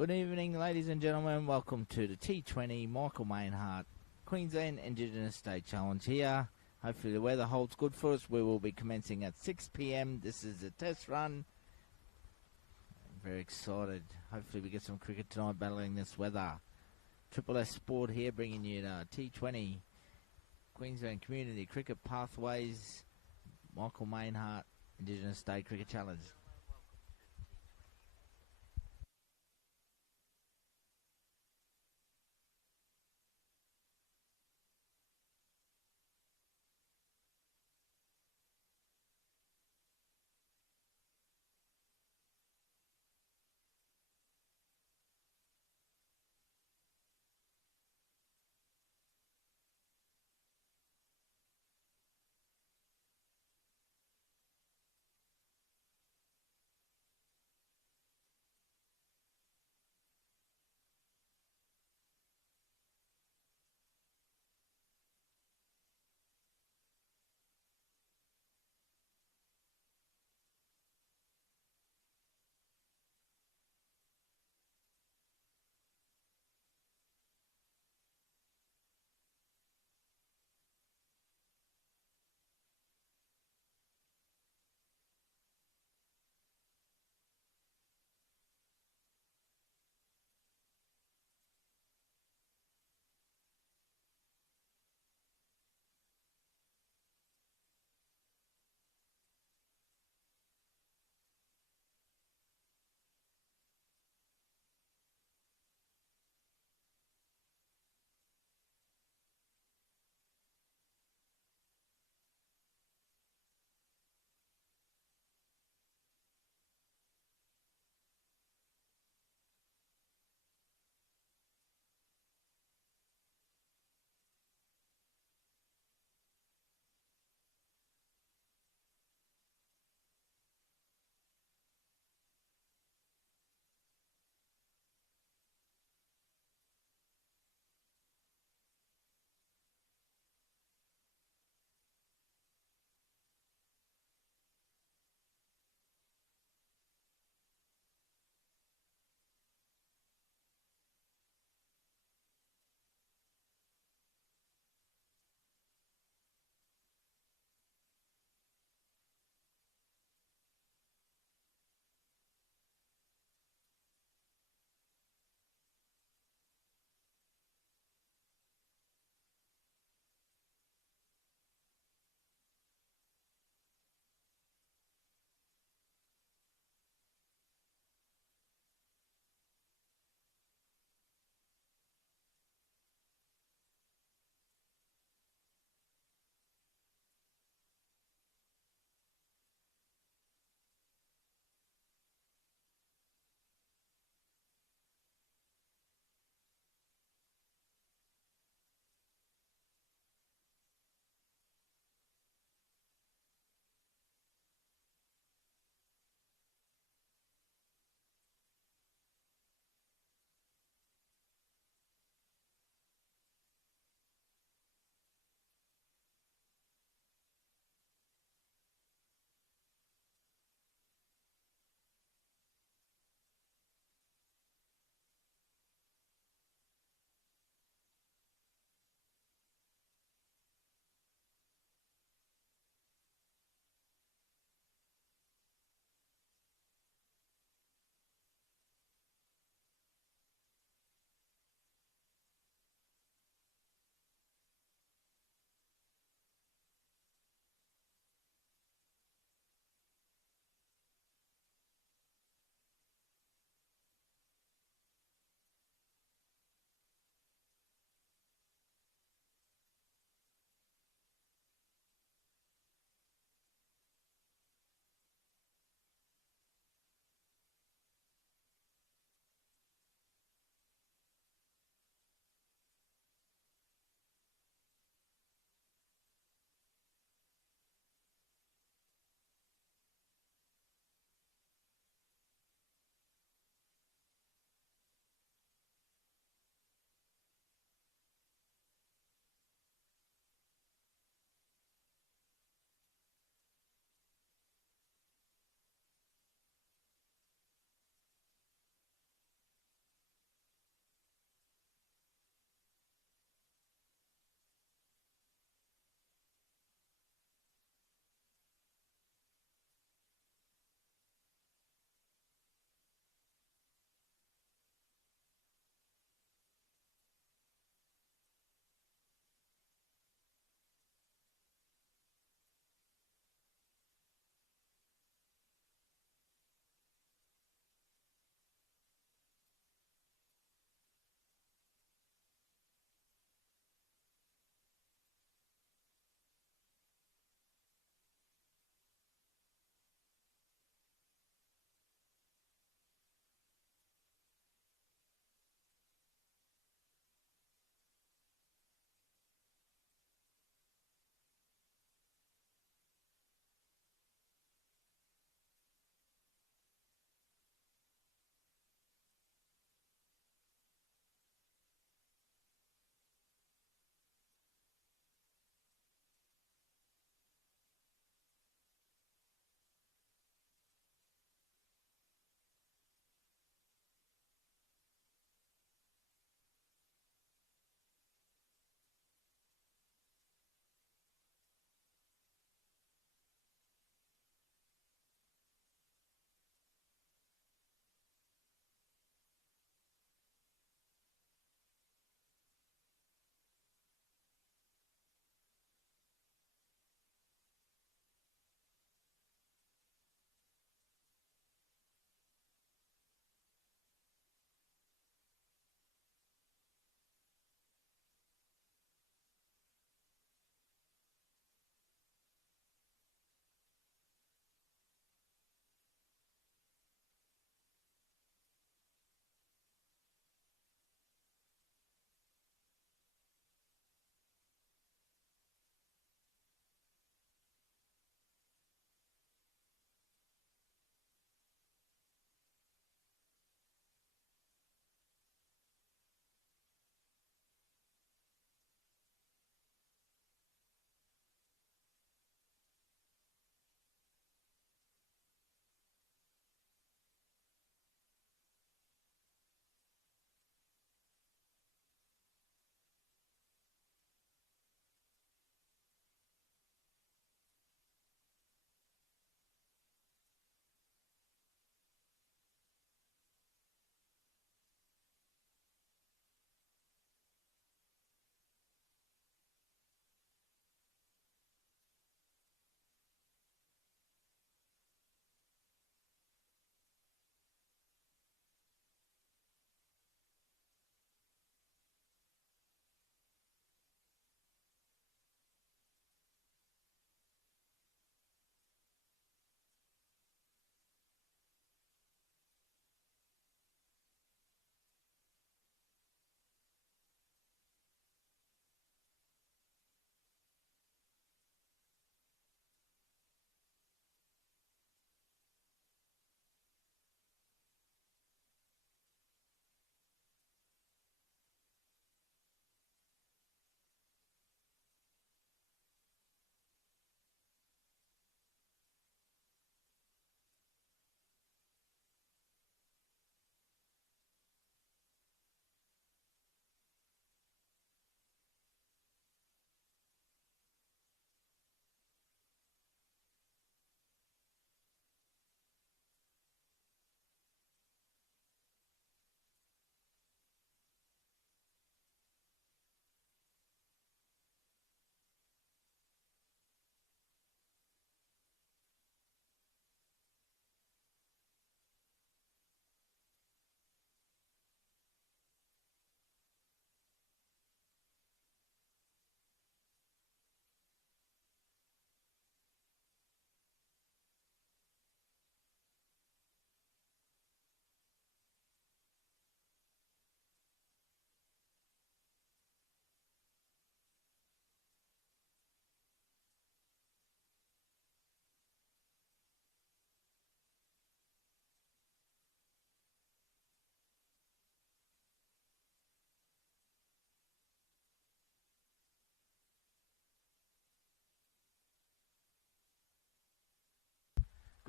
Good evening, ladies and gentlemen. Welcome to the T20 Michael Mainhardt Queensland Indigenous Day Challenge here. Hopefully the weather holds good for us. We will be commencing at 6 p.m. This is a test run. I'm very excited. Hopefully we get some cricket tonight battling this weather. Triple S Sport here bringing you the T20 Queensland Community Cricket Pathways Michael Mainhardt Indigenous Day Cricket Challenge.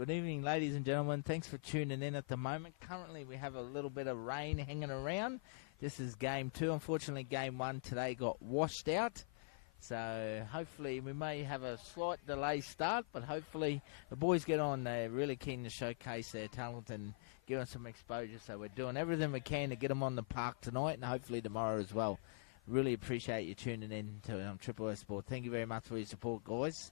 Good evening, ladies and gentlemen. Thanks for tuning in at the moment. Currently, we have a little bit of rain hanging around. This is game 2. Unfortunately, game 1 today got washed out. So, hopefully, we may have a slight delay start, but hopefully the boys get on. They're really keen to showcase their talent and give them some exposure. So, we're doing everything we can to get them on the park tonight and hopefully tomorrow as well. Really appreciate you tuning in to Triple S Sport. Thank you very much for your support, guys.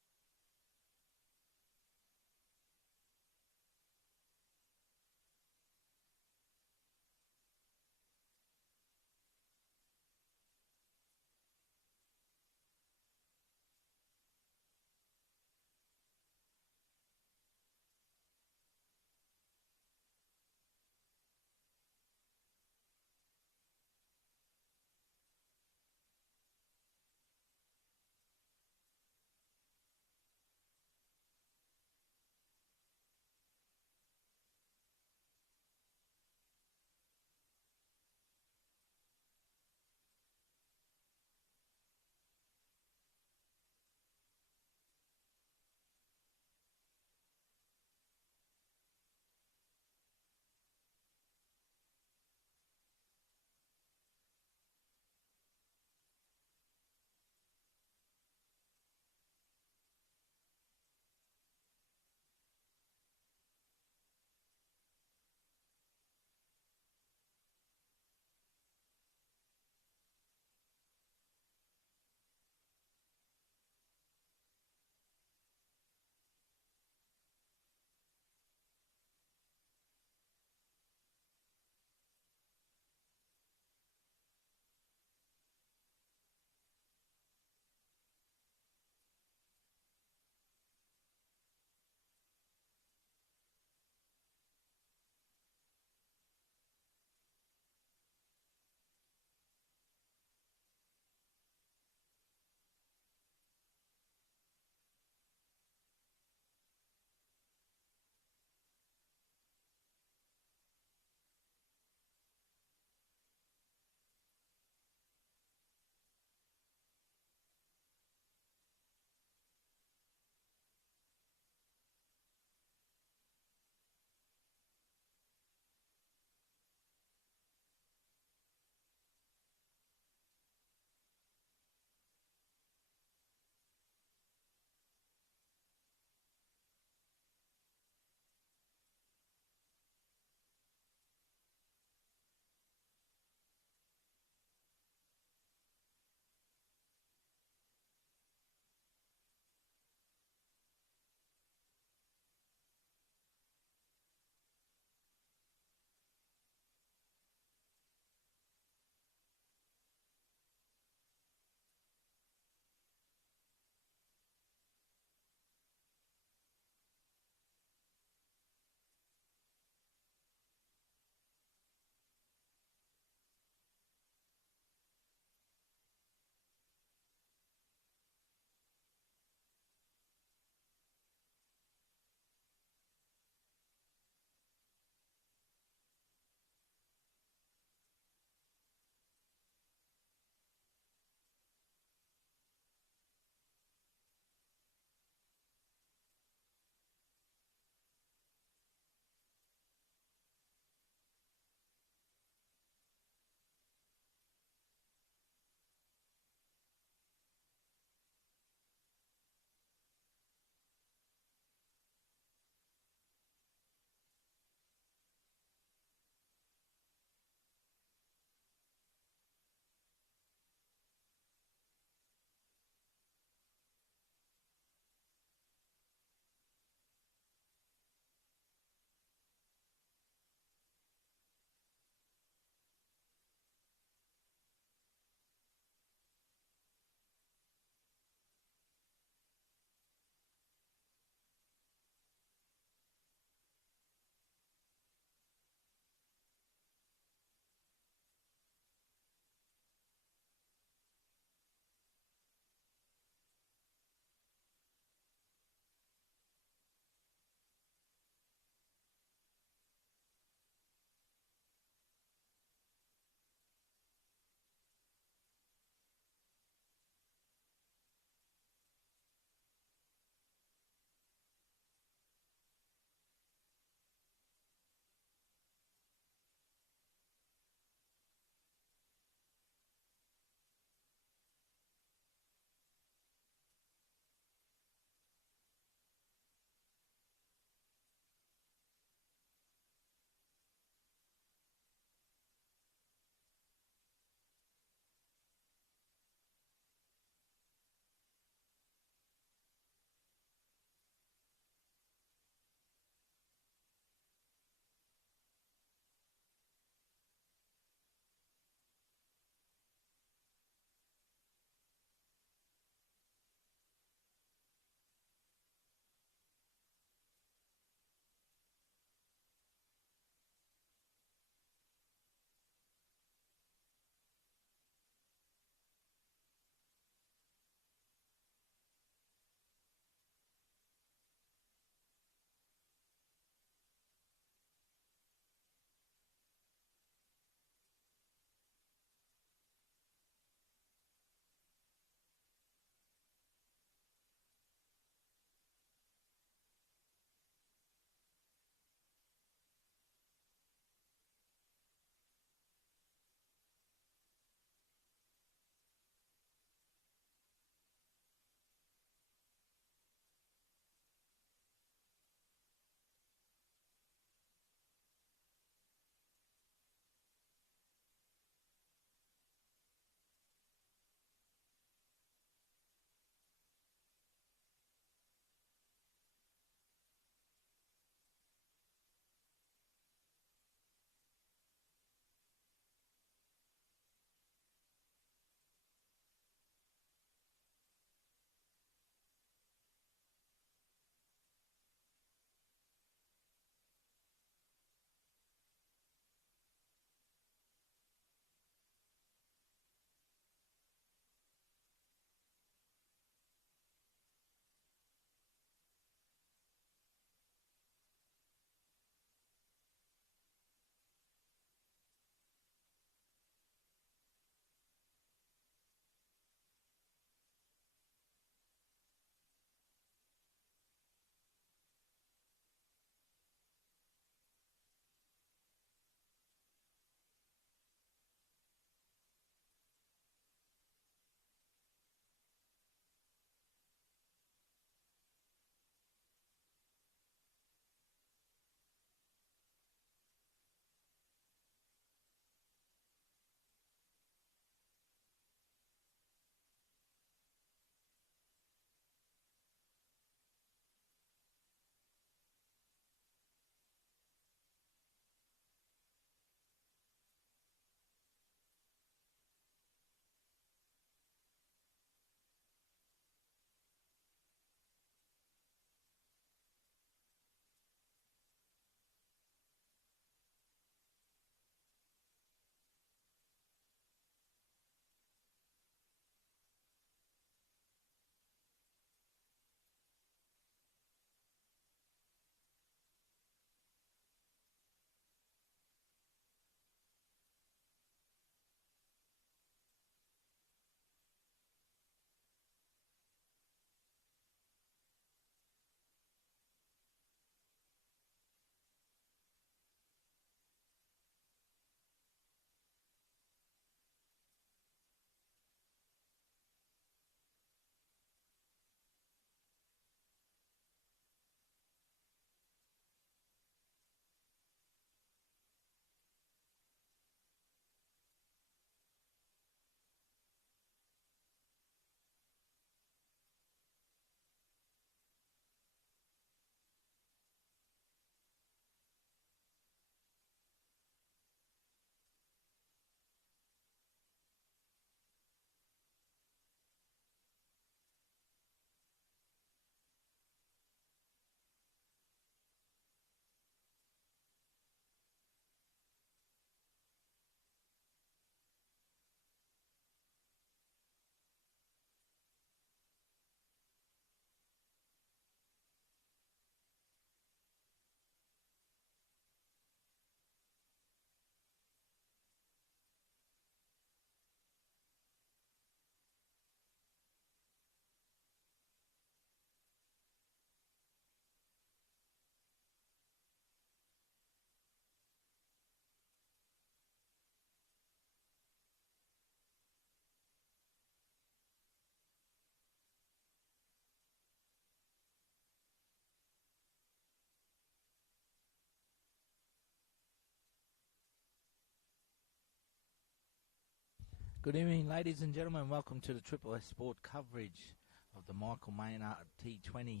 Good evening, ladies and gentlemen. Welcome to the Triple S Sport coverage of the Michael Mainhardt T20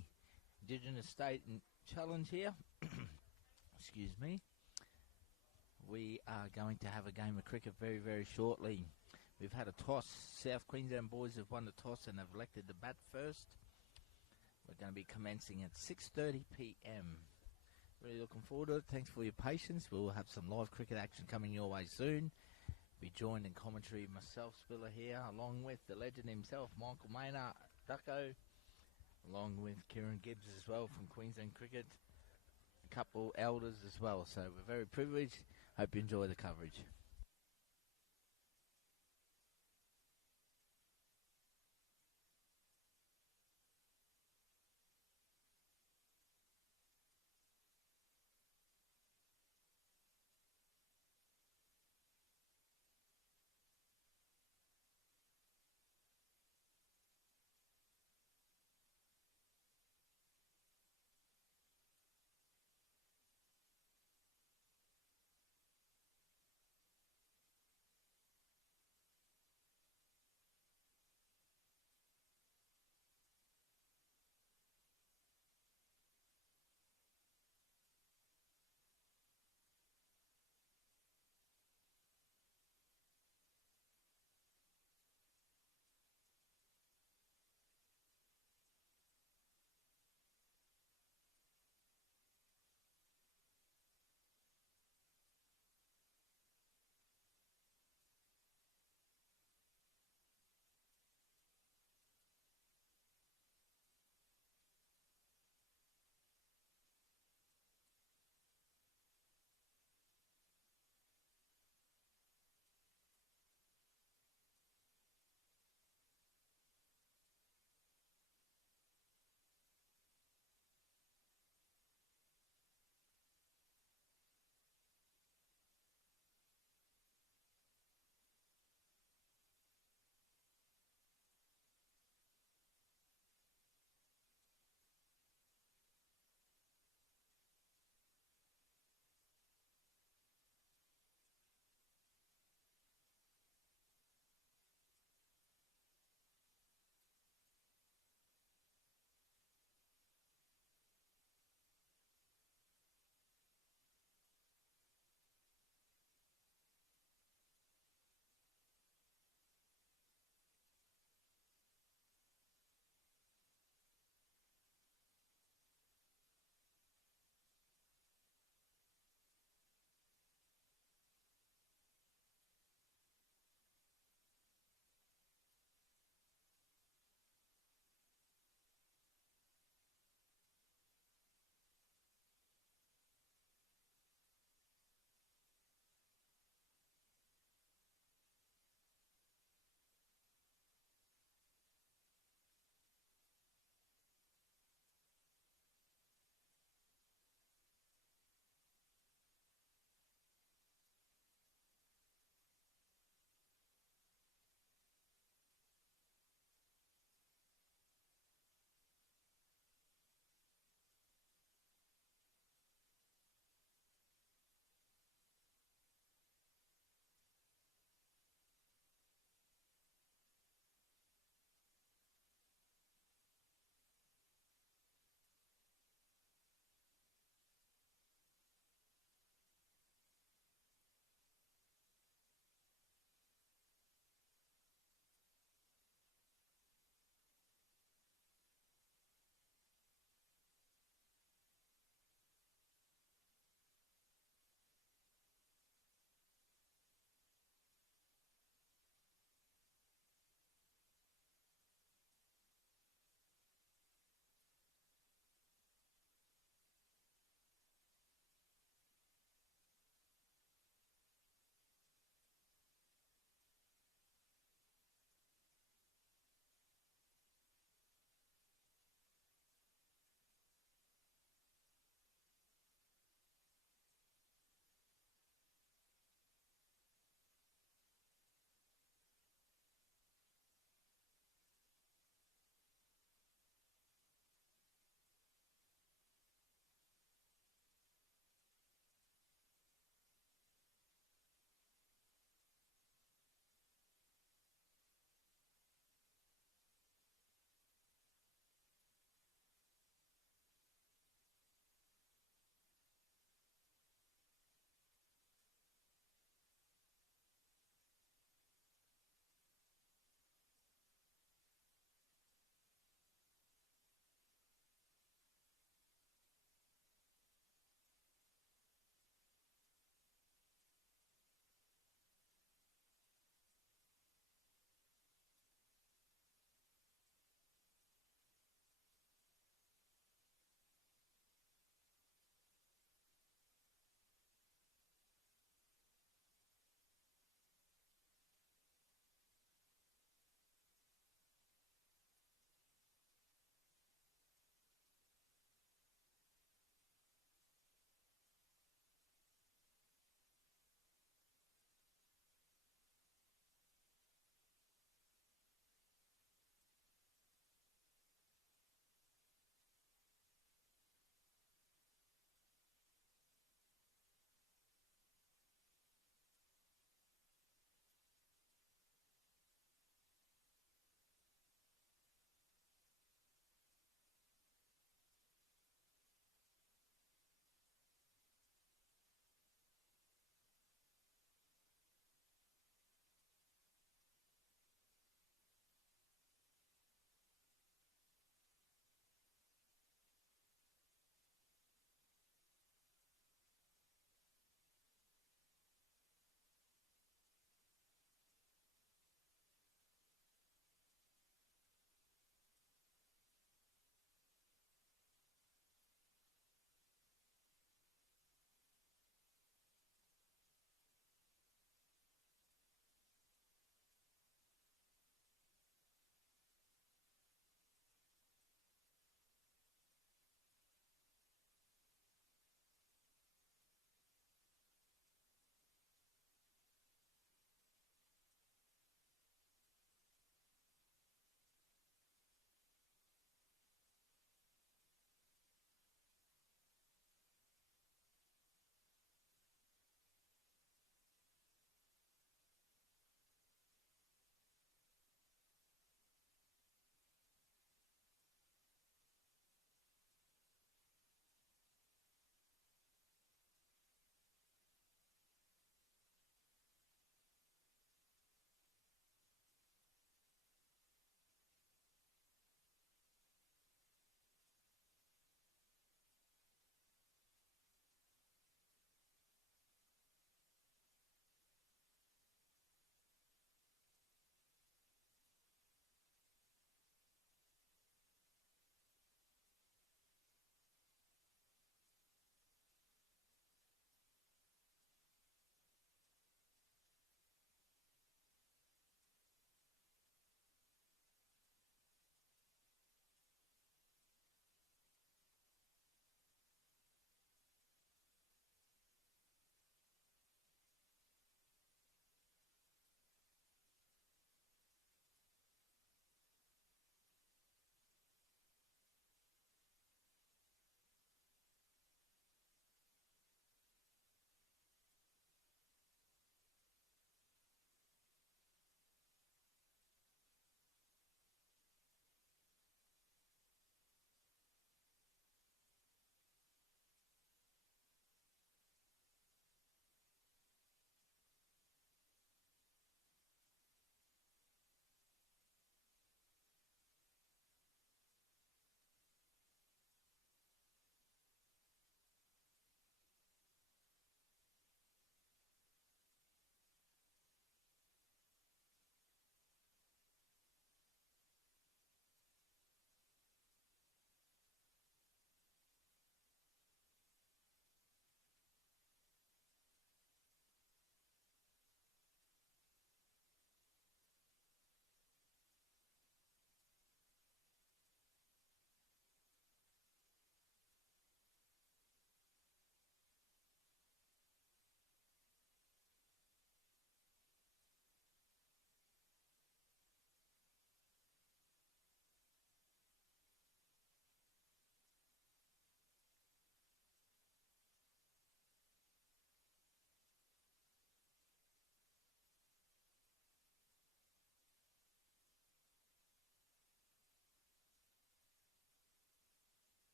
Indigenous State Challenge here. Excuse me. We are going to have a game of cricket very, very shortly. We've had a toss. South Queensland boys have won the toss and have elected to bat first. We're going to be commencing at 6:30 p.m. Really looking forward to it. Thanks for your patience. We'll have some live cricket action coming your way soon. Be joined in commentary myself, Spiller here, along with the legend himself, Michael Mainhardt, Ducko, along with Kieran Gibbs as well from Queensland Cricket. A couple elders as well, so we're very privileged. Hope you enjoy the coverage.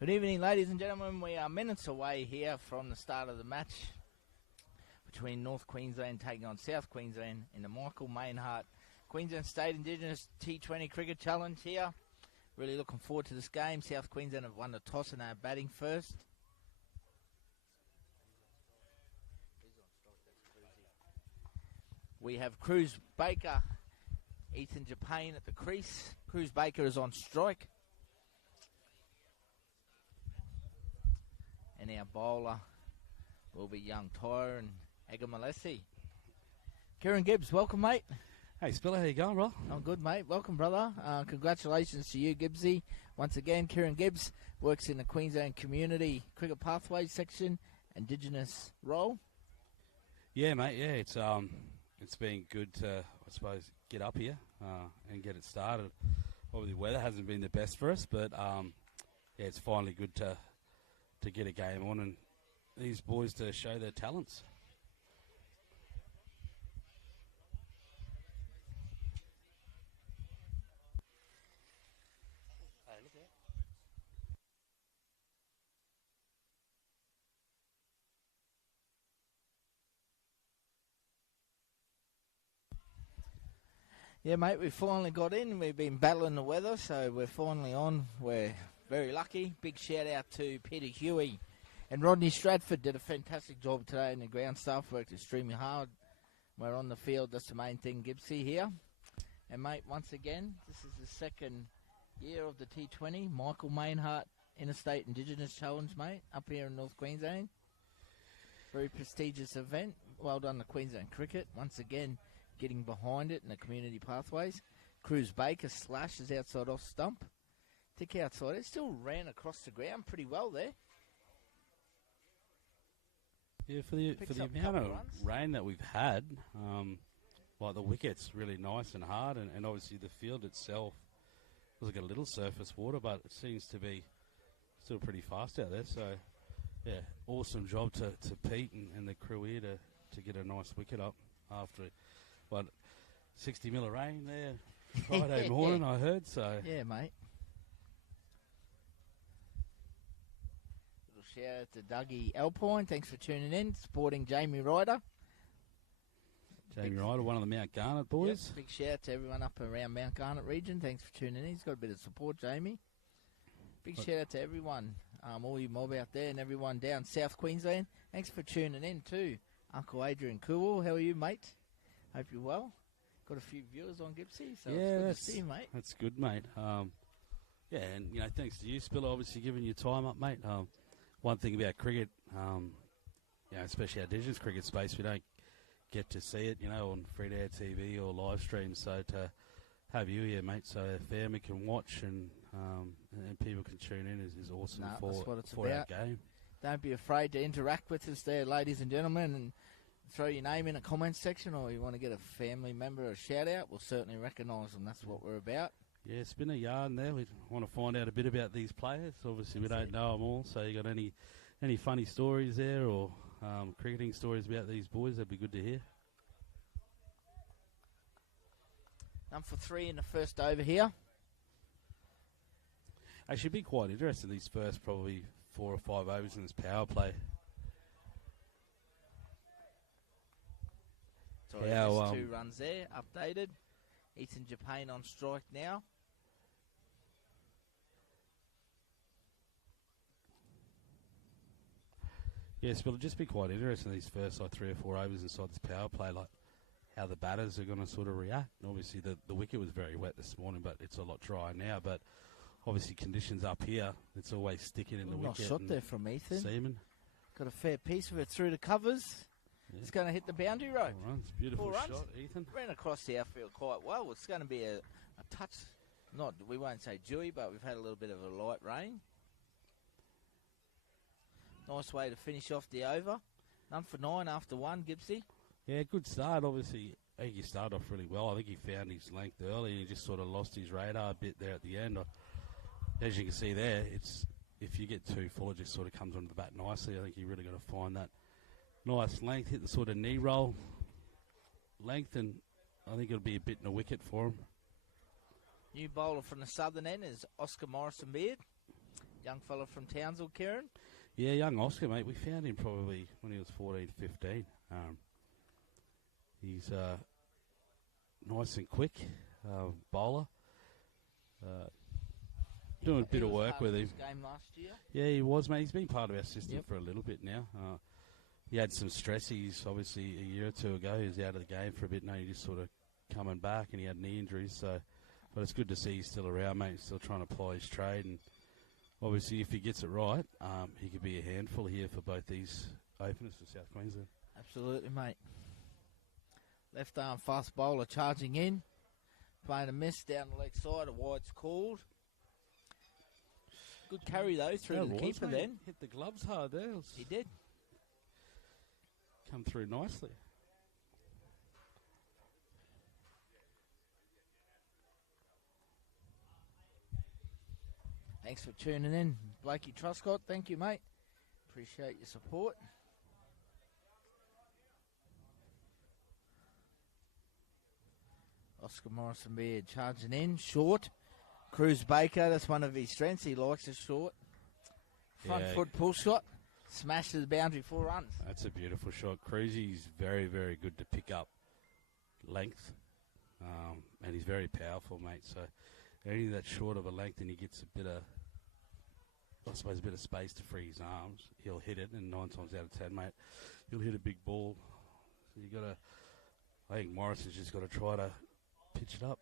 Good evening, ladies and gentlemen. We are minutes away here from the start of the match between North Queensland taking on South Queensland in the Michael Mainhardt Queensland State Indigenous T20 Cricket Challenge here. Really looking forward to this game. South Queensland have won the toss and are batting first. We have Cruz Baker, Ethan Japane at the crease. Cruz Baker is on strike. And our bowler will be Young Tyre and Agamalesi. Kieran Gibbs, welcome, mate. Hey, Spiller, how you going, bro? I'm good, mate. Welcome, brother. Congratulations to you, Gibbsy. Once again, Kieran Gibbs works in the Queensland Community Cricket Pathways section, Indigenous role. Yeah, mate. Yeah, it's been good to, I suppose, get up here and get it started. Obviously, the weather hasn't been the best for us, but yeah, it's finally good to get a game on and these boys to show their talents. Yeah, mate, we finally got in. We've been battling the weather, so we're finally on. We're very lucky. Big shout out to Peter Huey and Rodney Stratford. Did a fantastic job today, and the ground staff worked extremely hard. We're on the field. That's the main thing, Gibbsy here. And, mate, once again, this is the second year of the T20 Michael Mainhardt Interstate Indigenous Challenge, mate, up here in North Queensland. Very prestigious event. Well done to Queensland Cricket. Once again, getting behind it in the community pathways. Cruz Baker slashes outside off stump. Tick outside. It still ran across the ground pretty well there. Yeah, for the amount of rain that we've had, like the wicket's really nice and hard, and obviously the field itself was like a little surface water, but it seems to be still pretty fast out there. So, yeah, awesome job to Pete and the crew here to get a nice wicket up after, 60 mil of rain there Friday morning, I heard. So yeah, mate. Little shout out to Dougie Alpine. Thanks for tuning in, supporting Jamie Ryder. Jamie Ryder, one of the Mount Garnet boys. Yep, big shout out to everyone up around Mount Garnet region. Thanks for tuning in. He's got a bit of support, Jamie. Big shout out to everyone, all you mob out there and everyone down South Queensland. Thanks for tuning in too. Uncle Adrian Cool, how are you, mate? Hope you're well. Got a few viewers on Gippsy, so yeah, it's good to see you, mate. That's good, mate. Yeah, and thanks to you, Spiller, obviously giving your time up, mate. One thing about cricket, especially our Indigenous cricket space, we don't get to see it, on free-to-air TV or live stream. So to have you here, mate, so our family can watch and people can tune in is awesome for our game. Don't be afraid to interact with us there, ladies and gentlemen, and throw your name in a comments section, or you want to get a family member a shout-out, we'll certainly recognise them. That's what we're about. Yeah, it's been a yarn there. We want to find out a bit about these players. Obviously, we don't know them all, so you got any funny stories there or cricketing stories about these boys, that'd be good to hear. Number 3 in the first over here. I should be quite interested in these first probably 4 or 5 overs in this power play. So there's 2 runs there, updated. Ethan Japane on strike now. Yes, but it'll just be quite interesting these first 3 or 4 overs inside this power play, like how the batters are going to sort of react. And obviously the wicket was very wet this morning, but it's a lot drier now. But obviously conditions up here, it's always sticking in the wicket. Nice shot there from Ethan. Seaman. Got a fair piece of it through the covers. Yeah. It's going to hit the boundary rope. 4 runs. Beautiful shot, Ethan. Ran across the outfield quite well. It's going to be a touch, we won't say dewy, but we've had a little bit of a light rain. Nice way to finish off the over. None for 9 after 1, Gibbsy. Yeah, good start. Obviously, I think he started off really well. I think he found his length early and he just sort of lost his radar a bit there at the end. As you can see there, if you get too full, it just sort of comes onto the bat nicely. I think you really got to find that nice length, hit the sort of knee roll length, and I think it'll be a bit in the wicket for him. New bowler from the southern end is Oscar Morrison Beard. young fella from Townsville, Kieran? Yeah, young Oscar, mate. We found him probably when he was 14, 15. He's nice and quick bowler. Doing a bit of work with him. Game last year. Yeah, he was, mate. He's been part of our system for a little bit now. He had some stress. He's obviously a year or two ago. He was out of the game for a bit. Now he's just sort of coming back, and he had knee injuries. So, but it's good to see he's still around, mate. He's still trying to apply his trade, and obviously, if he gets it right, he could be a handful here for both these openers for South Queensland. Absolutely, mate. Left arm fast bowler charging in, playing a miss down the leg side. A wide's called. Good carry though through the keeper. Mate. Then hit the gloves hard there. He did. Come through nicely. Thanks for tuning in, Blakey Truscott. Thank you, mate. Appreciate your support. Oscar Morrison Beard charging in, short. Cruz Baker, that's one of his strengths. He likes a short. Front foot pull shot. Smash to the boundary, 4 runs. That's a beautiful shot. Cruzy's very, very good to pick up length. And he's very powerful, mate. So anything that's short of a length and he gets a bit of, I suppose, a bit of space to free his arms, he'll hit it. And 9 times out of 10, mate, he'll hit a big ball. So you got to, I think Morrison's just got to try to pitch it up.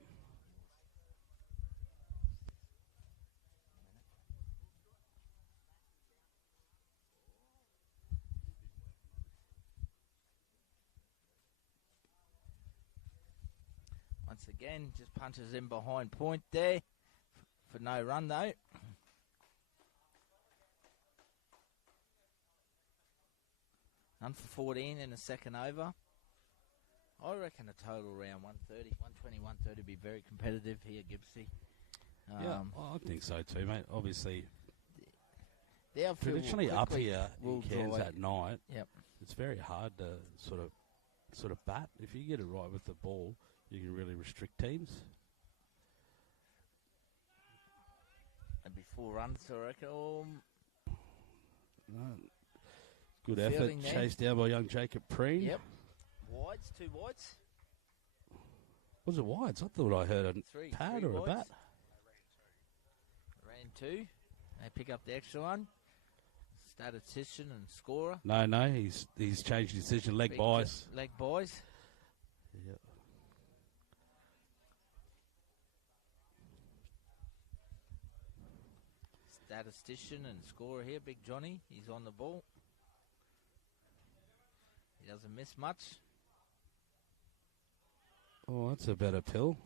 Once again, just punches in behind point there for no run though. None for 14 in the second over. I reckon a total around 130, 120, 130 be very competitive here, Gibbsy. Yeah, I think so too, mate. Obviously, the traditionally up here in Cairns at night, yep, it's very hard to sort of bat. If you get it right with the ball, you can really restrict teams. Maybe 4 runs, I reckon. No. Good effort, chased down by young Jacob Preen. Yep. Wides, 2 wides. Was it wides? I thought I heard a pad or a bat. Ran 2. They pick up the extra one. Statistician and scorer. No, he's changed his decision. Leg buys. Leg buys. Yep. Statistician and scorer here, Big Johnny. He's on the ball. He doesn't miss much. Oh, that's a better pill.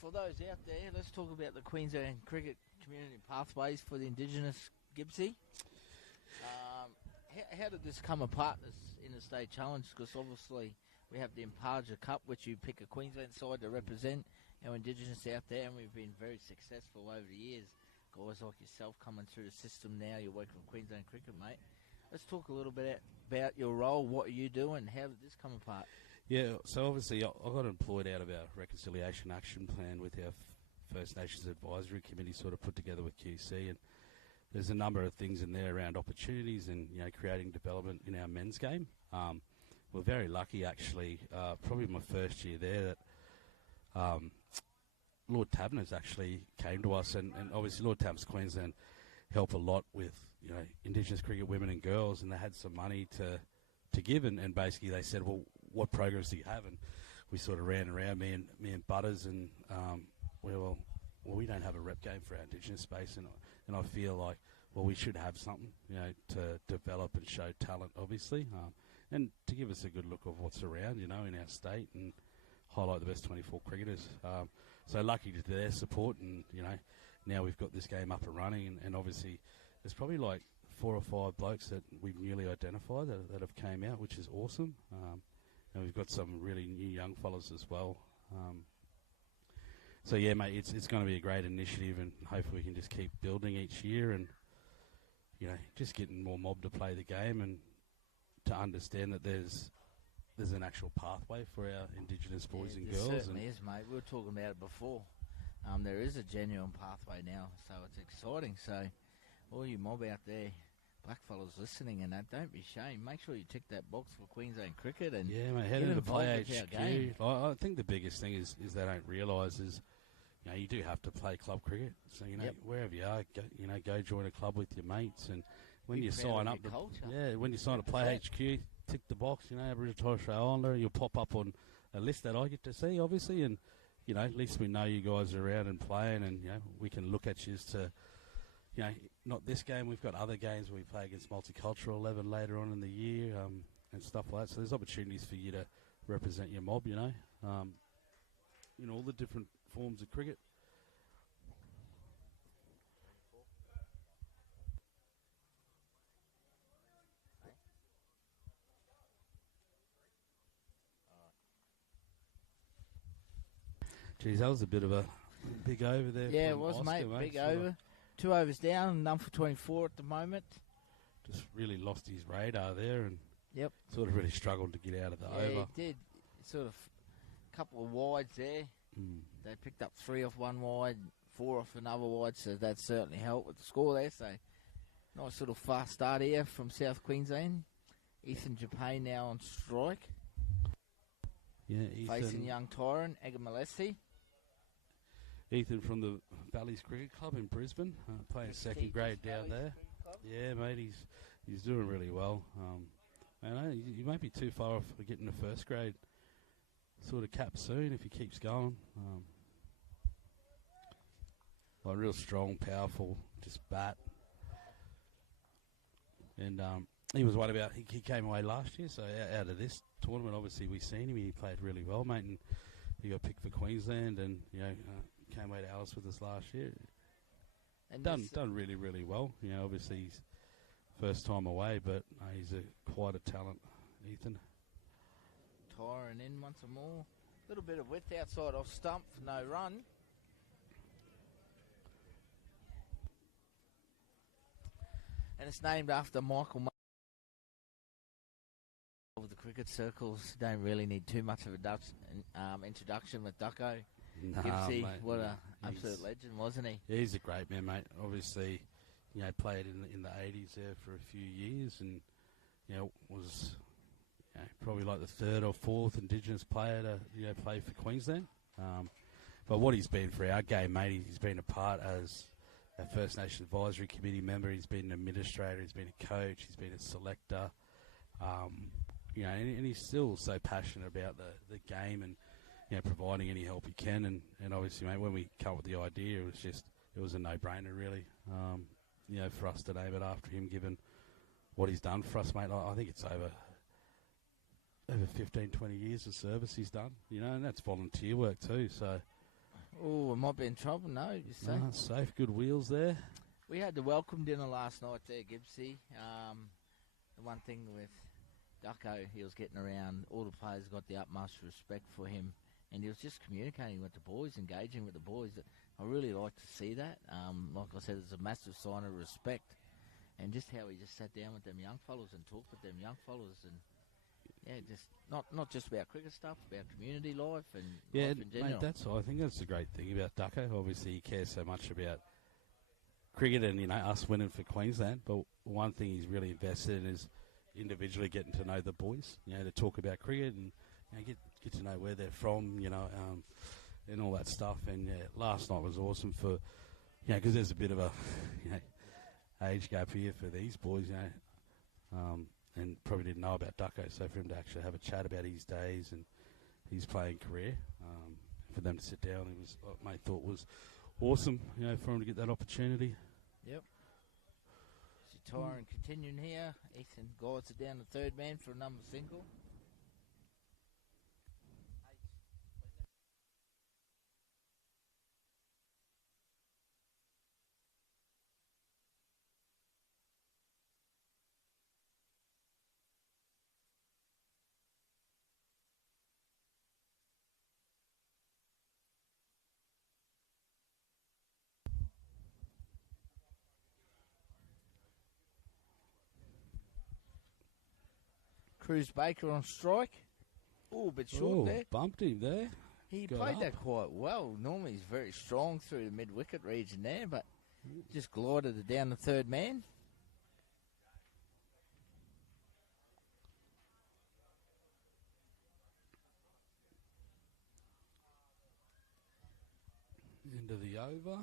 For those out there, let's talk about the Queensland Cricket Community Pathways for the Indigenous, Gibbsy. How did this come apart in the state challenge? Because obviously we have the Imparja Cup, which you pick a Queensland side to represent our Indigenous out there, and we've been very successful over the years. Guys like yourself coming through the system now, you're working for Queensland Cricket, mate. Let's talk a little bit about your role, what are you doing, how did this come apart? Yeah, so obviously I got employed out of our Reconciliation Action Plan with our First Nations Advisory Committee sort of put together with QC, and there's a number of things in there around opportunities and, you know, creating development in our men's game. We're very lucky, actually, probably my first year there, that Lord Tabners actually came to us, and obviously Lord Tabners Queensland help a lot with, you know, Indigenous cricket women and girls, and they had some money to give, and basically they said, well, what programs do you have? And we sort of ran around, me and Butters, and well, we don't have a rep game for our Indigenous space, and I feel like, well, we should have something, you know, to develop and show talent, obviously, and to give us a good look of what's around, you know, in our state, and highlight the best 24 cricketers. So lucky to their support, and, you know, now we've got this game up and running, and obviously there's probably like 4 or 5 blokes that we've newly identified that have came out, which is awesome. And we've got some really new young fellas as well. So yeah, mate, it's going to be a great initiative, and hopefully we can just keep building each year, and, you know, just getting more mob to play the game, and to understand that there's an actual pathway for our Indigenous boys and girls. There certainly is, mate. We were talking about it before. there is a genuine pathway now, so it's exciting. So, all you mob out there, blackfellas listening and that, don't be ashamed. Make sure you tick that box for Queensland cricket and yeah, mate, head into Play HQ. I think the biggest thing is they don't realise is, you know, you do have to play club cricket. So, you know, wherever you are, go join a club with your mates. And when you sign up, when you sign up to Play HQ, tick the box, you know, Aboriginal Torres Strait Islander, you'll pop up on a list that I get to see, obviously, and, you know, at least we know you guys are around and playing, and, you know, we can look at you to, you know, not this game, we've got other games where we play against Multicultural 11 later on in the year, and stuff like that. So there's opportunities for you to represent your mob, you know, in all the different forms of cricket. Geez, that was a bit of a big over there. Yeah, it was, Oscar, mate. Big over. 2 overs down, none for 24 at the moment. Just really lost his radar there and sort of really struggled to get out of the over. Yeah, he did. Sort of a couple of wides there. They picked up 3 off one wide, 4 off another wide, so that certainly helped with the score there. So nice little fast start here from South Queensland. Ethan Japane now on strike. Yeah, Ethan. Facing young Tyron, Agamalesi. Ethan from the Valleys Cricket Club in Brisbane, playing second grade down there. Yeah, mate, he's doing really well. And he might be too far off getting the first grade sort of cap soon if he keeps going. Like real strong, powerful, just bat. And he was one about he came away last year, so out of this tournament, obviously we've seen him. He played really well, mate, and he got picked for Queensland, and you know. Came away to Alice with us last year. And done really, really well. You know, obviously he's first time away, but he's quite a talent, Ethan. Tyron in once more. A little bit of width outside off stump for no run. And it's named after Michael of the cricket circles. Don't really need too much of a introduction with Ducko. Gibbsy, mate, what an absolute legend, wasn't he? Yeah, he's a great man, mate. Obviously, you know, played in the 80s there for a few years, and you know was probably like the third or fourth Indigenous player to play for Queensland. But what he's been for our game, mate, he's been a part as a First Nation Advisory Committee member. He's been an administrator. He's been a coach. He's been a selector. You know, and he's still so passionate about the game and. You know, providing any help he can, and obviously, mate, when we come up with the idea, it was a no-brainer, really. You know, for us to name it after him, given what he's done for us, mate. I think it's over 15, 20 years of service he's done. You know, and that's volunteer work too. So, we might be in trouble. No, you say safe, good wheels there. We had the welcome dinner last night there, Gibbsy. The one thing with Ducko, he was getting around. All the players got the utmost respect for him. And he was just communicating with the boys, engaging with the boys. I really like to see that. Like I said, it's a massive sign of respect. And just how he just sat down with them young fellas and talked with them young fellas. And, yeah, just not just about cricket stuff, about community life and life in general. Mate, I think that's the great thing about Ducko. Obviously, he cares so much about cricket and, you know, us winning for Queensland. But one thing he's really invested in is individually getting to know the boys, you know, to talk about cricket and get to know where they're from, you know, and all that stuff. And yeah, last night was awesome for, you know, because there's a bit of a, you know, age gap here for these boys, you know, and probably didn't know about Ducko. So for him to actually have a chat about his days and his playing career, for them to sit down, it was, mate, thought was awesome, you know, for him to get that opportunity. Yep. Tyron continuing here. Ethan guides it down the third man for a number single. Cruz Baker on strike. Oh, a bit short there. Bumped him there. He played that quite well. Normally he's very strong through the mid-wicket region there, but just glided it down the third man. Into the over.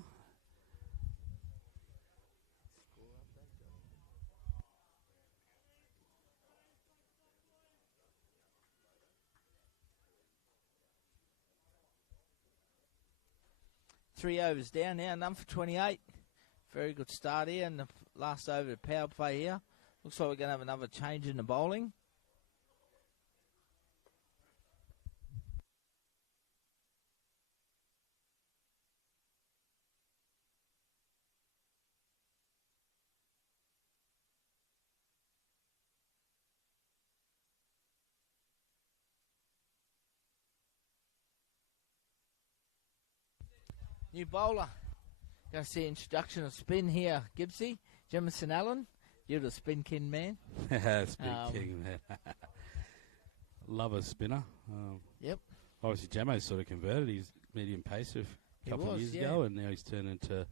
Three overs down now, none for 28. Very good start here, and the last over of power play here. Looks like we're going to have another change in the bowling. New bowler. Going to see introduction of spin here. Gibbsy, Jemison Allen. You're the spin king man. Spin king man. Love a spinner. Yep. Obviously, Jamo's sort of converted. He's medium pacer a couple of years ago, and now he's turned into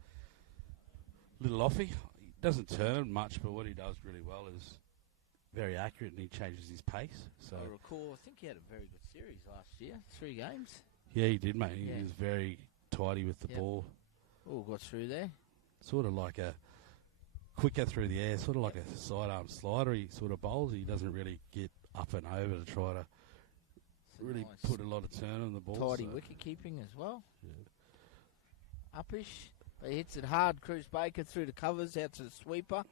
little offie. He doesn't turn much, but what he does really well is very accurate, and he changes his pace. So I recall, I think he had a very good series last year. 3 games. Yeah, he did, mate. He was very tidy with the ball. All got through there. Sort of like a quicker through the air, sort of like a sidearm slider. He sort of bowls. He doesn't really get up and over to try to really put a lot of turn on the ball. Tidy wicket keeping as well. Yeah. Uppish. But he hits it hard. Cruz Baker through the covers out to the sweeper.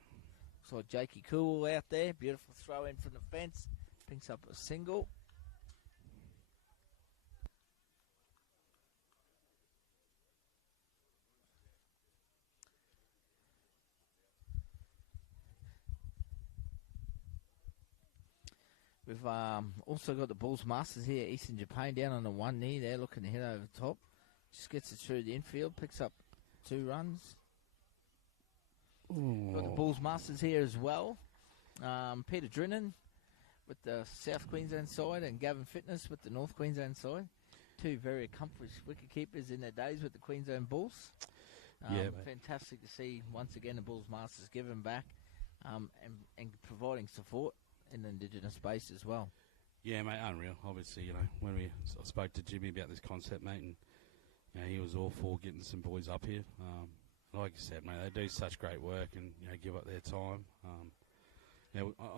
Saw Jakey Cool out there. Beautiful throw in from the fence. Picks up a single. We've also got the Bulls Masters here, Eastern Japan, down on the 1 knee there, looking to hit over the top. Just gets it through the infield, picks up 2 runs. Ooh. Got the Bulls Masters here as well. Peter Drinnan with the South Queensland side and Gavin Fitness with the North Queensland side. 2 very accomplished wicket keepers in their days with the Queensland Bulls. Fantastic to see once again the Bulls Masters giving back and providing support in the Indigenous space as well. Yeah, mate, unreal. Obviously, when I spoke to Jimmy about this concept, mate, and he was all for getting some boys up here. Like you said, mate, they do such great work and give up their time.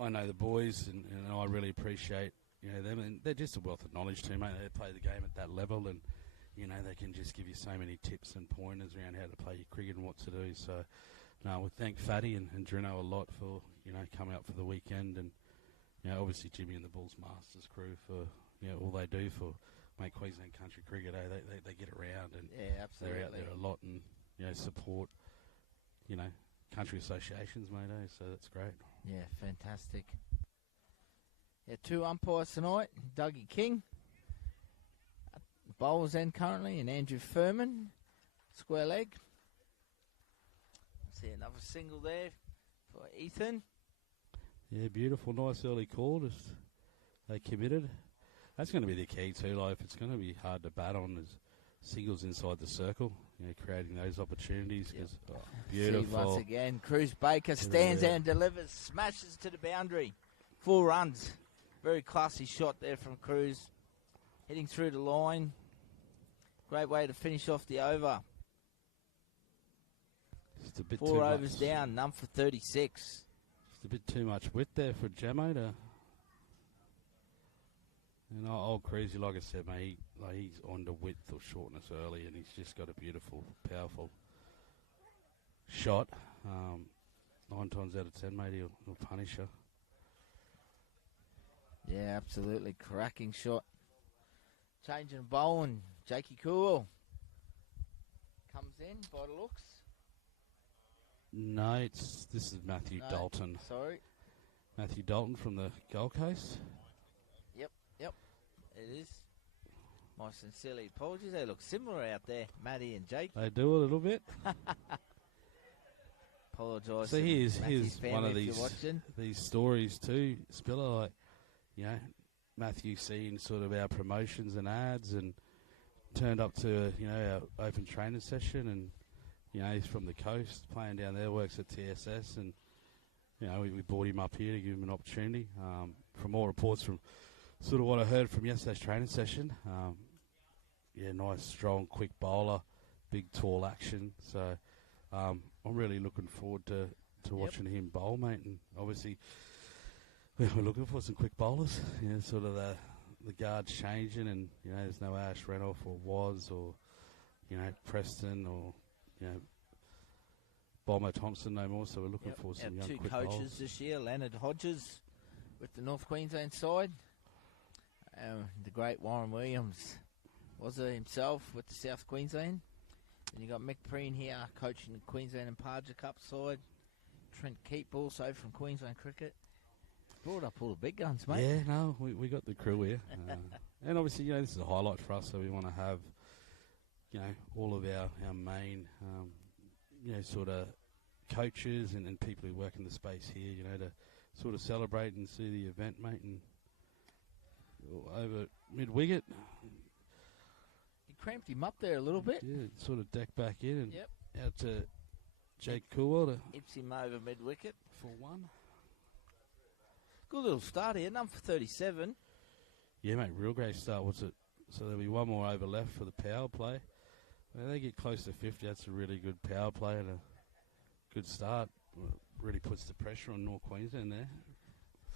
I know the boys, and I really appreciate them, and they're just a wealth of knowledge too, mate. They play the game at that level, and they can just give you so many tips and pointers around how to play your cricket and what to do. So, we thank Fatty and Drino a lot for coming up for the weekend, and obviously Jimmy and the Bulls Masters crew for all they do for make Queensland country cricket. They get around, and absolutely. They're out there a lot and support country associations, mate. So that's great. Yeah, fantastic. 2 umpires tonight: Dougie King, bowlers end currently, and Andrew Furman, square leg. See another single there for Ethan. Yeah, beautiful, nice early call. Just they committed. That's going to be the key too. If it's going to be hard to bat on, is singles inside the circle. Creating those opportunities. Beautiful. See once again, Cruz Baker stands out and delivers, smashes to the boundary. 4 runs. Very classy shot there from Cruz. Hitting through the line. Great way to finish off the over. Just a bit 4 overs down, none for 36. Just a bit too much width there for Jamo to. And old Cruzy, like I said, mate, he's on to width or shortness early, and he's just got a beautiful, powerful shot. 9 times out of 10, mate, he'll punish her. Yeah, absolutely. Cracking shot. Changing bowl, and Jakey Cool comes in by the looks. No, this is Matthew Dalton. Sorry. Matthew Dalton from the Gold Coast. Yep, it is. My sincerely apologies. They look similar out there, Matty and Jake. They do a little bit. Apologise. So here's one of these stories too, Spiller. Matthew seeing sort of our promotions and ads and turned up to our open training session, and he's from the coast, playing down there, works at TSS, and we brought him up here to give him an opportunity. From all reports, from sort of what I heard from yesterday's training session, nice, strong, quick bowler, big, tall action. So I'm really looking forward to watching him bowl, mate. And obviously, we're looking for some quick bowlers. Sort of the guard's changing, and there's no Ash Renoff or Woz or Preston or Bomber Thompson no more. So we're looking for some young quick bowlers. Two coaches this year: Leonard Hodges with the North Queensland side, the great Warren Williams was himself with the South Queensland. And you got Mick Preen here coaching the Queensland and Parger Cup side. Trent Keep also from Queensland Cricket. Brought up all the big guns, mate. Yeah, no, we got the crew here. And obviously, this is a highlight for us, so we want to have, all of our main, sort of coaches and people who work in the space here, to sort of celebrate and see the event, mate. And over mid-wicket. You cramped him up there a little bit. Yeah, sort of deck back in and out to Jake Coolwell. Hips him over mid-wicket. For one. Good little start here, number 37. Yeah, mate, real great start. What's it? So there'll be one more over left for the power play. When they get close to 50, that's a really good power play and a good start. Really puts the pressure on North Queensland there.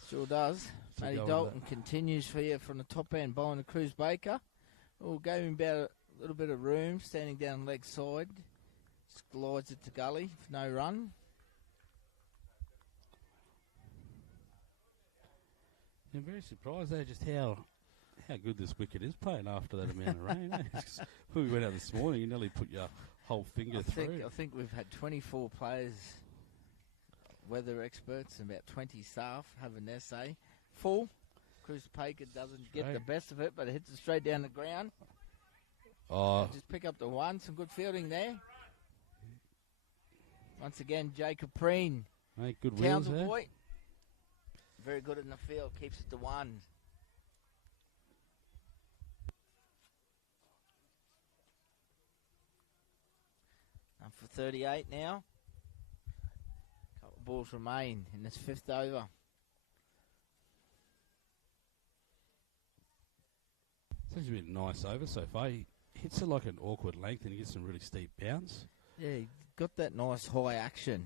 Sure does. Matty Dalton continues for you from the top end, bowling to Cruz Baker. Gave him about a little bit of room, standing down leg side. Glides it to gully for no run. I'm very surprised there just how good this wicket is playing after that amount of rain. When we went out this morning, you nearly put your whole finger through. I think we've had 24 players, weather experts, and about 20 staff having their say. Full. Cruz Baker doesn't get the best of it, but it hits it straight down the ground. Just pick up the one. Some good fielding there. Once again, Jacob Preen. Hey, good wheels there. Boy. Very good in the field. Keeps it to one. Up for 38 now. Couple of balls remain in this fifth over. Seems to be a nice over so far. He hits it like an awkward length and he gets some really steep bounce. Yeah, he got that nice high action.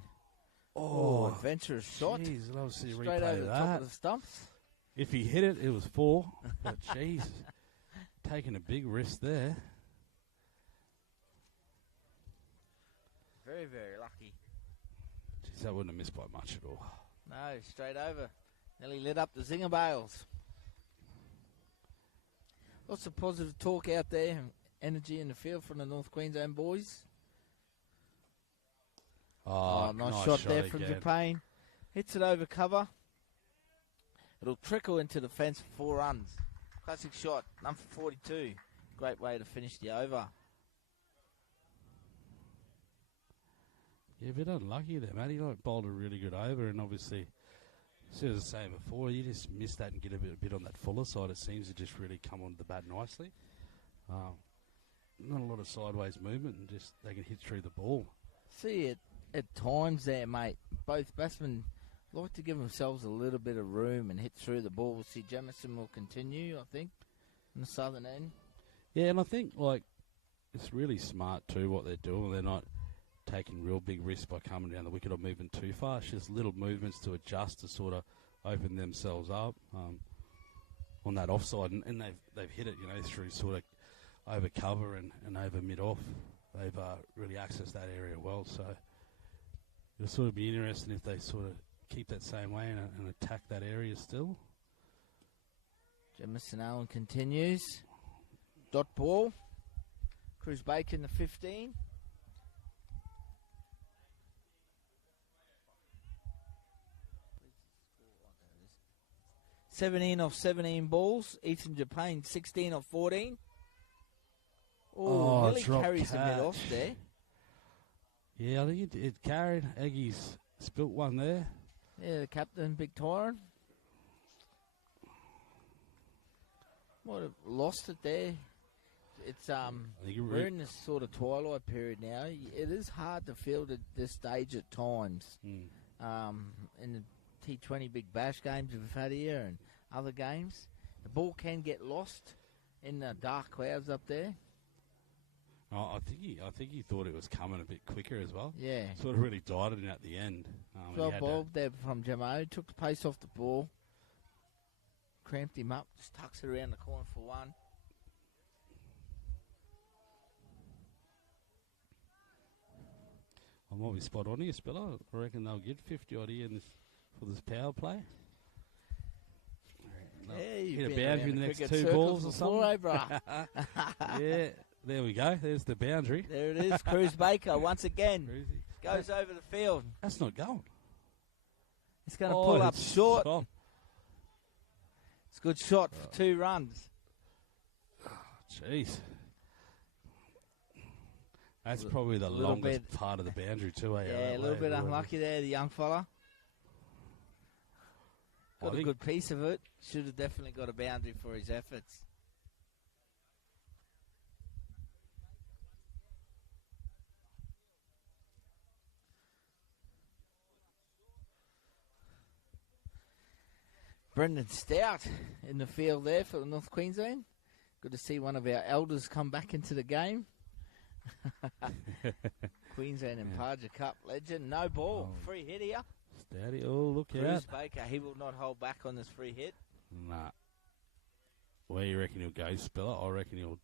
Adventurous shot. Jeez, I'd love to see a straight replay over of the that. top of the stumps. If he hit it, it was 4. But jeez, taking a big risk there. Very, very lucky. Jeez, that wouldn't have missed by much at all. No, straight over. Nearly lit up the zinger bales. Lots of positive talk out there, energy in the field from the North Queensland boys. Nice shot there from Japan. Hits it over cover. It'll trickle into the fence for 4 runs. Classic shot, number 42. Great way to finish the over. Yeah, a bit unlucky there, Matty. Bowled a really good over, and obviously, as I was saying before, you just miss that and get a bit on that fuller side. It seems to just really come onto the bat nicely. Not a lot of sideways movement, and just they can hit through the ball. See it at times there, mate. Both batsmen like to give themselves a little bit of room and hit through the ball. We'll see Jamison will continue, I think, in the southern end. Yeah, and I think it's really smart too what they're doing. They're not taking real big risks by coming down the wicket or moving too far. It's just little movements to adjust to sort of open themselves up on that offside, and they've hit it, through sort of over cover and over mid off. They've really accessed that area well. So it'll sort of be interesting if they sort of keep that same way and attack that area still. Jamison Allen continues. Dot ball. Cruz Baker in the 15. (17 off 17 balls. Ethan Japan 16 off 14. Nearly carries a bit off there. Yeah, I think it carried. Eggy's spilt one there. Yeah, the captain, Big Tyron. Might have lost it there. it's we're in this sort of twilight period now. It is hard to field at this stage at times. In the T20 Big Bash games we've had here and other games, the ball can get lost in the dark clouds up there. Oh, I think he thought it was coming a bit quicker as well. Yeah. Sort of really dieted it at the end. Well ball there from Jamo. Took the pace off the ball. Cramped him up. Just tucks it around the corner for one. I might be spot on here, Spiller. I reckon they'll get 50 odd here for this power play. Yeah, hit a boundary in the next two balls or something. Yeah, there we go. There's the boundary. There it is. Cruz Baker once again goes over the field. That's not going. It's going to pull up short. It's a good shot for 2 runs. Jeez. That's probably the longest part of the boundary too. Yeah, a little bit unlucky there, the young fella. Got a good piece of it. Should have definitely got a boundary for his efforts. Brendan Stout in the field there for the North Queensland. Good to see one of our elders come back into the game. Queensland and Parger Cup legend. No ball. Free hit here. Stouty. Oh, look out. Cruz Baker, he will not hold back on this free hit. Nah. Where you reckon he'll go, Spiller? I reckon he'll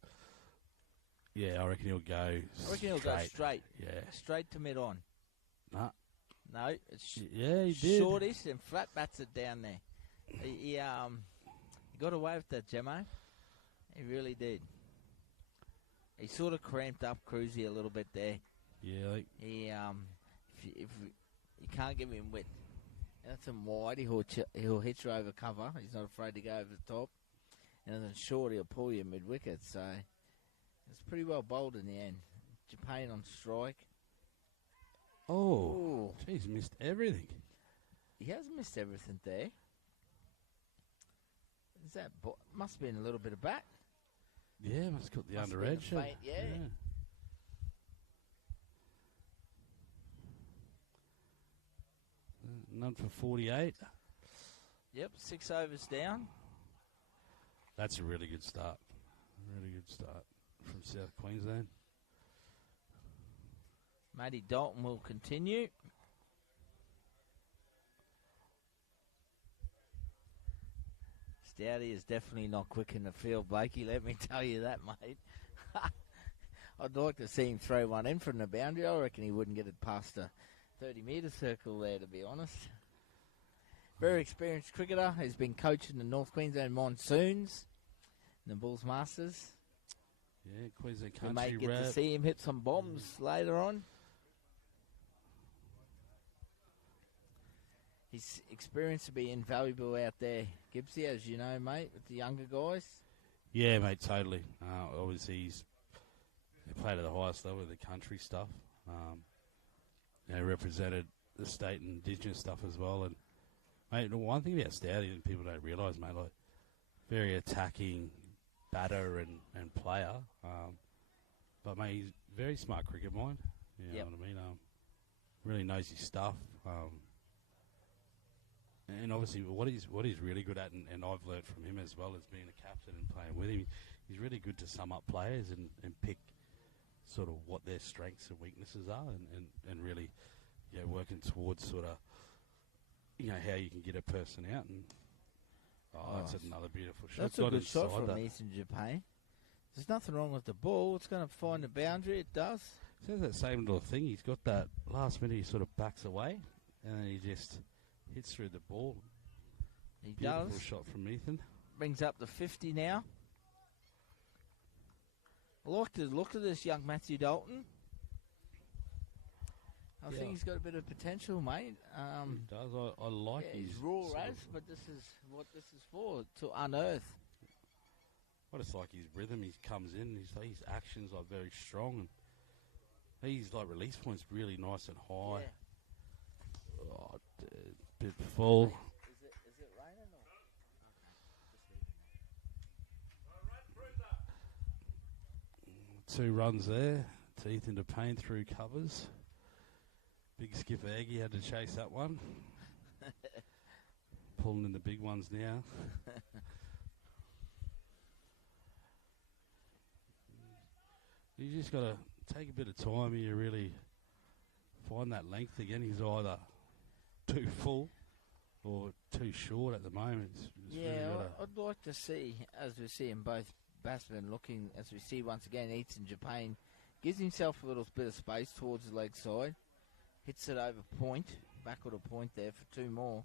go straight. Yeah. Straight to mid-on. Nah. No, it's he did. Shortish and flat bats it down there. He got away with that, Gemmo. He really did. He sort of cramped up Cruzy a little bit there. Yeah. If you can't give him width, that's him wide. He'll hit you over cover. He's not afraid to go over the top. And then short, he'll pull you mid wicket. So it's pretty well bowled in the end. Japan on strike. Oh, geez, missed everything. He has missed everything there. Is that must have been a little bit of bat? Yeah, must have got the under edge. Faint, yeah. None for 48. Yep, 6 overs down. That's a really good start. Really good start from South Queensland. Matty Dalton will continue. Stouty is definitely not quick in the field, Blakey. Let me tell you that, mate. I'd like to see him throw one in from the boundary. I reckon he wouldn't get it past the 30-metre circle there, to be honest. Very experienced cricketer. He's been coaching the North Queensland Monsoons and the Bulls Masters. Yeah, Queensland Country. We may get to see him hit some bombs later on. His experience will be invaluable out there, Gibbsy, as you know, mate, with the younger guys. Yeah, mate, totally. Obviously, he played at the highest level of the country stuff. Represented the state and Indigenous stuff as well. And, mate, the one thing about Stouty that people don't realise, mate, like, very attacking batter and player. But, mate, he's very smart cricket mind. You know what I mean? Really knows his stuff. And obviously, what he's really good at, and I've learnt from him as well as being a captain and playing with him, he's really good to sum up players and pick sort of what their strengths and weaknesses are, and really, working towards sort of, how you can get a person out. And that's another beautiful shot. That's a good shot from Eastern Japan. There's nothing wrong with the ball. It's going to find the boundary. It does. Says that same little thing. He's got that last minute. He sort of backs away, and then he just hits through the ball. He Beautiful does. Shot from Ethan. Brings up to 50 now. I like the look of this young Matthew Dalton. I think he's got a bit of potential, mate. He does. I like his raw as, but this is what this is for, to unearth. I just like his rhythm. He comes in, his actions are very strong. And his release point's really nice and high. Yeah. Oh, bit full. Is it raining or? 2 runs there. Teeth into pain through covers. Big skipper Eggy had to chase that one. Pulling in the big ones now. You just got to take a bit of time here, really find that length again. He's either too full or too short at the moment. It's yeah, really I'd like to see, as we see in both batsmen looking, as we see once again, Eats in Japan, gives himself a little bit of space towards the leg side, hits it over point, backward of point there for 2 more.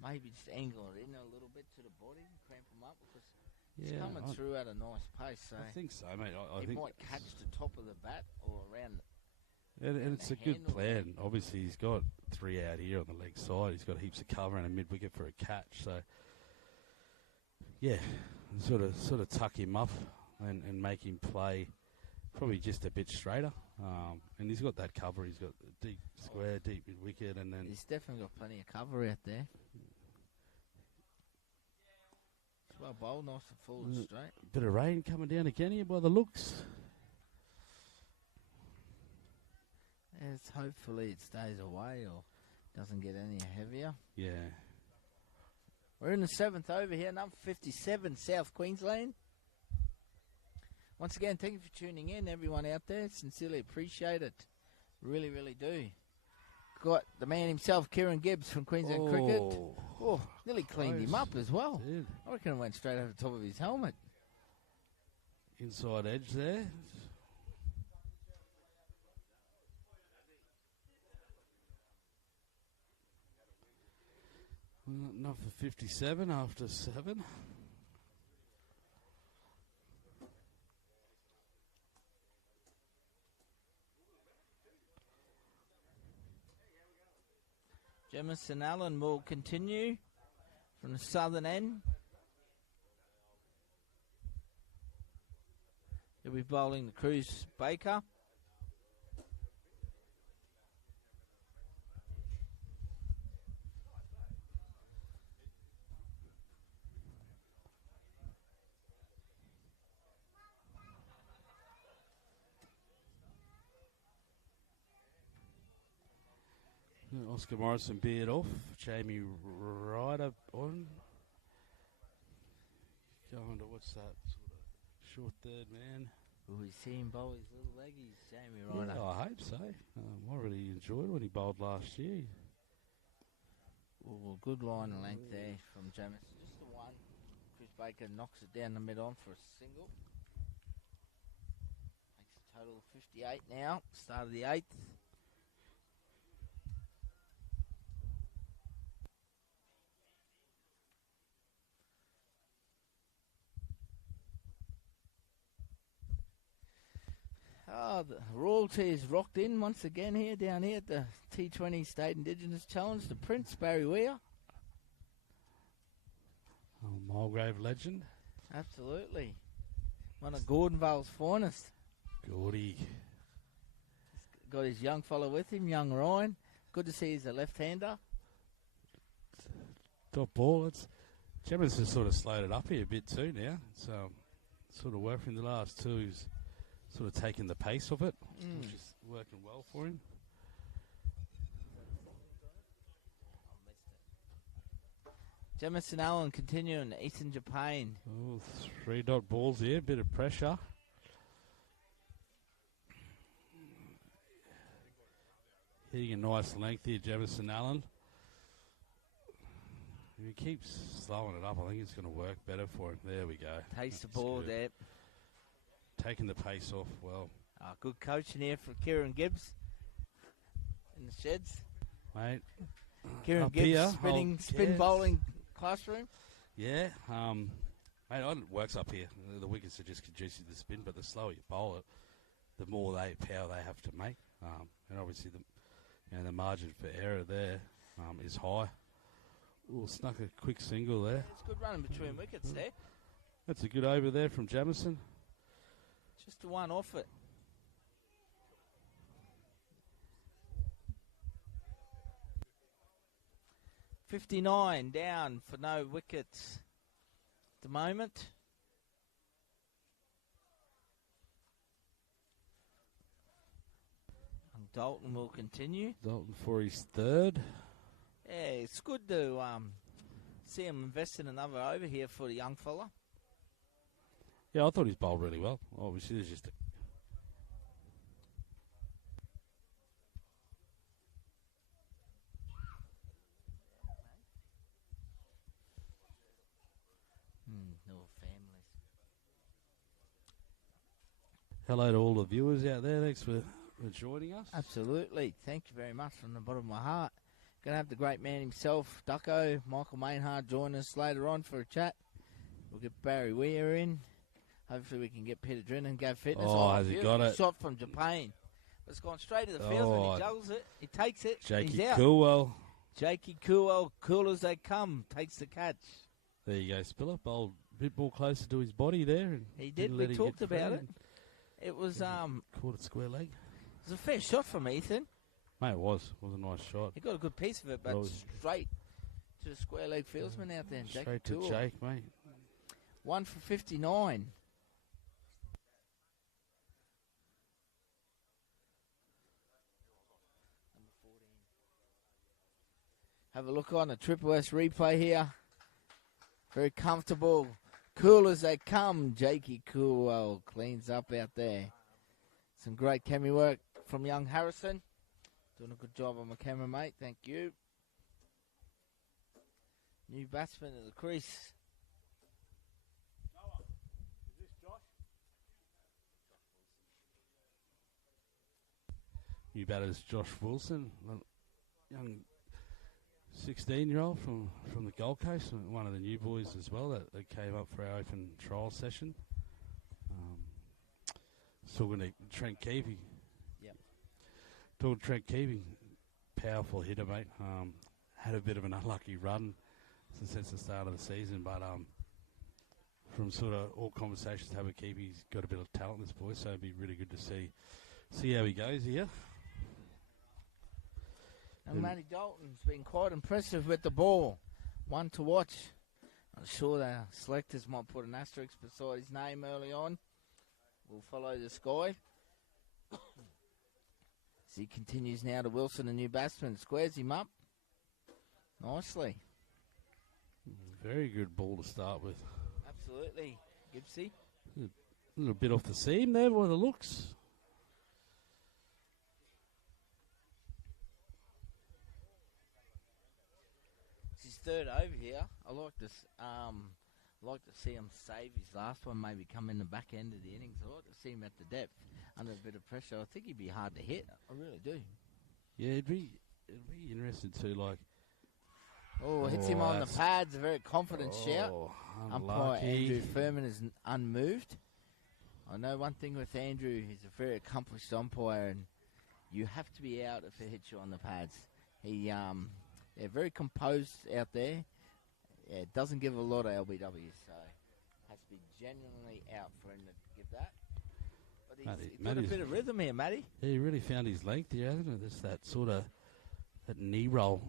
Maybe just angle it in a little bit to the body and cramp him up because it's coming through at a nice pace. So I think so, mate. I he think might catch the top of the bat or around. And it's a good plan. Obviously, he's got 3 out here on the leg side. He's got heaps of cover and a mid-wicket for a catch. So, yeah, sort of tuck him up and make him play probably just a bit straighter. And he's got that cover. He's got a deep square, deep mid-wicket. And then he's definitely got plenty of cover out there. It's well bowled, nice and full and straight. Bit of rain coming down again here by the looks. Hopefully it stays away or doesn't get any heavier. Yeah. We're in the 7th over here, number 57, South Queensland. Once again, thank you for tuning in, everyone out there. Sincerely appreciate it. Really, really do. Got the man himself, Kieran Gibbs from Queensland Cricket. Oh, nearly cleaned him up as well. Dude. I reckon it went straight over the top of his helmet. Inside edge there. Enough for 57 after 7. Jemison Allen will continue from the southern end. He'll be bowling the Cruz Baker. Oscar Morrison beard off. Jamie Ryder on. Going to what's that sort of short third man. Will we see him bowl his little leggies, Jamie Ryder? Yeah, I hope so. I really enjoyed when he bowled last year. Well, good line and length there from Jamison. Just the one. Chris Baker knocks it down the mid-on for a single. Makes a total of 58 now. Start of the 8th. Oh, the royalty is rocked in once again here, down here at the T20 State Indigenous Challenge. The Prince, Barry Weir. Oh, Mulgrave legend. Absolutely. One of Gordonvale's finest. Gordy. He's got his young fellow with him, young Ryan. Good to see he's a left-hander. Top ball. Gemma's just sort of slowed it up here a bit too now. It's sort of working the last 2. He's sort of taking the pace of it, which is working well for him. Jemison Allen continuing, Eastern Japan. Oh, 3 dot balls here, bit of pressure. Hitting a nice length here, Jemison Allen. If he keeps slowing it up, I think it's going to work better for him. There we go. Taste the ball there. Taking the pace off well. Good coaching here for Kieran Gibbs in the sheds. Mate. Kieran up Gibbs, here, spin bowling classroom. Yeah. Mate, it works up here. The wickets are just conducive to the spin, but the slower you bowl it, the more power they have to make. And obviously the margin for error there is high. Ooh, snuck a quick single there. It's good running between wickets there. That's a good over there from Jamison. Just the one off it. $59 down for no wickets at the moment. Dalton will continue. Dalton for his third. Yeah, it's good to see him invest in another over here for the young fella. Yeah, I thought he's bowled really well. Obviously, there's just No families. hello to all the viewers out there. Thanks for joining us. Absolutely. Thank you very much from the bottom of my heart. Going to have the great man himself, Ducko, Michael Mainhardt, join us later on for a chat. We'll get Barry Weir in. Hopefully we can get Peter Drin and Gav Fitness. Has he got it? Shot from Japan. It's gone straight to the field and he juggles it. He takes it. Jakey He's out. Coolwell. Jakey Coolwell, cool as they come, takes the catch. There you go, Spiller. Bowled a bit more closer to his body there. And he did. We talked about it. It was caught it square leg. It was a fair shot from Ethan. Mate, it was. It was a nice shot. He got a good piece of it, but straight to the square leg fieldsman out there. Straight to Jake, mate. 1 for 59. Have a look on the Triple S replay here. Very comfortable. Cool as they come. Jakey Coolwell cleans up out there. Some great camera work from young Harrison. Doing a good job on my camera, mate. Thank you. New batsman in the crease. Noah, is this Josh? New batter's Josh Wilson, a young 16-year-old from the Gold Coast, and one of the new boys as well that came up for our open trial session. Talking to Trent Keevy. Yep. Talking to Trent Keevy, powerful hitter, mate. Had a bit of an unlucky run since the start of the season, but from sort of all conversations I have with Keevy, he's got a bit of talent, this boy, so it'd be really good to see how he goes here. And Matty Dalton's been quite impressive with the ball. One to watch. I'm sure the selectors might put an asterisk beside his name early on. We'll follow the sky. As he continues now to Wilson, a new batsman. Squares him up nicely. Very good ball to start with. Absolutely. Gibbsy. A little bit off the seam there by the looks. Third over here. I like this. Like to see him save his last one. Maybe come in the back end of the innings. I like to see him at the depth under a bit of pressure. I think he'd be hard to hit. I really do. Yeah, it'd be interesting too. Like, hits him on the pads. A very confident shout. Umpire Andrew Furman is unmoved. I know one thing with Andrew. He's a very accomplished umpire, and you have to be out if it hits you on the pads. He very composed out there. Yeah, doesn't give a lot of LBWs, so has to be genuinely out for him to give that. But he's got a bit of rhythm here, Matty. Yeah, he really found his length here, hasn't it? Just that sort of that knee roll,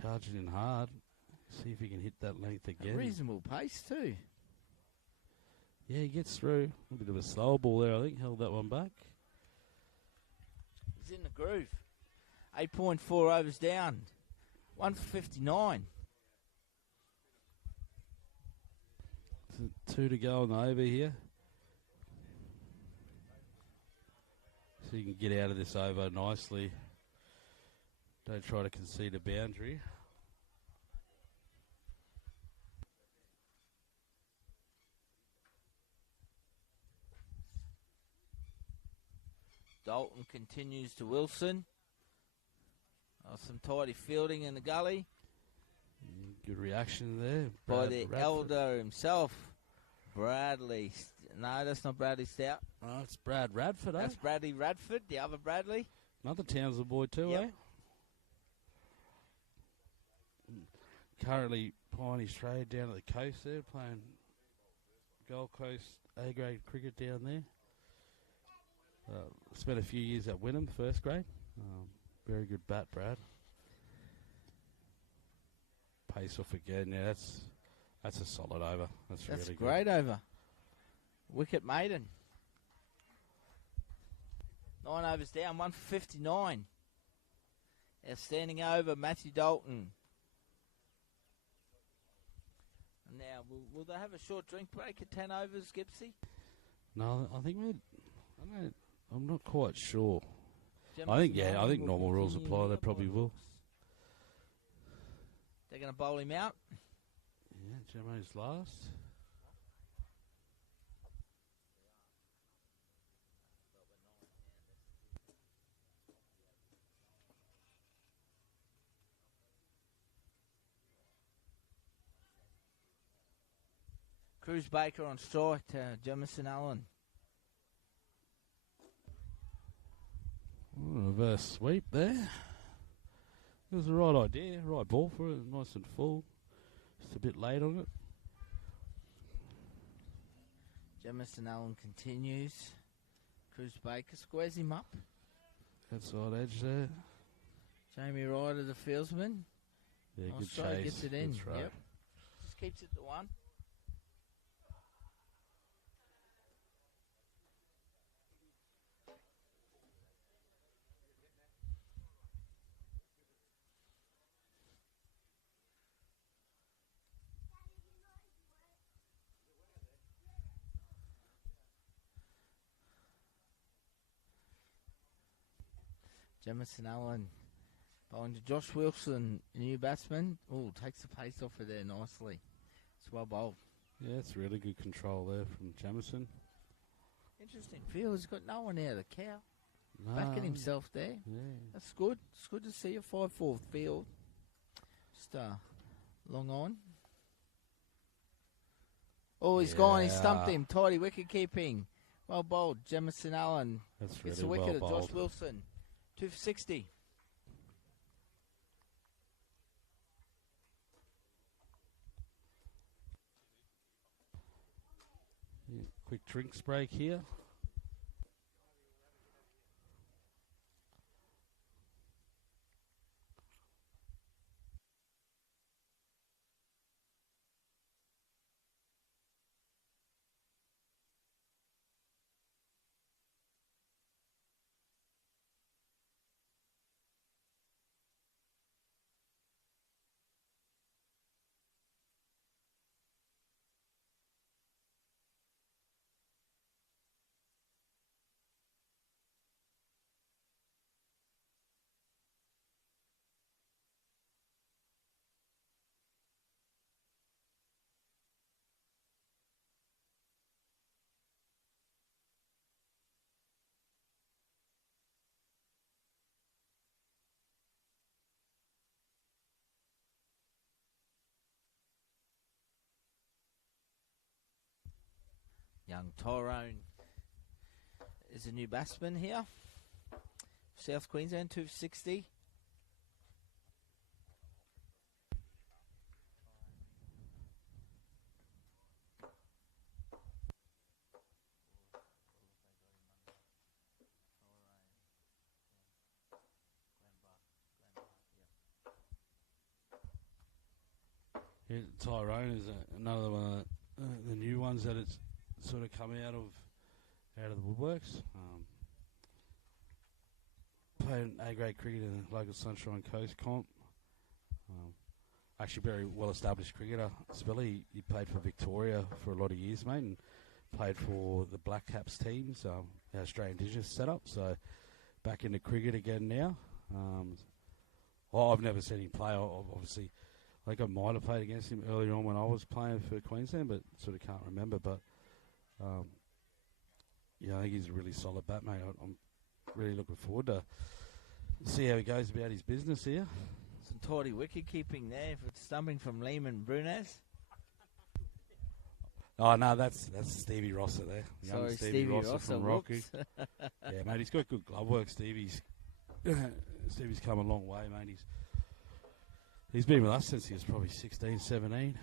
charging in hard. See if he can hit that length again. A reasonable pace too. Yeah, he gets through. A bit of a slow ball there, I think. Held that one back. He's in the groove. 8.4 overs down. 1 for 59. 2 to go on the over here. So you can get out of this over nicely. Don't try to concede a boundary. Dalton continues to Wilson. Some tidy fielding in the gully. Good reaction there. By the elder himself, Bradley. No, that's not Bradley Stout. Oh, it's Brad Radford, That's Bradley Radford, the other Bradley. Another Townsville boy too, Yep. Currently plying his trade down at the coast there, playing Gold Coast A-grade cricket down there. Spent a few years at Wynnum, first grade. Very good bat, Brad. Pace off again. Yeah, that's a solid over. That's really good. Great over. Wicket maiden. 9 overs down, 1 for 59. Outstanding over, Matthew Dalton. Now, will they have a short drink break at 10 overs, Gipsy? No, I think I'm not quite sure. I think normal rules apply. They probably will. They're going to bowl him out. Yeah, Gemmo's last. Cruz Baker on strike to Jamison Allen. Reverse sweep there. It was the right idea, right ball for it, nice and full. Just a bit late on it. Jamison Allen continues. Cruz Baker squares him up. Outside edge there. Jamie Ryder, the fieldsman. Yeah, good chase. Gets it in. That's right. Yep. Just keeps it to 1. Jamison Allen bowling to Josh Wilson, new batsman. Oh, takes the pace off of there nicely. It's well bowled. Yeah, it's really good control there from Jamison. Interesting field. He's got no one out of the cow. No. Backing himself there. Yeah. That's good. It's good to see a 5-4 field. Just long on. Oh, he's gone. He stumped him. Tidy wicket keeping. Well bowled. Jamison Allen gets the wicket of Josh Wilson. 2 for 60. Yeah, quick drinks break here. Young Tyrone is a new batsman here. South Queensland, 2 for 60. Yeah, Tyrone is another one of the new ones that it's sort of come out of the woodworks. Played A-grade cricket in the local Sunshine Coast comp. Actually very well-established cricketer. Spilly, he played for Victoria for a lot of years, mate, and played for the Black Caps teams, our Australian Indigenous setup. So back into cricket again now. I've never seen him play. Obviously, I think I might have played against him earlier on when I was playing for Queensland, but sort of can't remember. But yeah, I think he's a really solid bat, mate. I'm really looking forward to see how he goes about his business here. Some tidy wicket keeping there for stumping from Lehman Brunez. Oh no, that's Stevie Rosser there. Sorry, Stevie Rosser from Rocky. Yeah, mate, he's got good glove work. Stevie's come a long way, mate. He's been with us since he was probably 16, 17.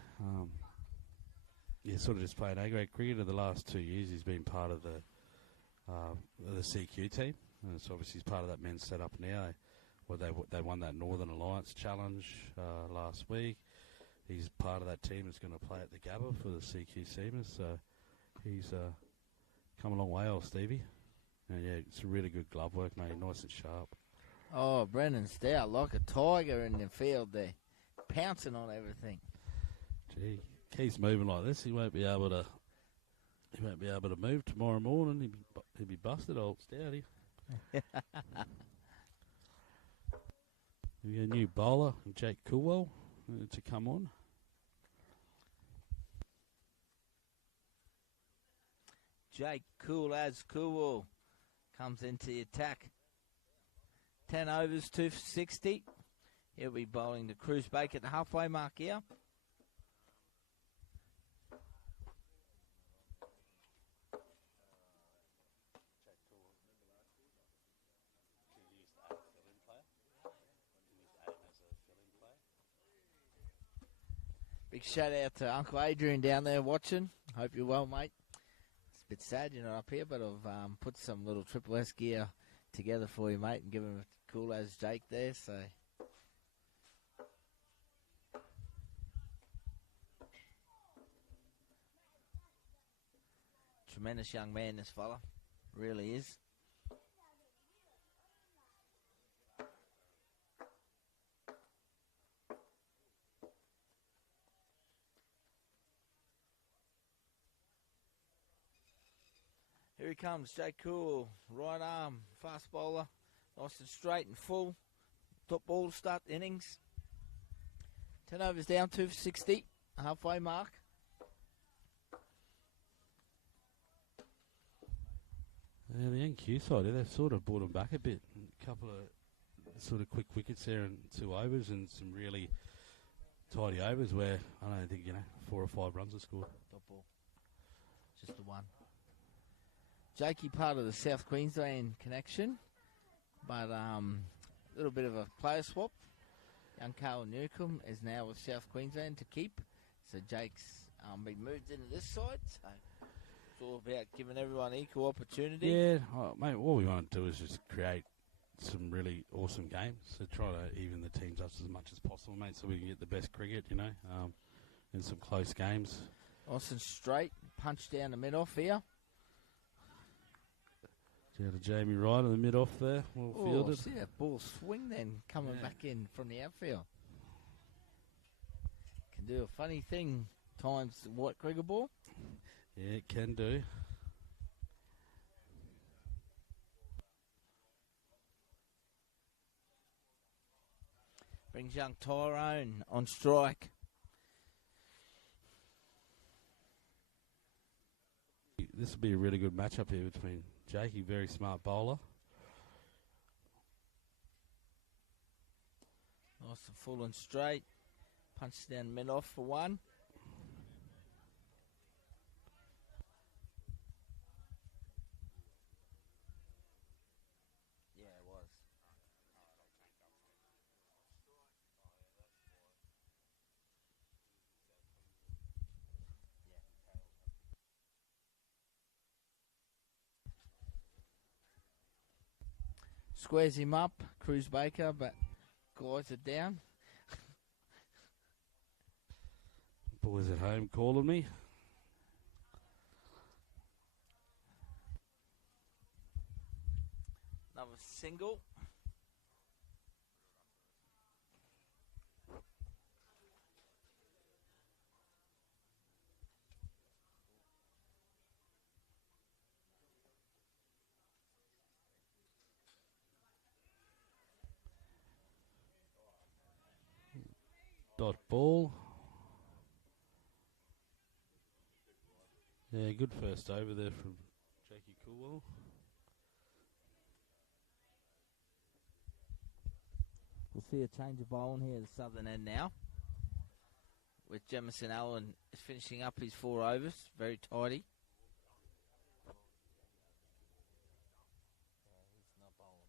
Yeah, sort of just playing A-grade cricket. The last 2 years, he's been part of the CQ team, and so obviously he's part of that men's setup now. They won that Northern Alliance Challenge last week. He's part of that team that's going to play at the Gabba for the CQ Seamers. So he's come a long way, old Stevie. Yeah, it's a really good glove work, mate. Nice and sharp. Oh, Brendan Stout, like a tiger in the field there, pouncing on everything. Gee, keeps moving like this, he won't be able to. He won't be able to move tomorrow morning. He'd be busted, old Stouty. We got a new bowler, Jake Coolwell, to come on. Jake Coolwell comes into the attack. 10 overs, 2 for 60. He'll be bowling to Cruz Baker at the halfway mark here. Big shout out to Uncle Adrian down there watching. Hope you're well, mate. It's a bit sad you're not up here, but I've put some little Triple S gear together for you, mate, and give him a cool as Jake there. So tremendous young man, this fella. Really is. Here he comes, Jake Cool, right arm, fast bowler, nice and straight and full. Top ball to start the innings. 10 overs down, 2 for 60, halfway mark. Yeah, the NQ side, they've sort of brought him back a bit. A couple of sort of quick wickets there and 2 overs and some really tidy overs where I don't think, 4 or 5 runs are scored. Top ball. Just the one. Jakey part of the South Queensland connection, but a little bit of a player swap. Young Carl Newcomb is now with South Queensland to keep, so Jake's been moved into this side, so it's all about giving everyone equal opportunity. Yeah, mate, all we want to do is just create some really awesome games, so try to even the teams up as much as possible, mate, so we can get the best cricket, in some close games. Nice and straight, punch down the mid-off here. Down to Jamie Wright in the mid-off there, well fielded. See that ball swing then, coming back in from the outfield. Can do a funny thing, times the white cricket ball. Yeah, it can do. Brings young Tyrone on strike. This will be a really good matchup here between Jakey, very smart bowler. Nice and full and straight. Punch down mid-off for one. Yeah, it was. Squares him up, Cruz Baker, but glides it down. Boys at home calling me. Another single. Dot ball. Yeah, good first over there from Jakey Coolwell. We'll see a change of bowling here at the southern end now. With Jemison Allen finishing up his 4 overs. Very tidy. He's not bowling,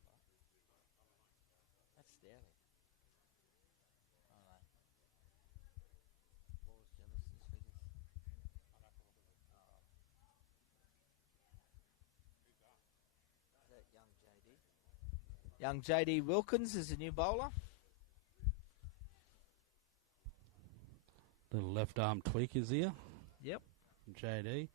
that's Stouty. What was Jemison's figures? Is that young JD? Young JD Wilkins is the new bowler. Little left arm tweakers here. Yep. From JD.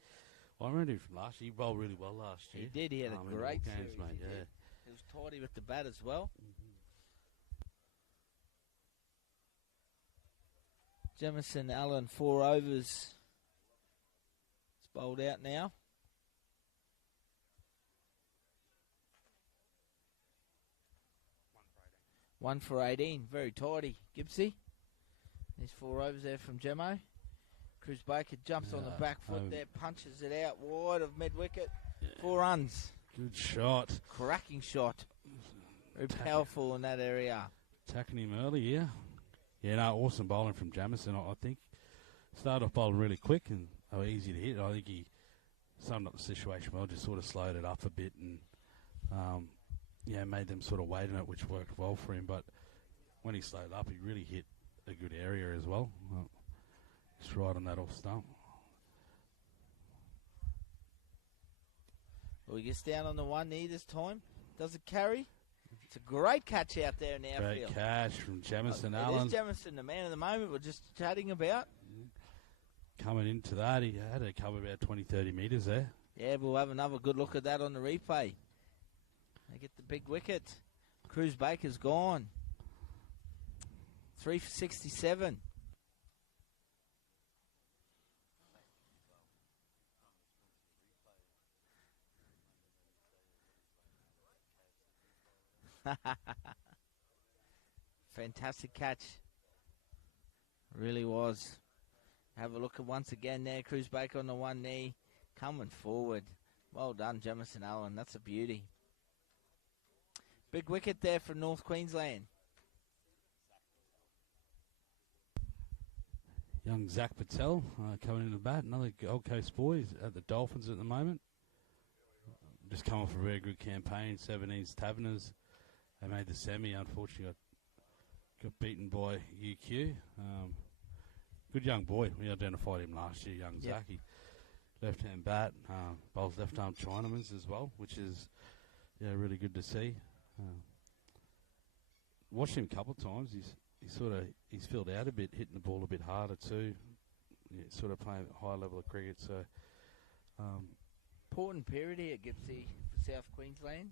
I remember him from last year. He bowled really well last year. He did. He had a great games, series, mate. he did. He was tidy with the bat as well. Jamison Allen, 4 overs. It's bowled out now. 1 for 18. Very tidy. Gibbsy. These 4 overs there from Gemmo. Cruz Baker jumps on the back foot there, punches it out wide of mid-wicket. 4 runs. Good shot. Cracking shot. Very powerful in that area. Attacking him early, yeah. Yeah, no, awesome bowling from Jamison, I think. Started off bowling really quick and easy to hit. I think he summed up the situation well, just sort of slowed it up a bit and, made them sort of wait on it, which worked well for him. But when he slowed up, he really hit a good area as well. Just right on that off stump. Well, he gets down on the 1 knee this time. Does it carry? It's a great catch out there in the outfield. Great catch from Jamison Allen. It is Jamison, the man of the moment we're just chatting about. Coming into that, he had to cover about 20, 30 metres there. Yeah, we'll have another good look at that on the replay. They get the big wicket. Cruz Baker's gone. 3 for 67. Fantastic catch. Really was. Have a look at once again there. Cruz Baker on the 1 knee. Coming forward. Well done, Jamison Allen. That's a beauty. Big wicket there for North Queensland. Young Zach Patel coming into the bat. Another Gold Coast boy. He's at the Dolphins at the moment. Just come off a very good campaign. 17s Taverners. They made the semi. Unfortunately, got beaten by UQ. Good young boy. We identified him last year, young Zach. He left-hand bat. Bowls left-arm Chinamans as well, which is really good to see. Watched him a couple of times. He's filled out a bit, hitting the ball a bit harder too. Yeah, sort of playing a high level of cricket. So important period here, Gibbsy, for South Queensland.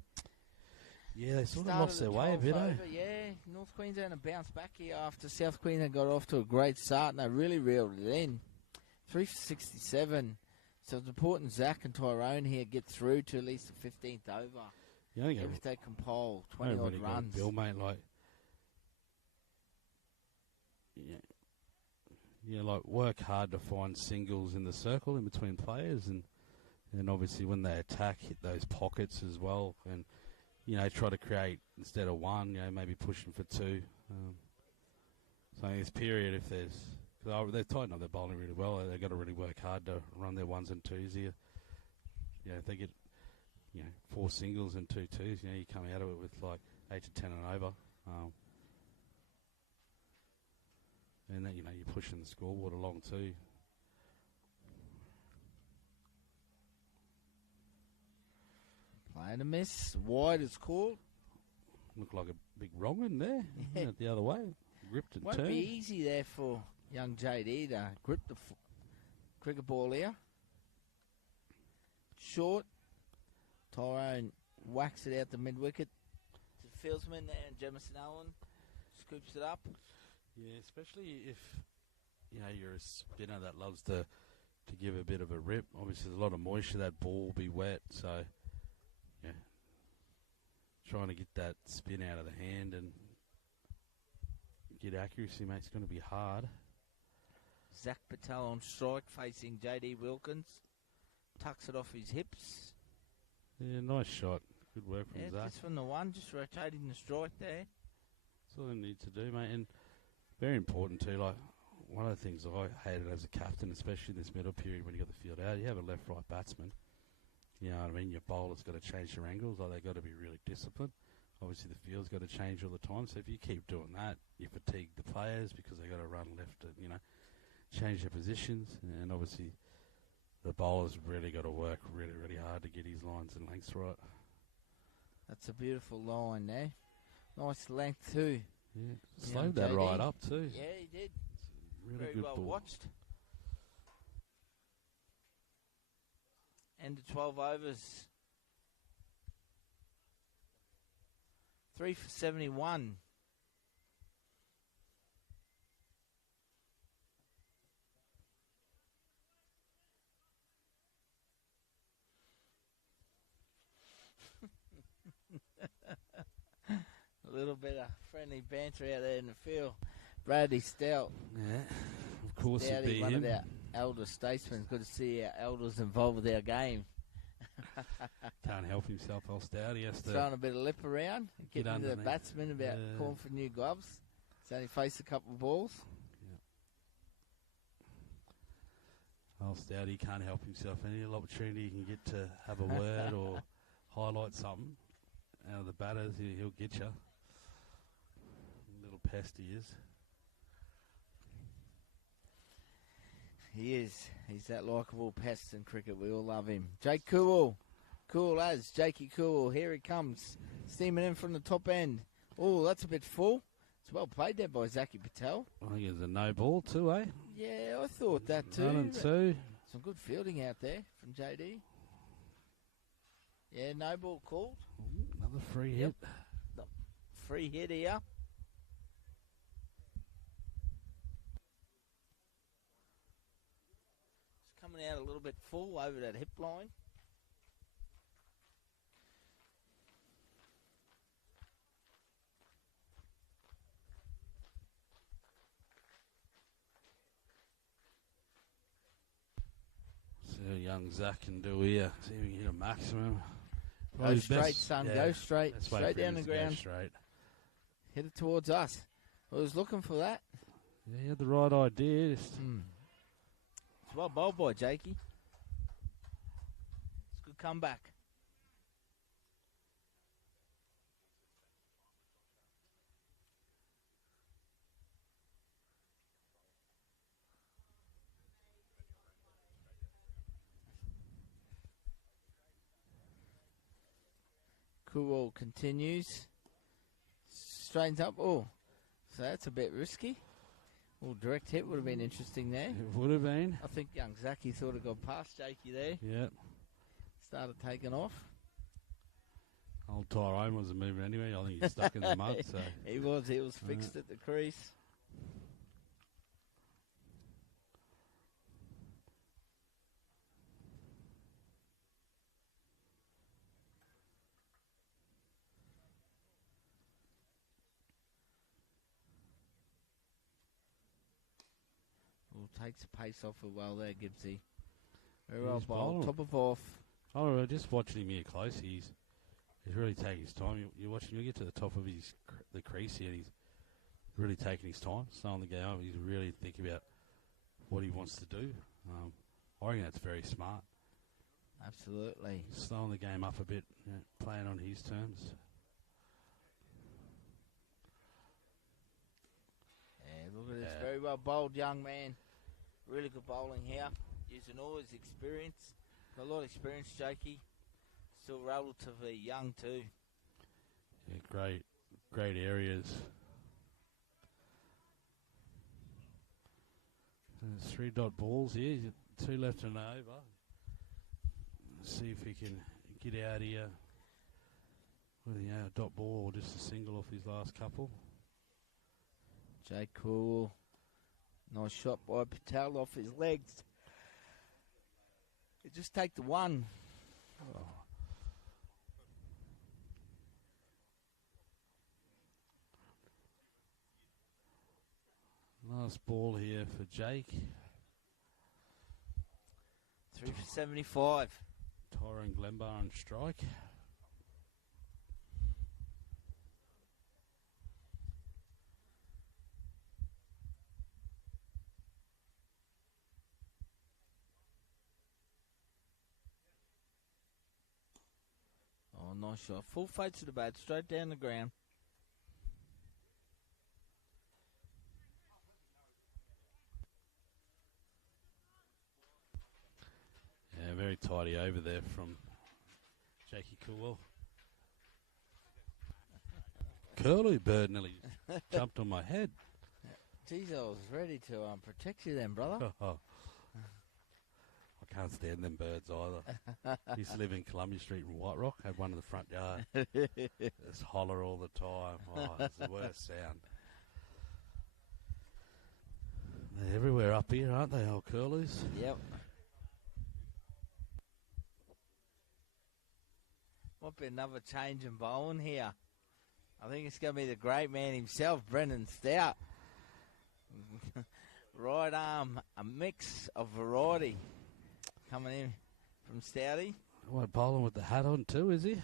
Yeah, they sort of lost their way a bit, Yeah, North Queensland have bounced back here after South Queensland got off to a great start and they really reeled it in. 3 for 67. So it's important Zach and Tyrone here get through to at least the 15th over. Yeah, if they compile 20 odd runs. Bill, mate, work hard to find singles in the circle in between players and obviously when they attack, hit those pockets as well and try to create instead of one, maybe pushing for 2. So in this period, if they've tightened up their bowling really well, they've got to really work hard to run their 1s and 2s here. If they get 4 singles and 2 2s, you come out of it with 8 to 10 and over. And then, you're pushing the scoreboard along too. Playing a miss. Wide it's called. Looked like a big wrong in there. Yeah. Went the other way. Gripped and Won't turned. Be easy there for young JD to grip the cricket ball here. Short. Tyrone whacks it out the mid-wicket to the fieldsman there, and Jamison Allen scoops it up. Yeah, especially if, you're a spinner that loves to give a bit of a rip. Obviously, there's a lot of moisture. That ball will be wet, so, trying to get that spin out of the hand and get accuracy, mate, it's going to be hard. Zach Patel on strike facing JD Wilkins. Tucks it off his hips. Yeah, nice shot. Good work from Zach. Just from the 1, just rotating the strike there. That's all they need to do, mate. And very important too, one of the things I hated as a captain, especially in this middle period when you got the field out, you have a left-right batsman. You know what I mean? Your bowler's got to change their angles. They've got to be really disciplined. Obviously, the field's got to change all the time. So if you keep doing that, you fatigue the players because they've got to run left to, change their positions. And obviously, the bowler's really got to work really, really hard to get his lines and lengths right. That's a beautiful line there. Nice length too. Yeah, slowed that right up too. Yeah, he did. Really Very good well ball. watched. End of 12 overs. 3 for 71. A little bit of friendly banter out there in the field. Bradley Stout. Yeah, of course it'd be one him. of our elder statesmen. Good to see our elders involved with our game. Can't help himself, old Stout. He has to throwing a bit of lip around, getting into the underneath. batsman about calling for new gloves. He's only faced a couple of balls. Yeah. Old Stout, he can't help himself. Any opportunity he can get to have a word or highlight something out of the batters, he'll get you. Little pest he is. He is. He's that likeable pest in cricket. We all love him. Jake Cool. Cool as. Jakey Cool. Here he comes. Steaming in from the top end. Oh, that's a bit full. It's well played there by Zaki Patel. I think it's a no ball too, eh? Yeah, I thought that too. 1 and 2. Some good fielding out there from JD. Yeah, no ball called. Another free hit. Free hit here. It's coming out a little bit full over that hip line. See what young Zach can do here. See if we can hit a maximum. Go straight, son. Yeah, go straight. Straight down the ground. Straight. Hit it towards us. I was looking for that. Yeah, he had the right idea. It's well bowled by Jakey. It's a good comeback. Cool continues. Straightens up. Oh, so that's a bit risky. Oh, direct hit would have been interesting there. It would have been. I think young Zaki sort of got past Jakey there. Yeah. Started taking off. Old Tyrone wasn't moving anyway. I think he's stuck in the mud. So He was fixed at the crease. Takes the pace off it well there, Gibbsy. Very well bowled. Top of off. Oh, just watching him here close. He's really taking his time. You watch him. You get to the top of the crease here. And he's really taking his time, slowing the game up. He's really thinking about what he wants to do. I reckon that's very smart. Absolutely. Slowing the game up a bit, playing on his terms. Yeah, look at this. Very well bowled, young man. Really good bowling here. Using all his experience. Got a lot of experience, Jakey. Still relatively young too. Yeah, great areas. There's 3 dot balls here. 2 left and over. Let's see if he can get out here with a dot ball or just a single off his last couple. Jake Cool. Nice shot by Patel off his legs. It just take the one. Oh. Last ball here for Jake. 3 for 75. Tyrone Glenbar on strike. Oh, nice shot. Full fade to the bat, straight down the ground. Yeah, very tidy over there from Jakey Coolwell. Curly bird nearly jumped on my head. Geez, I was ready to protect you then, brother. I can't stand them birds either. Used to live in Columbia Street in White Rock. Had one in the front yard. Just holler all the time. Oh, it's the worst sound. They're everywhere up here, aren't they, old curlews? Yep. Might be another change in bowling here. I think it's going to be the great man himself, Brendan Stout. Right arm, a mix of variety coming in from Stouty. What, bowling with the hat on too, is he?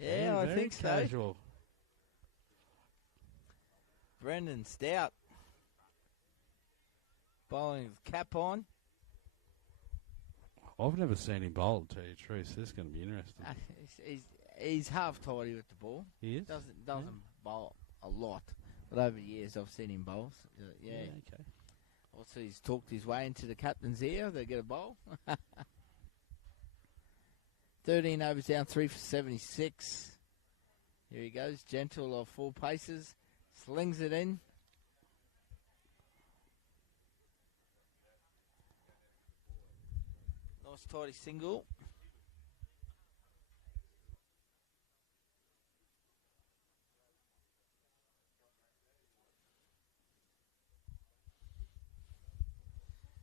Yeah, I think so. Casual. Brendan Stout. Bowling with cap on. I've never seen him bowl, to tell you the truth. This is going to be interesting. He's half tidy with the ball. He is? Doesn't bowl a lot. But over the years, I've seen him bowl. Yeah. Okay. Also, he's talked his way into the captain's ear. They get a bowl. 13 overs down, 3 for 76. Here he goes. Gentle off 4 paces. Slings it in. Nice tidy single.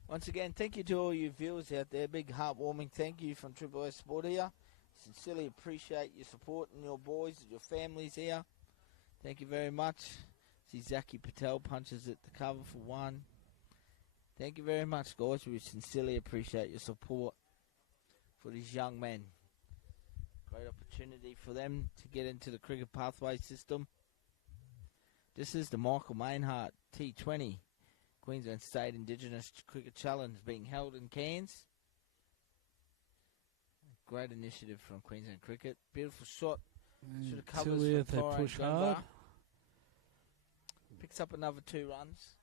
Once again, thank you to all you viewers out there. Big heartwarming thank you from Triple S Sport here. Sincerely appreciate your support and your boys and your families here. Thank you very much. See Zaki Patel punches at the cover for 1. Thank you very much, guys. We sincerely appreciate your support for these young men. Great opportunity for them to get into the cricket pathway system. This is the Michael Mainhardt T20 Queensland State Indigenous Cricket Challenge being held in Cairns. Great initiative from Queensland Cricket. Beautiful shot. Should have covered they push hard. Picks up another 2 runs.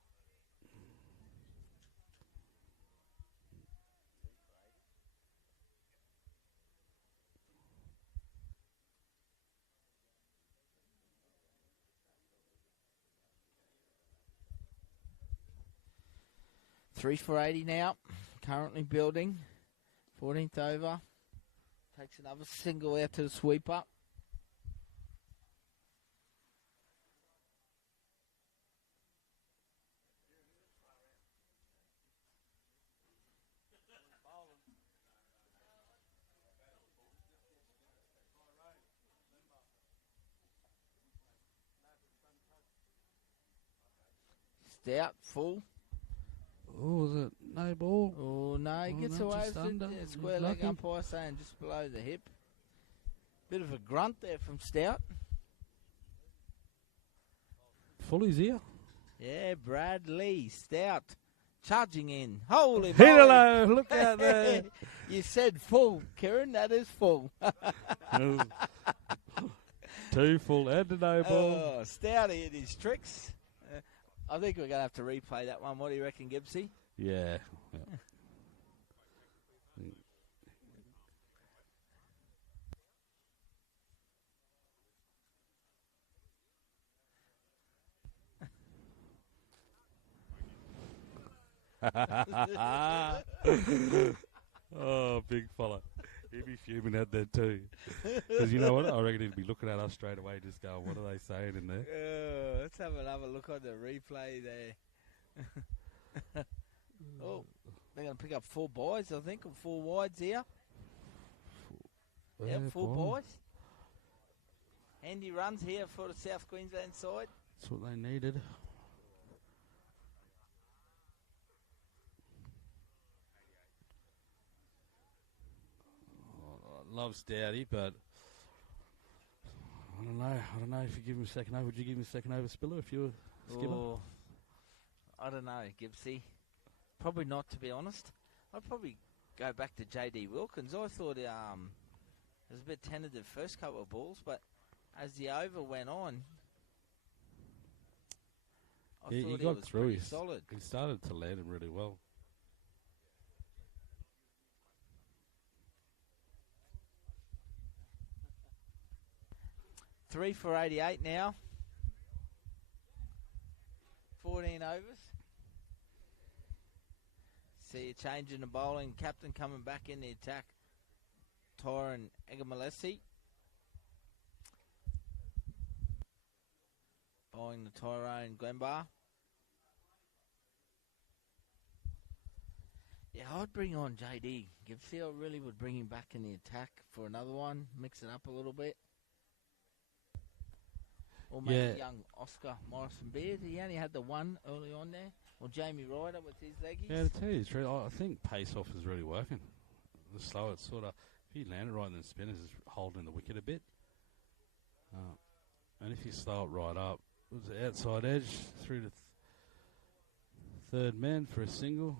Three for 80 now. Currently building. 14th over. Takes another single out to the sweeper. Stout, full. Oh, is it no ball? Oh, no, he gets no, away just with under. it. Square leg umpire saying just below the hip. Bit of a grunt there from Stout. Fully's here. Yeah, Bradley Stout charging in. Holy Hello, look out there. You said full, Kieran. That is full. 2 full and a no ball. Oh, Stouty and his tricks. I think we're going to have to replay that one. What do you reckon, Gibbsy? Yeah. Oh, big fella. He'd be fuming out there too. Because you know what? I reckon he'd be looking at us straight away just going, what are they saying in there? Let's have another look on the replay there. Oh, they're going to pick up 4 buys, I think, or 4 wides here. Yep, 4 buys. Handy runs here for the South Queensland side. That's what they needed. Love Stouty, but I don't know if you give him a second over. Would you give him a second over, Spiller, if you were skipper? Oh, I don't know, Gibbsy. Probably not, to be honest. I'd probably go back to J.D. Wilkins. I thought it was a bit tentative first couple of balls, but as the over went on, I thought he got was through. Pretty solid. He started to land him really well. Three for 88 now. 14 overs. see a change in the bowling. Captain coming back in the attack. Tyron Egamalesi. Bowling the Tyrone Glenbar. Yeah, I'd bring on JD Gibbsy. I really would bring him back in the attack for another one. Mix it up a little bit. Or maybe young Oscar Morrison Beard. He only had the one early on there. Or Jamie Ryder with his leggies. Yeah, to tell you the truth, I think pace-off is really working. The slow, it's sort of, if you land it right in the spinners, it's holding the wicket a bit. And if you slow it right up, it was the outside edge through to third man for a single.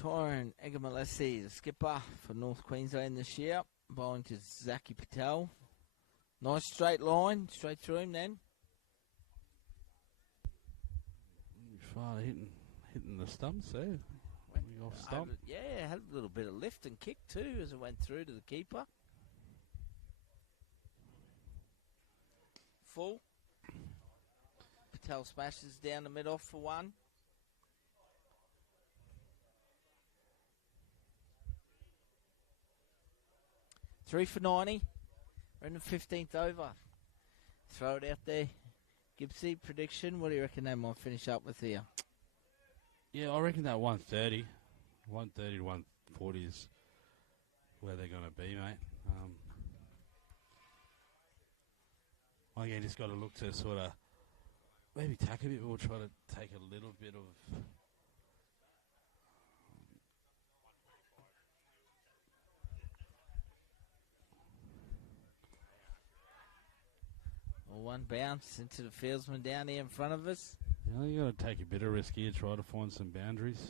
Tyron Egamalesi, the skipper for North Queensland this year, bowling to Zaki Patel. Nice straight line, straight through him then. Far hitting the stumps there. Off stump. Yeah, had a little bit of lift and kick too as it went through to the keeper. Full. Patel smashes down the mid-off for one. Three for 90. We're in the 15th over. Throw it out there. Gibbsy, prediction. What do you reckon they might finish up with here? Yeah, I reckon that 130. 130 to 140 is where they're going to be, mate. Again, just got to look to sort of maybe tack a bit more, try to take a little bit of... One bounce into the fieldsman down here in front of us. Yeah, you got to take a bit of risk here, try to find some boundaries.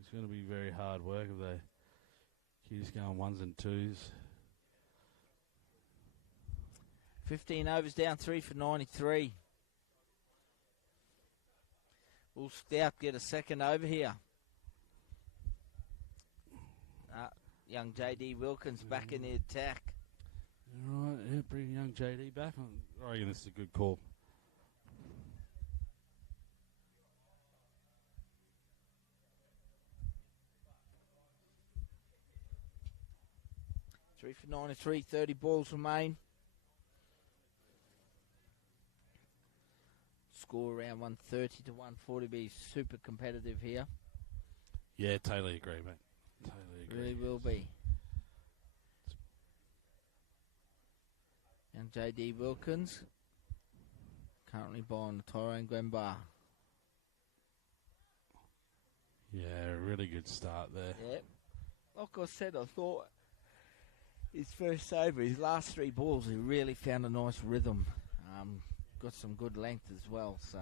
It's going to be very hard work if they keep just going ones and twos. 15 overs down, 3 for 93. Will Stout get a second over here? Young J.D. Wilkins back in the attack. Right, yeah, bring young JD back. I reckon this is a good call. Three for 93, 30 balls remain. Score around 130 to 140, be super competitive here. Yeah, totally agree, mate. Totally agree. Really will be. Young J.D. Wilkins, currently bowling the Tyrone Glenbar. Yeah, really good start there. Yep. Like I said, I thought his first over, his last three balls, he really found a nice rhythm. Got some good length as well, so...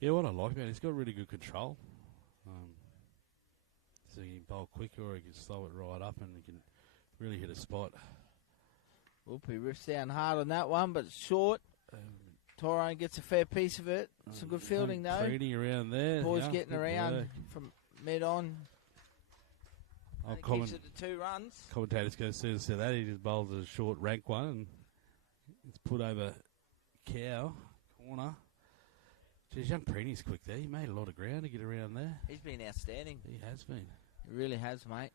Yeah, what I like about it, he's got really good control. So he can bowl quicker or he can slow it right up and he can really hit a spot. Whoop, he riffs down hard on that one, but short. Tyrone gets a fair piece of it. Some good fielding, though. Treaty around there. Boys getting around from mid-on. Keeps it to 2 runs. Commentators go soon as that. He just bowls a short rank one and it's put over Cow, corner. Geez, young Preeney's quick there. He made a lot of ground to get around there. He's been outstanding. He has been. He really has, mate.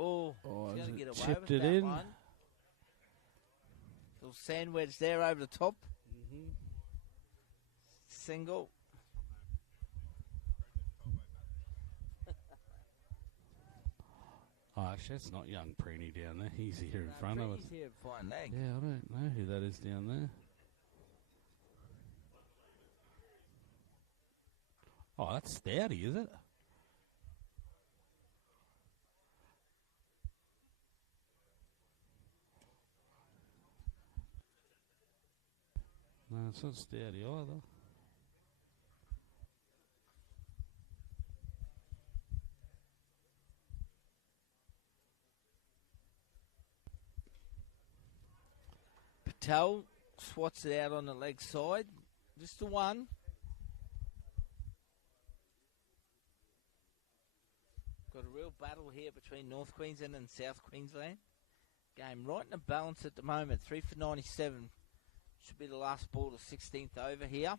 Oh, he's going to get away chipped with it that in. one. Little sand wedge there over the top. Mm-hmm. Single. Oh, actually, that's not young Preeney down there. He's here in front of us. He's here, fine leg. Yeah, I don't know who that is down there. Oh, that's Stouty, is it? No, it's not Stouty either. Patel swats it out on the leg side. Just the one. Got a real battle here between North Queensland and South Queensland. Game right in the balance at the moment. 3 for 97. Should be the last ball, the 16th over here.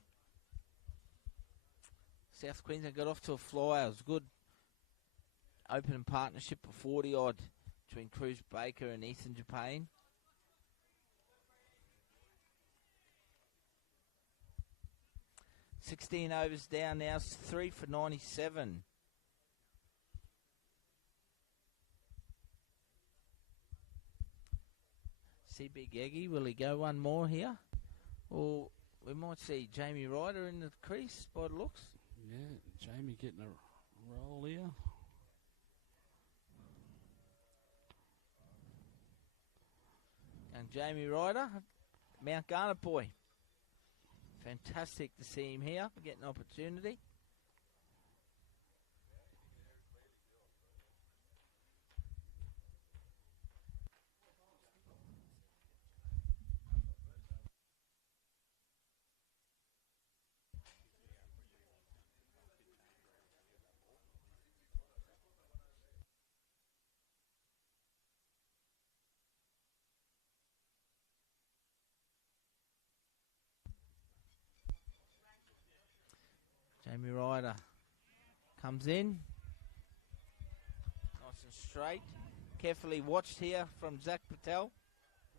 South Queensland got off to a flyer. It was good opening partnership for 40-odd between Cruz Baker and Ethan Japan. $16 overs down now. 3 for 97. See Big Eggy. Will he go one more here? Or we might see Jamie Ryder in the crease by the looks. Yeah, Jamie getting a roll here. And Jamie Ryder, Mount Garnet boy. Fantastic to see him here, getting an opportunity. Jamie Ryder comes in. Nice and straight. Carefully watched here from Zach Patel.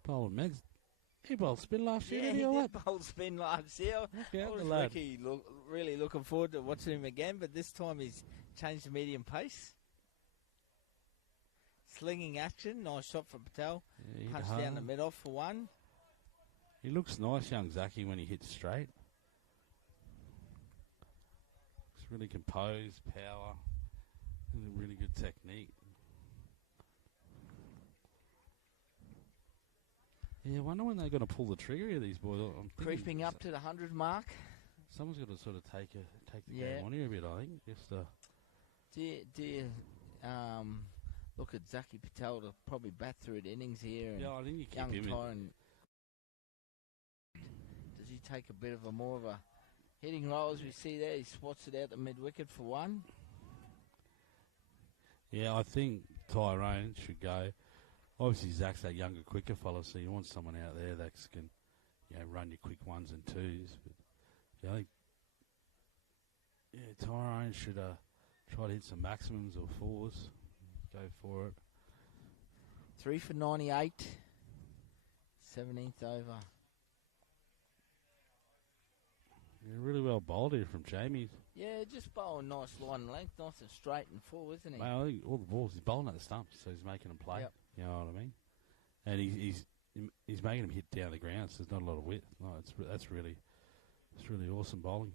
Bowling Megs. He bowled spin last year, Yeah, did he he? did bowl spin last year. Yeah, I was really looking forward to watching him again, but this time he's changed the medium pace. Slinging action. Nice shot from Patel. Yeah, Punched down the mid-off for one. He looks nice, young Zachy, when he hits straight. Really composed, power, and a really good technique. Yeah, I wonder when they're going to pull the trigger here, these boys. Creeping up to the 100 mark. Someone's got to sort of take the game on here a bit, I think. Just do you look at Zaki Patel to probably bat through the innings here? And yeah, I think you keep him in. Does he take a bit of a more of a hitting roll as we see there? He spots it out the mid-wicket for one. Yeah, I think Tyrone should go. Obviously, Zach's that younger, quicker fella, so you want someone out there that can, run your quick ones and twos. But yeah, I think Tyrone should try to hit some maximums or fours. Go for it. 3 for 98. 17th over. Yeah, really well bowled here from Jamie. Yeah, just bowling nice line and length, nice and straight and full, isn't he? Well, I think all the balls, he's bowling at the stumps, so he's making them play. Yep. You know what I mean? And he's making them hit down the ground, so there's not a lot of width. No, it's really awesome bowling.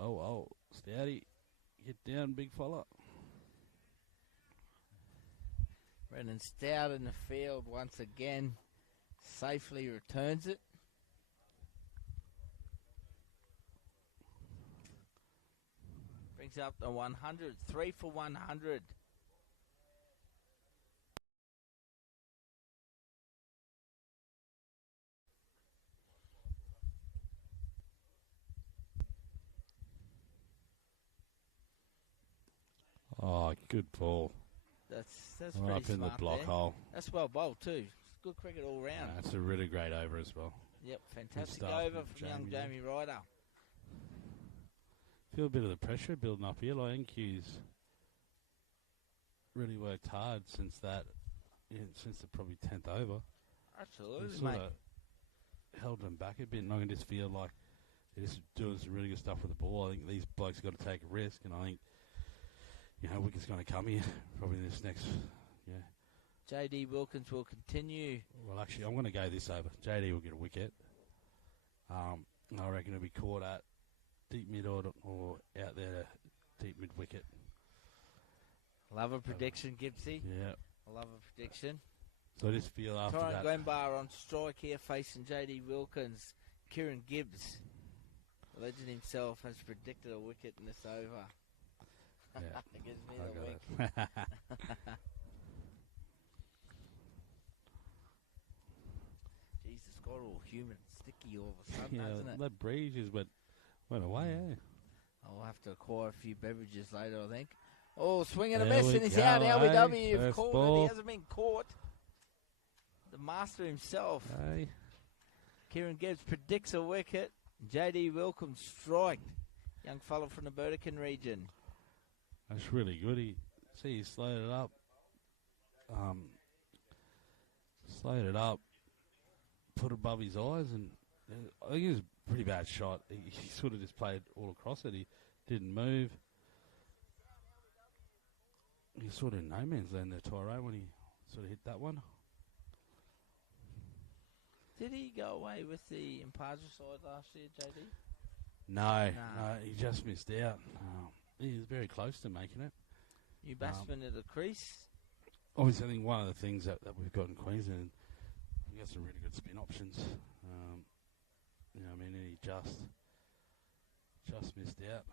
Oh, Stouty, get down, big fella. Brendan Stout in the field once again, safely returns it. Brings up the 100, 3 for 100. Oh, good ball. That's right pretty up in the smart block there. hole. That's well bowled too. Good cricket all round. That's a really great over as well. Yep, fantastic stuff over from from young Jamie Jamie Ryder. Feel a bit of the pressure building up here. Like NQ's really worked hard since since the probably 10th over. Absolutely, sort mate. of held them back a bit, and I can just feel like they're just doing some really good stuff with the ball. I think these blokes got to take a risk, and I think wicket's going to come here probably this next. J.D. Wilkins will continue. Well, actually, I'm going to go this over. J.D. will get a wicket. I reckon it'll be caught at deep mid or out there deep mid wicket. Love a prediction, Gibbsy. Yeah. I love a prediction. So I just feel after Tyron that. Glenbar on strike here facing J.D. Wilkins. Kieran Gibbs, the legend himself, has predicted a wicket in this over. Yeah. It gives me the wink. something, hasn't it? That breeze just went away, eh? I'll have to acquire a few beverages later, I think. Oh, swinging a There miss, we and he's go, out. LBW eh? have First called ball. it. He hasn't been caught. The master himself. Hey. Kieran Gibbs predicts a wicket. JD Wilkins strike. Young fellow from the Burdekin region. That's really good. He slowed it up. Put it above his eyes, and I think it was a pretty bad shot. He sort of just played all across it. He didn't move. He sort of in no man's land there, Tyro, when he sort of hit that one. Did he go away with the Imparja side last year, JD? No, he just missed out. He was very close to making it. New batsman at the crease. Obviously, I think one of the things that we've got in Queensland, we've got some really good spin options. And he just missed out.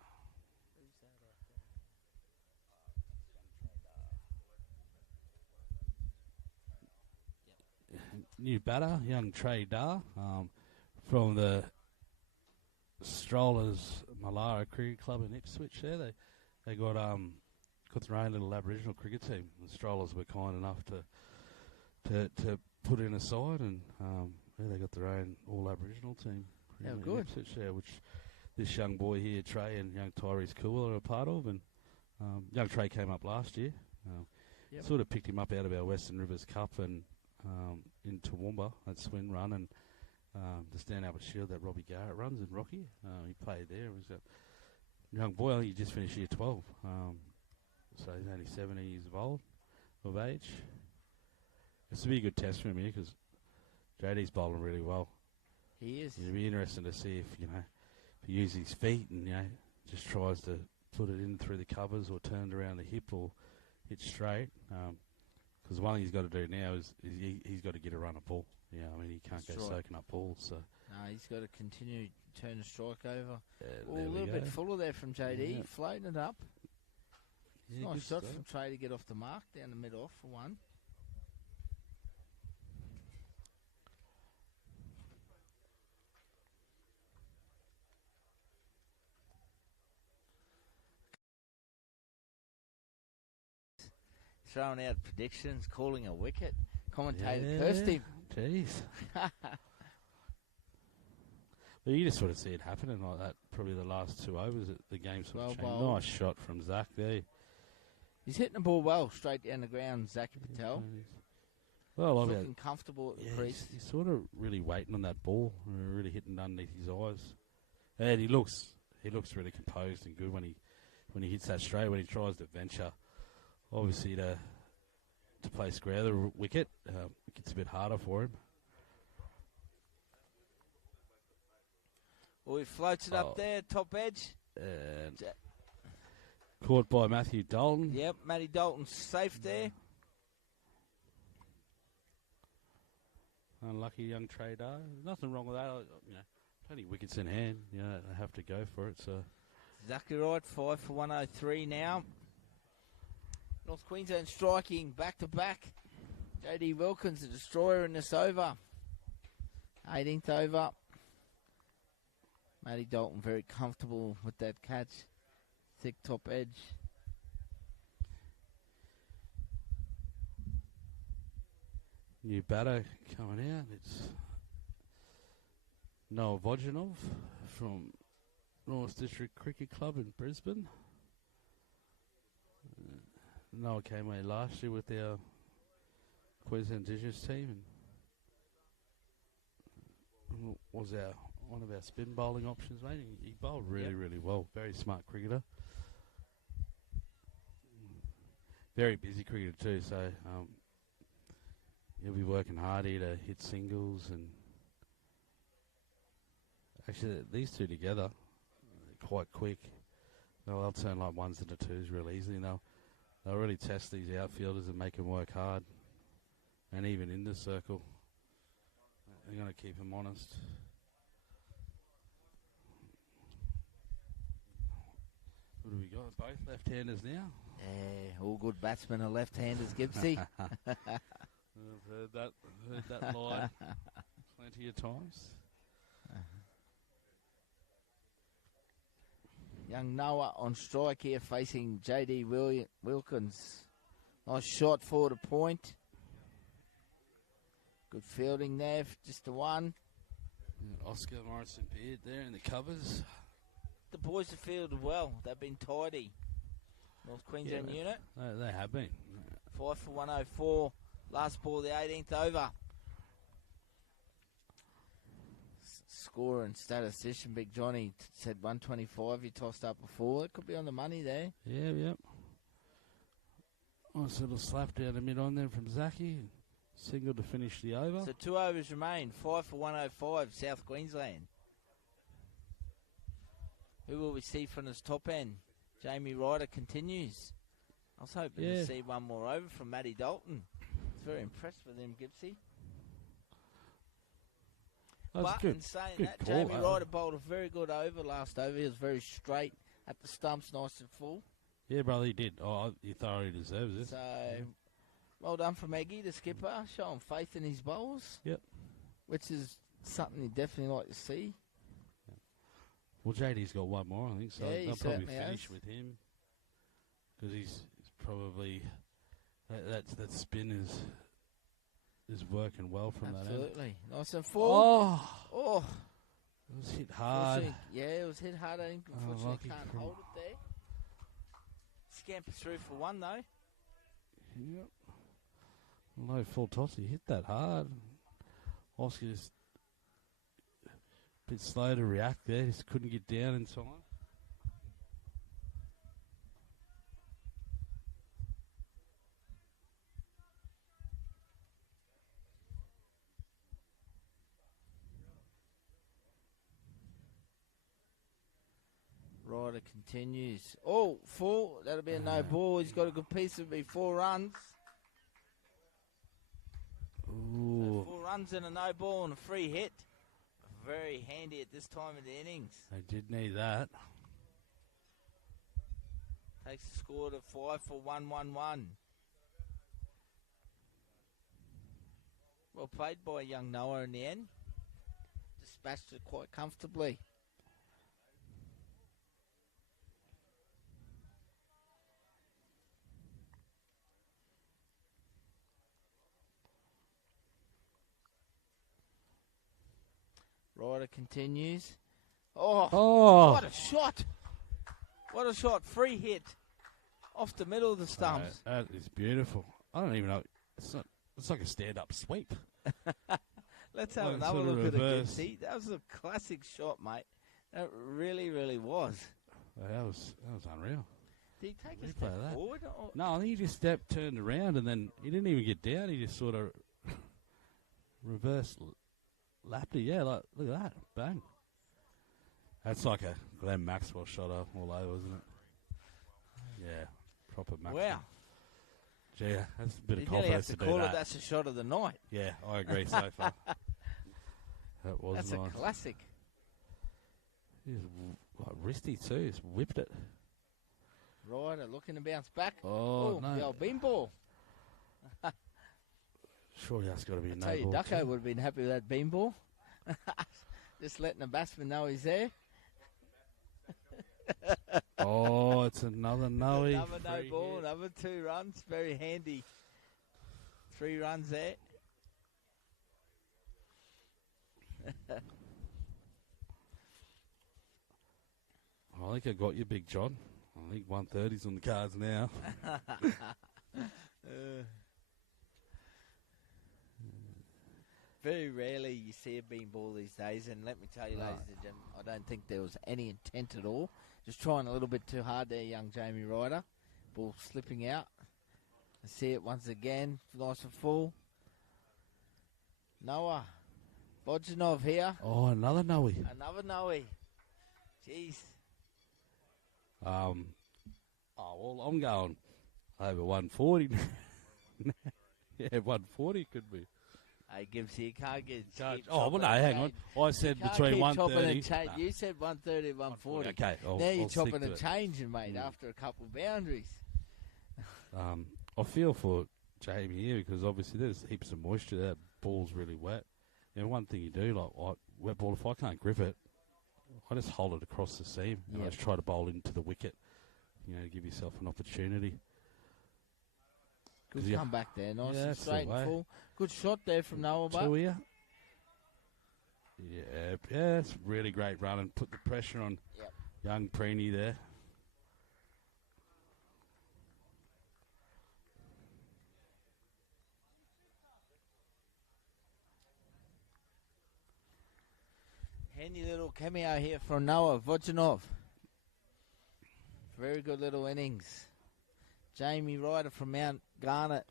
New batter, young Trey Dar, from the Strollers Malara Cricket Club in Ipswich. There, they got their own little Aboriginal cricket team. The Strollers were kind enough to put in a side, and they got their own all Aboriginal team. Oh, good. Ipswich, which this young boy here, Trey, and young Tyrese Cool are a part of, and young Trey came up last year. Sort of picked him up out of our Western Rivers Cup and in Toowoomba at Swin Run, and the Stanhope Shield that Robbie Garrett runs in Rocky. He played there. He was a young boy. He just finished year 12. So he's only 17 years of age. It's a be a good test for him here because JD's bowling really well. He is. It'll be interesting to see if he uses his feet and just tries to put it in through the covers or turned around the hip or hit straight. Because one thing he's got to do now is he's got to get a run of ball. He can't go soaking up balls. So. No, he's got to continue to turn the strike over. A little bit fuller there from JD, floating it up. Yeah, nice shot from Trey to get off the mark down the mid-off for one. Throwing out predictions, calling a wicket. Commentator cursed him. Jeez. But you just sort of see it happening like that. Probably the last 2 overs, the game sort of changed. Nice shot from Zach there. He's hitting the ball well, straight down the ground, Zaki Patel. Well, he's looking comfortable at the crease. He's sort of really waiting on that ball, really hitting underneath his eyes. And he looks really composed and good when he hits that straight, when he tries to venture. Obviously, to play square the wicket, it gets a bit harder for him. Well, he floats it up there, top edge. And caught by Matthew Dalton. Yep, Matty Dalton's safe there. Unlucky young trader. Nothing wrong with that. Plenty of wickets in hand. They have to go for it. So exactly right. 5 for 103 now. North Queensland striking back to back. JD Wilkins, the destroyer in this over. 18th over. Matty Dalton very comfortable with that catch. Thick top edge. New batter coming out. It's Noah Vojanov from North District Cricket Club in Brisbane. Noah came away last year with our Queensland Indigenous team and was one of our spin bowling options, mate. He bowled really well. Very smart cricketer. Very busy cricketer too, so he'll be working hard here to hit singles. And actually, these two together, quite quick. They'll turn like ones into twos real easily. They'll really test these outfielders and make them work hard. And even in the circle, they're going to keep them honest. What do we got? Both left-handers now? Yeah, all good batsmen are left-handers, Gibbsy. I've heard that line plenty of times. Young Noah on strike here facing J.D. Wilkins. Nice shot for the point. Good fielding there, just a one. Oscar Morrison Beard there in the covers. The boys have fielded well. They've been tidy. North Queensland unit. They have been. 5 for 104. Last ball, the 18th over. Scorer and statistician, Big Johnny, said 125. He tossed up before. It could be on the money there. Yeah. Nice little slap down the mid on there from Zachy. Single to finish the over. So 2 overs remain. 5 for 105, South Queensland. Who will we see from his top end? Jamie Ryder continues. I was hoping to see one more over from Matty Dalton. I was very impressed with him, Gibbsy. But in saying that, Jamie Ryder bowled a very good over last over. He was very straight at the stumps, nice and full. Yeah, brother, he did. Oh, he thoroughly deserves it. So, well done from Eggie, the skipper, showing faith in his bowls. Yep. Which is something you definitely like to see. Well, JD's got one more, I think, so yeah, they'll probably finish with him. Because he's probably... That spin is working well from that end. Absolutely. Nice and full. Oh. It was hit hard. Yeah, it was hit hard. I think unfortunately can't hold it there. Scamper through for one, though. Yep. Low full toss. He hit that hard. Oscar's a bit slow to react there. Just couldn't get down in time. Ryder continues. Oh, full. That'll be a no ball. He's got a good piece of it. 4 runs. Ooh. So 4 runs and a no ball and a free hit. Very handy at this time of the innings. They did need that. Takes the score to 5 for 111. Well played by young Noah in the end. Dispatched it quite comfortably. Ryder continues. Oh, what a shot. What a shot. Free hit off the middle of the stumps. That is beautiful. I don't even know. It's like a stand-up sweep. Let's have another look at it. See, that was a classic shot, mate. That really, really was. That was unreal. Did he take a step forward? Or? No, I think he just turned around, and then he didn't even get down. He just sort of reversed lapped it. Yeah, look at that. Bang. That's like a Glenn Maxwell shot all over, isn't it? Yeah, proper Maxwell. Wow. Gee, that's a bit of confidence to do that. That's a shot of the night. Yeah, I agree so far. That was That's nice. A classic. He's like wristy too. Just whipped it. Ryder looking to bounce back. Oh, no. The old beanball. Surely that's got to be a no ball. ball. Ducko would have been happy with that beanball. Just letting the batsman know he's there. Oh, it's another no-y. Another no ball, another 2 runs. Very handy. 3 runs there. I think I got you, Big John. I think 130's on the cards now. Very rarely you see a beanball these days, and let me tell you, ladies and gentlemen, I don't think there was any intent at all. Just trying a little bit too hard there, young Jamie Ryder. Ball slipping out. I see it once again, nice and full. Noah Bodjanov here. Oh, another no-y. Another no-y. Jeez. Well, I'm going over 140. Yeah, 140 could be. Hey, Gibbs, you can't get... Oh, well, no, hang on. I said between 130... You said 130 and 140. Okay, now you're chopping and changing, mate, after a couple of boundaries. I feel for Jamie here because obviously there's heaps of moisture. That ball's really wet. And one thing you do, like wet ball, if I can't grip it, I just hold it across the seam and I just try to bowl into the wicket, give yourself an opportunity. Good come back there, nice and straight and full. Good shot there from Noah Butt. Yeah, it's really great run and put the pressure on young Preeny there. Handy little cameo here from Noah Vojanov. Very good little innings. Jamie Ryder from Mount Garnet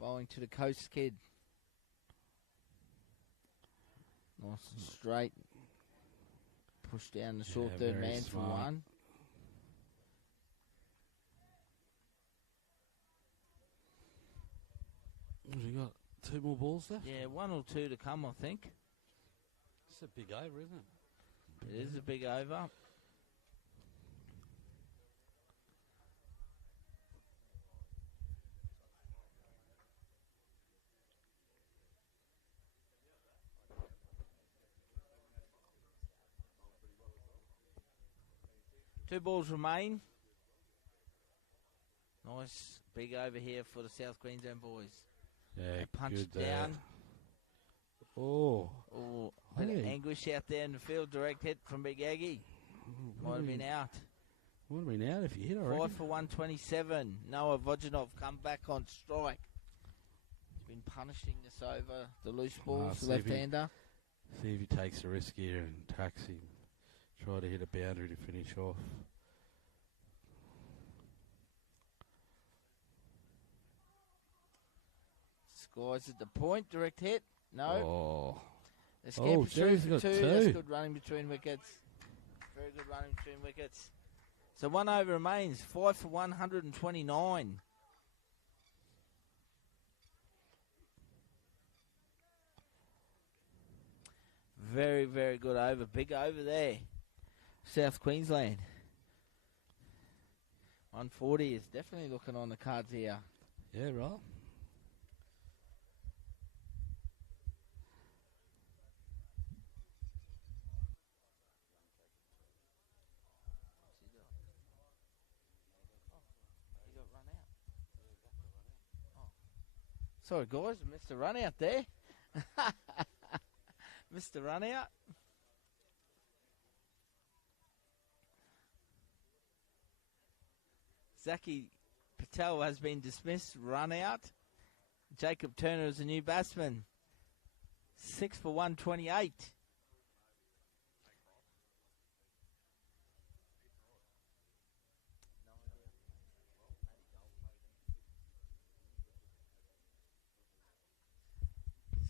bowling to the Coast Kid. Nice and straight. Push down the short third man for one. Have you got 2 more balls left? Yeah, 1 or 2 to come, I think. It's a big over, isn't it? It is a big over. Two balls remain. Nice big over here for the South Queensland boys. Yeah, they punched good down. Oh, bit of anguish out there in the field. Direct hit from Big Aggie. Might have been out. Might have been out if you hit, I reckon. 5 for 127. Noah Vojanov come back on strike. He's been punishing this over the loose balls, the left-hander. See if he takes a risk here and tacks him. Try to hit a boundary to finish off. Scores at the point. Direct hit. No. Oh. Escape through for 2. That's good running between wickets. Very good running between wickets. So 1 over remains. 5 for 129. Very, very good over. Big over there. South Queensland. 140 is definitely looking on the cards here. Yeah, right. Sorry, guys, I missed a run out there. Missed a run out. Zaki Patel has been dismissed. Run out. Jacob Turner is a new batsman. 6 for 128.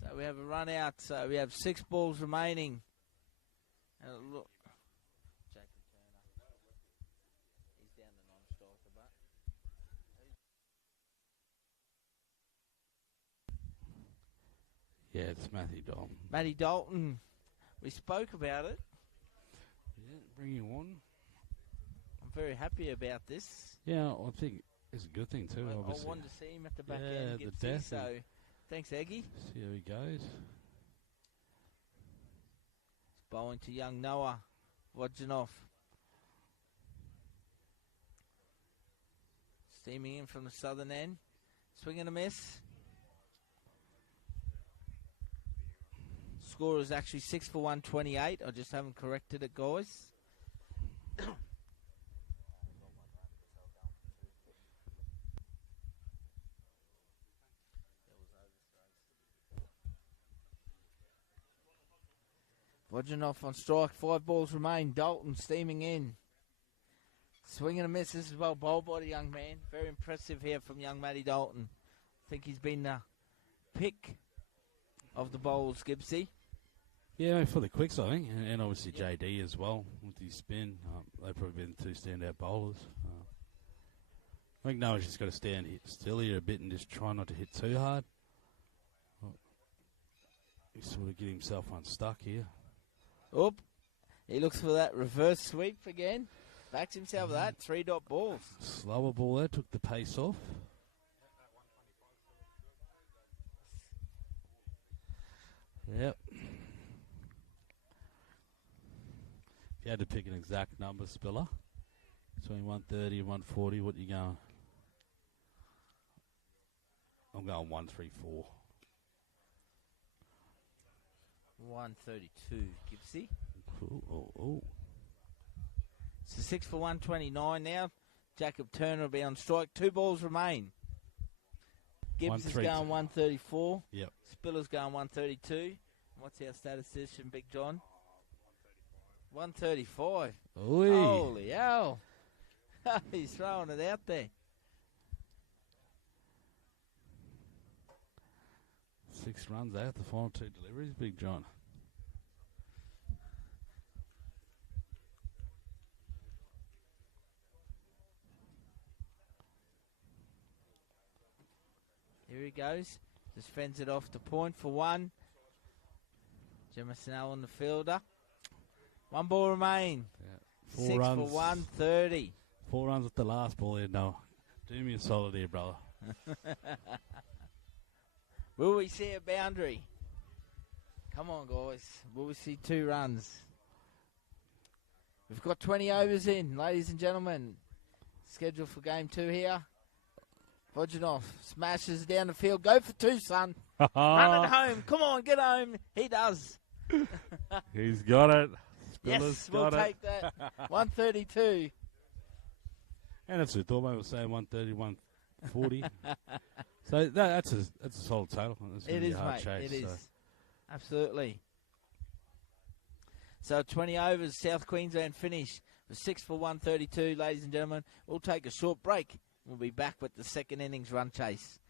So we have a run out. So we have 6 balls remaining. And look. Yeah, it's Matty Dalton. Matty Dalton. We spoke about it. Yeah, bring you on. I'm very happy about this. Yeah, I think it's a good thing too, obviously. I wanted to see him at the back end. The death. So, thanks, Aggie. See how he goes. It's bowling to young Noah Vojanov. Steaming in from the southern end. Swing and a miss. Score is actually 6 for 128. I just haven't corrected it, guys. Vojanov on strike. 5 balls remain. Dalton steaming in. Swing and a miss. This is well bowled by the young man. Very impressive here from young Matty Dalton. I think he's been the pick of the bowls, Gibbsy. Yeah, for the quicks, I think, and obviously JD as well with his spin. They've probably been 2 standout bowlers. I think Noah's just got to stand still here a bit and just try not to hit too hard. He sort of get himself unstuck here. Oop. He looks for that reverse sweep again. Backs himself with that. 3-dot balls. Slower ball there, took the pace off. Yep. had to pick an exact number, Spiller, between 130 and 140, what you going? I'm going 134. 132, Gibbsy. Oh. So 6 for 129 now. Jacob Turner will be on strike. 2 balls remain. Gibbs is going 134. Yep. Spiller's going 132. What's our statistician, Big John? 135. Oy. Holy hell. He's throwing it out there. 6 runs out, the final 2 deliveries, Big John. Here he goes. Just fends it off to point for 1. Jemison on the fielder. 1 ball remain. Yeah. 4 6 runs. for 130. 4 runs with the last ball here, no. Do me a solid here, brother. Will we see a boundary? Come on, guys. Will we see 2 runs? We've got 20 overs in, ladies and gentlemen. Scheduled for game 2 here. Vojanov smashes down the field. Go for 2, son. Run it home. Come on, get home. He does. He's got it. Yes, we'll take that. 132. And that's it. Thought mate was saying 130, 140. So that's a solid total. That's It is, a hard mate. chase, It is. Absolutely. So 20 overs, South Queensland finish with 6 for 132, ladies and gentlemen. We'll take a short break. We'll be back with the second innings run chase.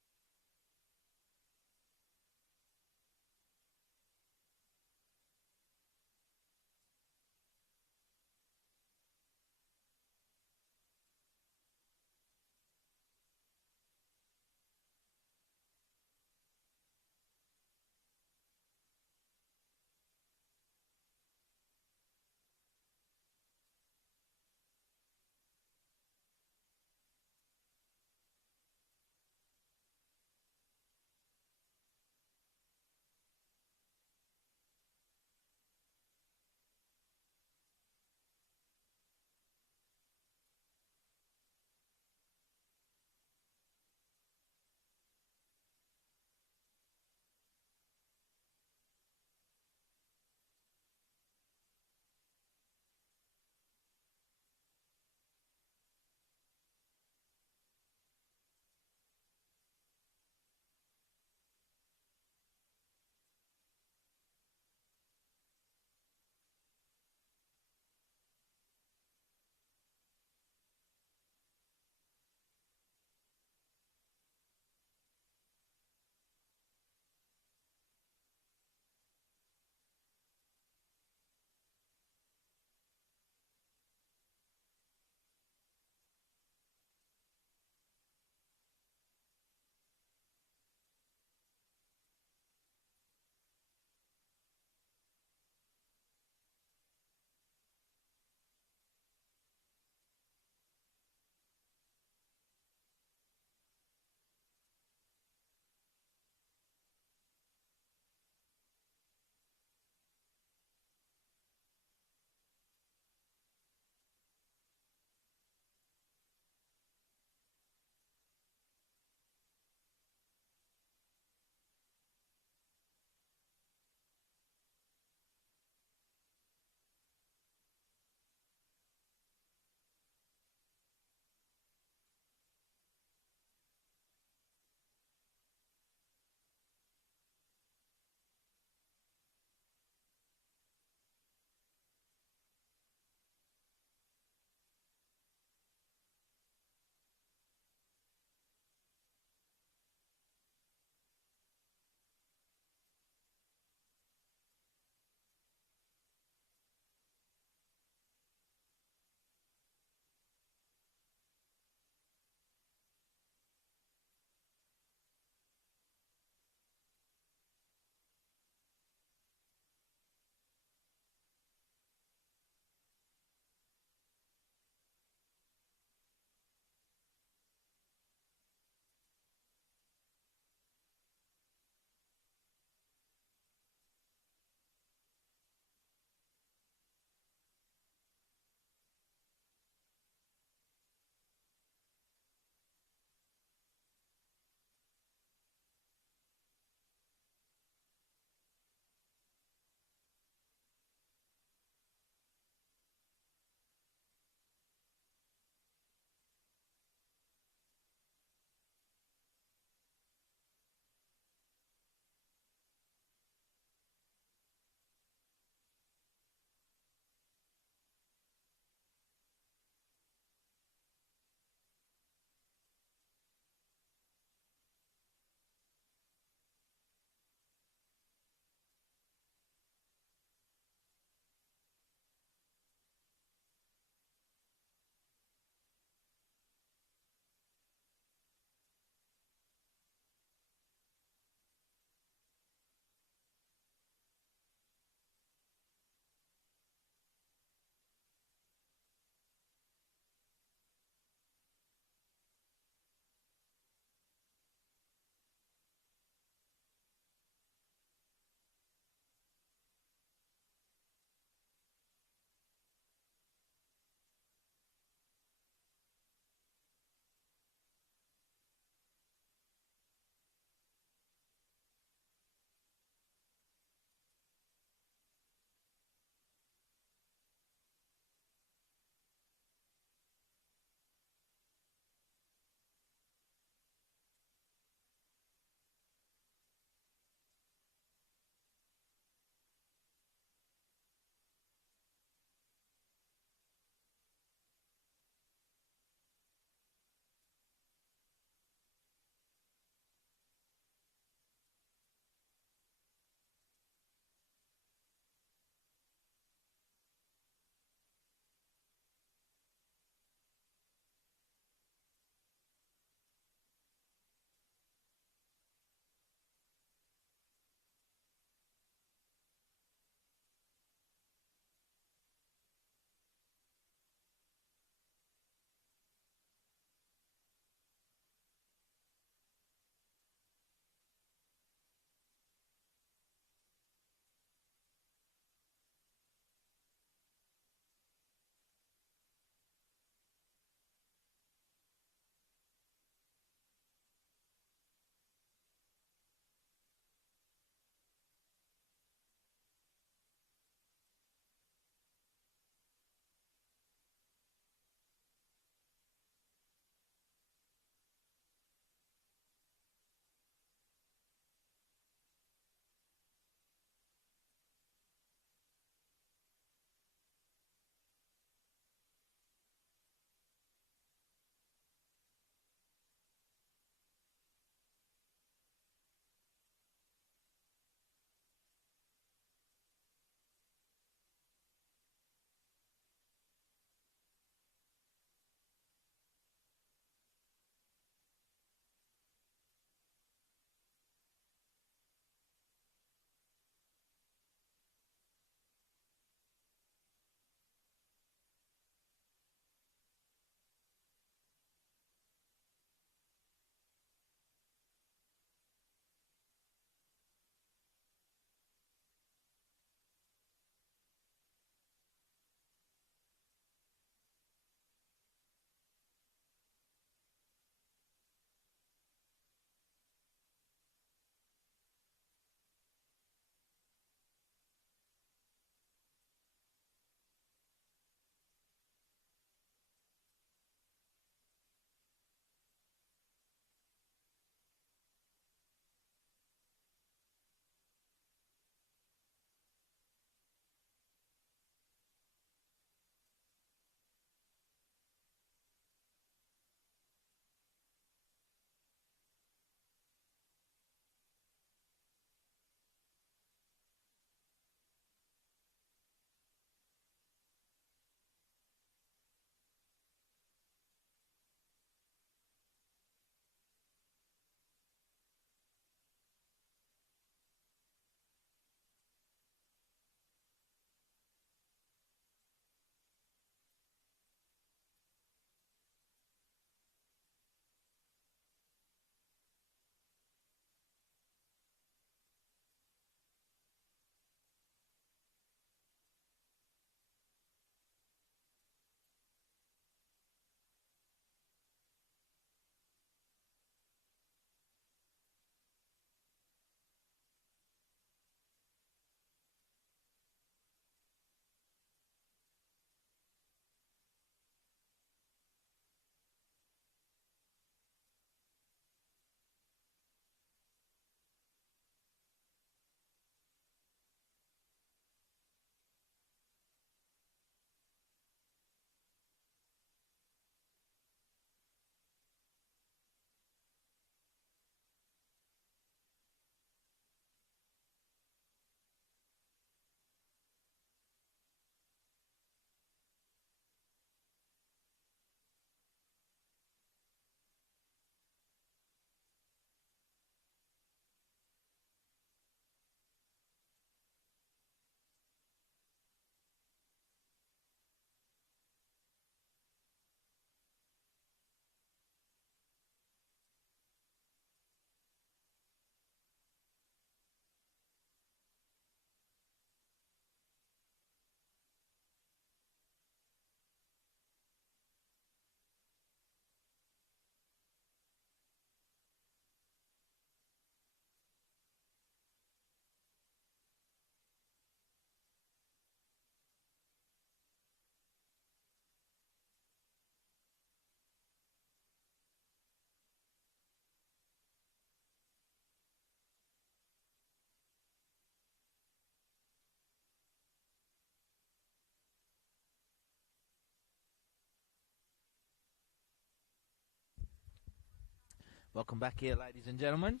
Welcome back here, ladies and gentlemen.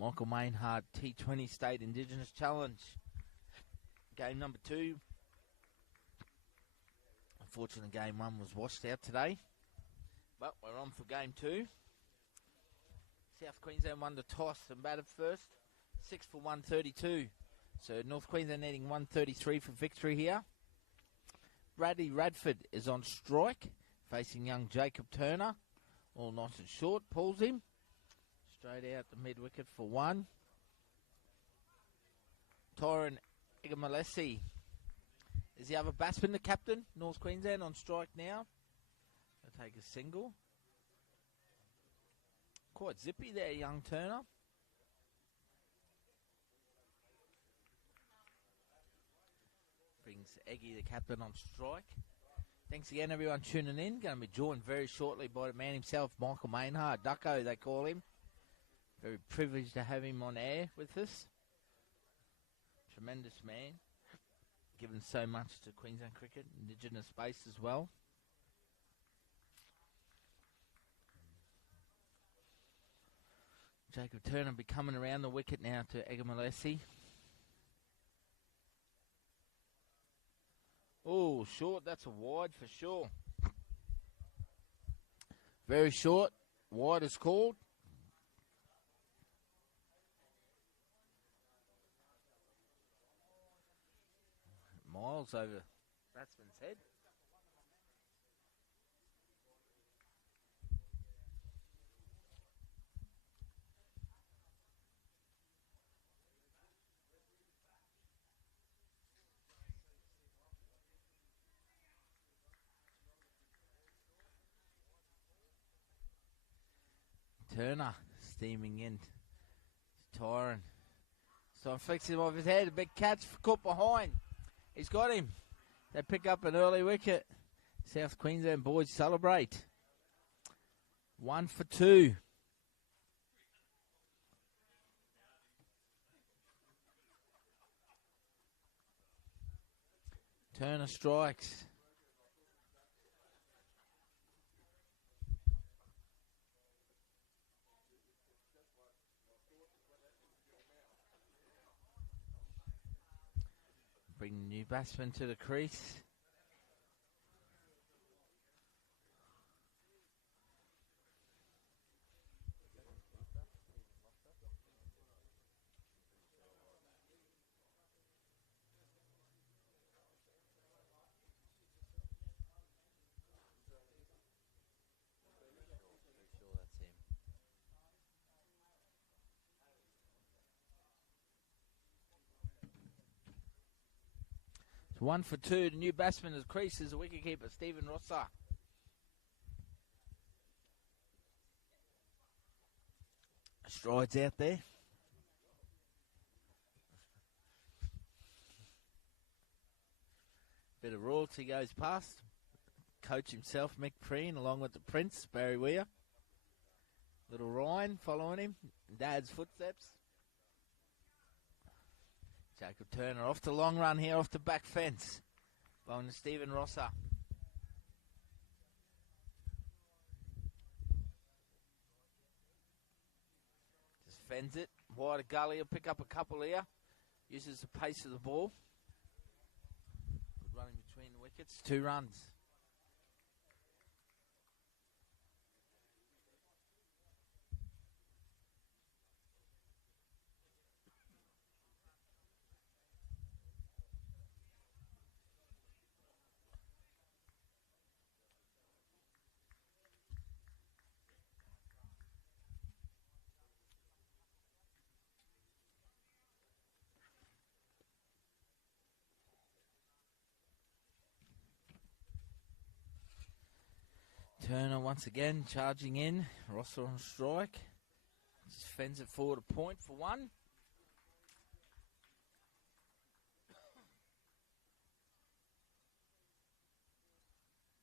Michael Mainhardt T20 State Indigenous Challenge. Game number 2. Unfortunately, game 1 was washed out today. But we're on for game 2. South Queensland won the toss and batted first. 6 for 132. So North Queensland needing 133 for victory here. Bradley Radford is on strike, facing young Jacob Turner. All nice and short, pulls him. Straight out the mid-wicket for 1. Tyron Egamalesi is the other batsman, the captain. North Queensland on strike now. They'll take a single. Quite zippy there, young Turner. Brings Eggy, the captain, on strike. Thanks again, everyone, tuning in. Going to be joined very shortly by the man himself, Michael Mainhardt. Ducko, they call him. Very privileged to have him on air with us. Tremendous man. Given so much to Queensland cricket, Indigenous space as well. Jacob Turner be coming around the wicket now to Egamalesi. Oh, short. That's a wide for sure. Very short. Wide is called. Miles over batsman's head. Turner steaming in. Tyron. So flicks him off his head. A big catch, caught behind. He's got him. They pick up an early wicket. South Queensland boys celebrate. 1 for 2. Turner strikes. Bring the new batsman to the crease. It's 1 for 2. The new batsman is crease is the wicketkeeper, Stephen Rosser. Strides out there. Bit of royalty goes past. Coach himself, Mick Preen, along with the Prince, Barry Weir. Little Ryan following him. Dad's footsteps. Jacob Turner off the long run here, off the back fence. Blowing to Stephen Rosser. Just fends it. Wider gully, will pick up a couple here. Uses the pace of the ball. Good running between the wickets. 2 runs. Turner once again charging in. Rosser on strike. Just fends it forward a point for 1.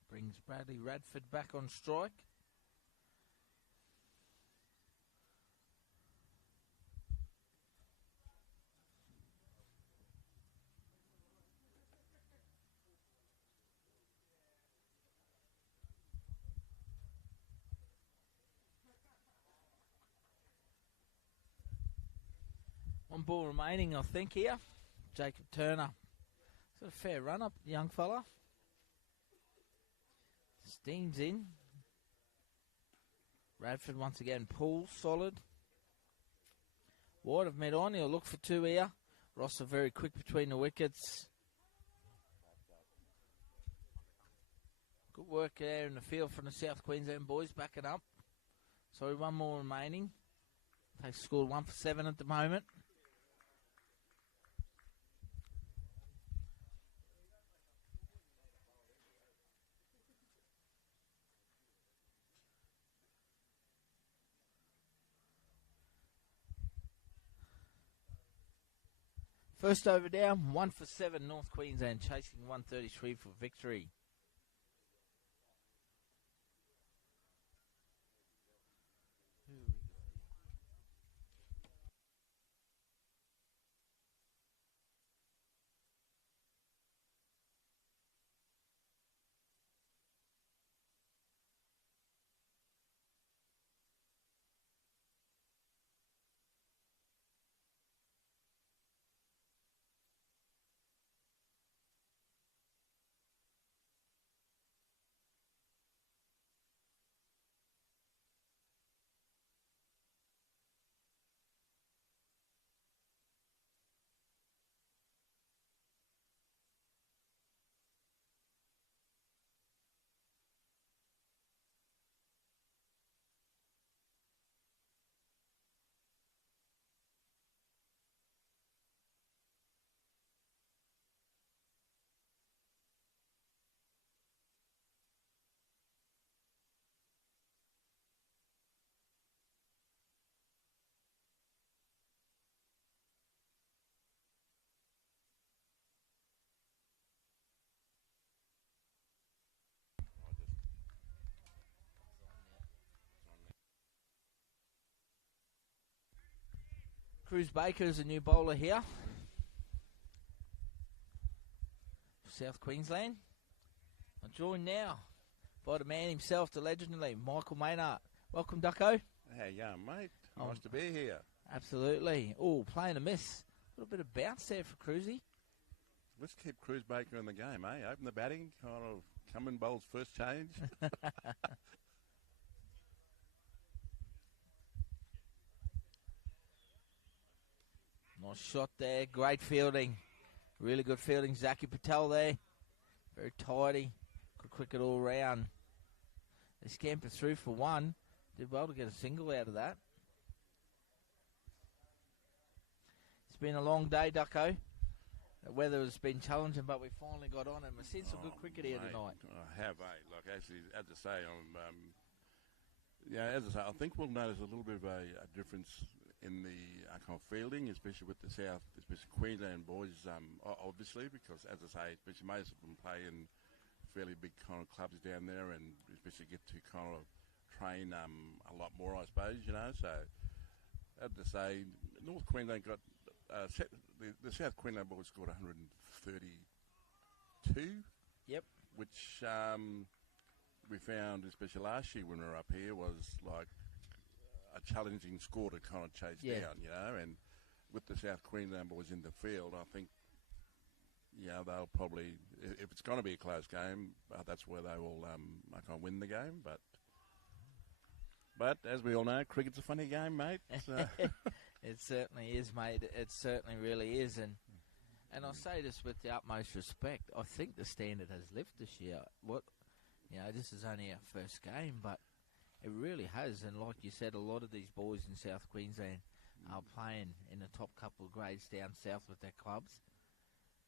Brings Bradley Radford back on strike. On ball remaining, I think, here. Jacob Turner. He's got a fair run up, young fella. Steams in. Radford once again pulls solid. Wide of mid on. He'll look for two here. Rosser very quick between the wickets. Good work there in the field from the South Queensland boys backing up. Sorry, one more remaining. They scored 1 for 7 at the moment. First over down, 1 for 7, North Queensland chasing 133 for victory. Cruz Baker is a new bowler here. South Queensland. I'm joined now by the man himself, the legendary Michael Mainhardt. Welcome, Ducko. How you going, mate? Nice to be here. Absolutely. Oh, playing a miss. A little bit of bounce there for Cruzy. Let's keep Cruz Baker in the game, eh? Open the batting, kind of come in bowls first change. Nice shot there. Great fielding. Really good fielding. Zaki Patel there. Very tidy. Good cricket all round. They scampered through for one. Did well to get a single out of that. It's been a long day, Ducko. The weather has been challenging, but we finally got on and we've seen some good cricket here tonight. I have, eh? Like, actually, as I say, I think we'll notice a little bit of a difference in the kind of fielding, especially with the South, especially Queensland boys, obviously, because, as I say, especially most of them play in fairly big kind of clubs down there and especially get to kind of train a lot more, I suppose, you know. So, as I say, North Queensland got, the South Queensland boys scored 132. Yep. Which we found, especially last year when we were up here, was like a challenging score to kind of chase down, you know. And with the South Queensland boys in the field, I think, they'll probably, if it's going to be a close game, that's where they will kind of win the game. But as we all know, cricket's a funny game, mate. So. It certainly is, mate. It certainly really is. And I say this with the utmost respect. I think the standard has lifted this year. This is only our first game, but it really has. And like you said, a lot of these boys in South Queensland are playing in the top couple of grades down south with their clubs.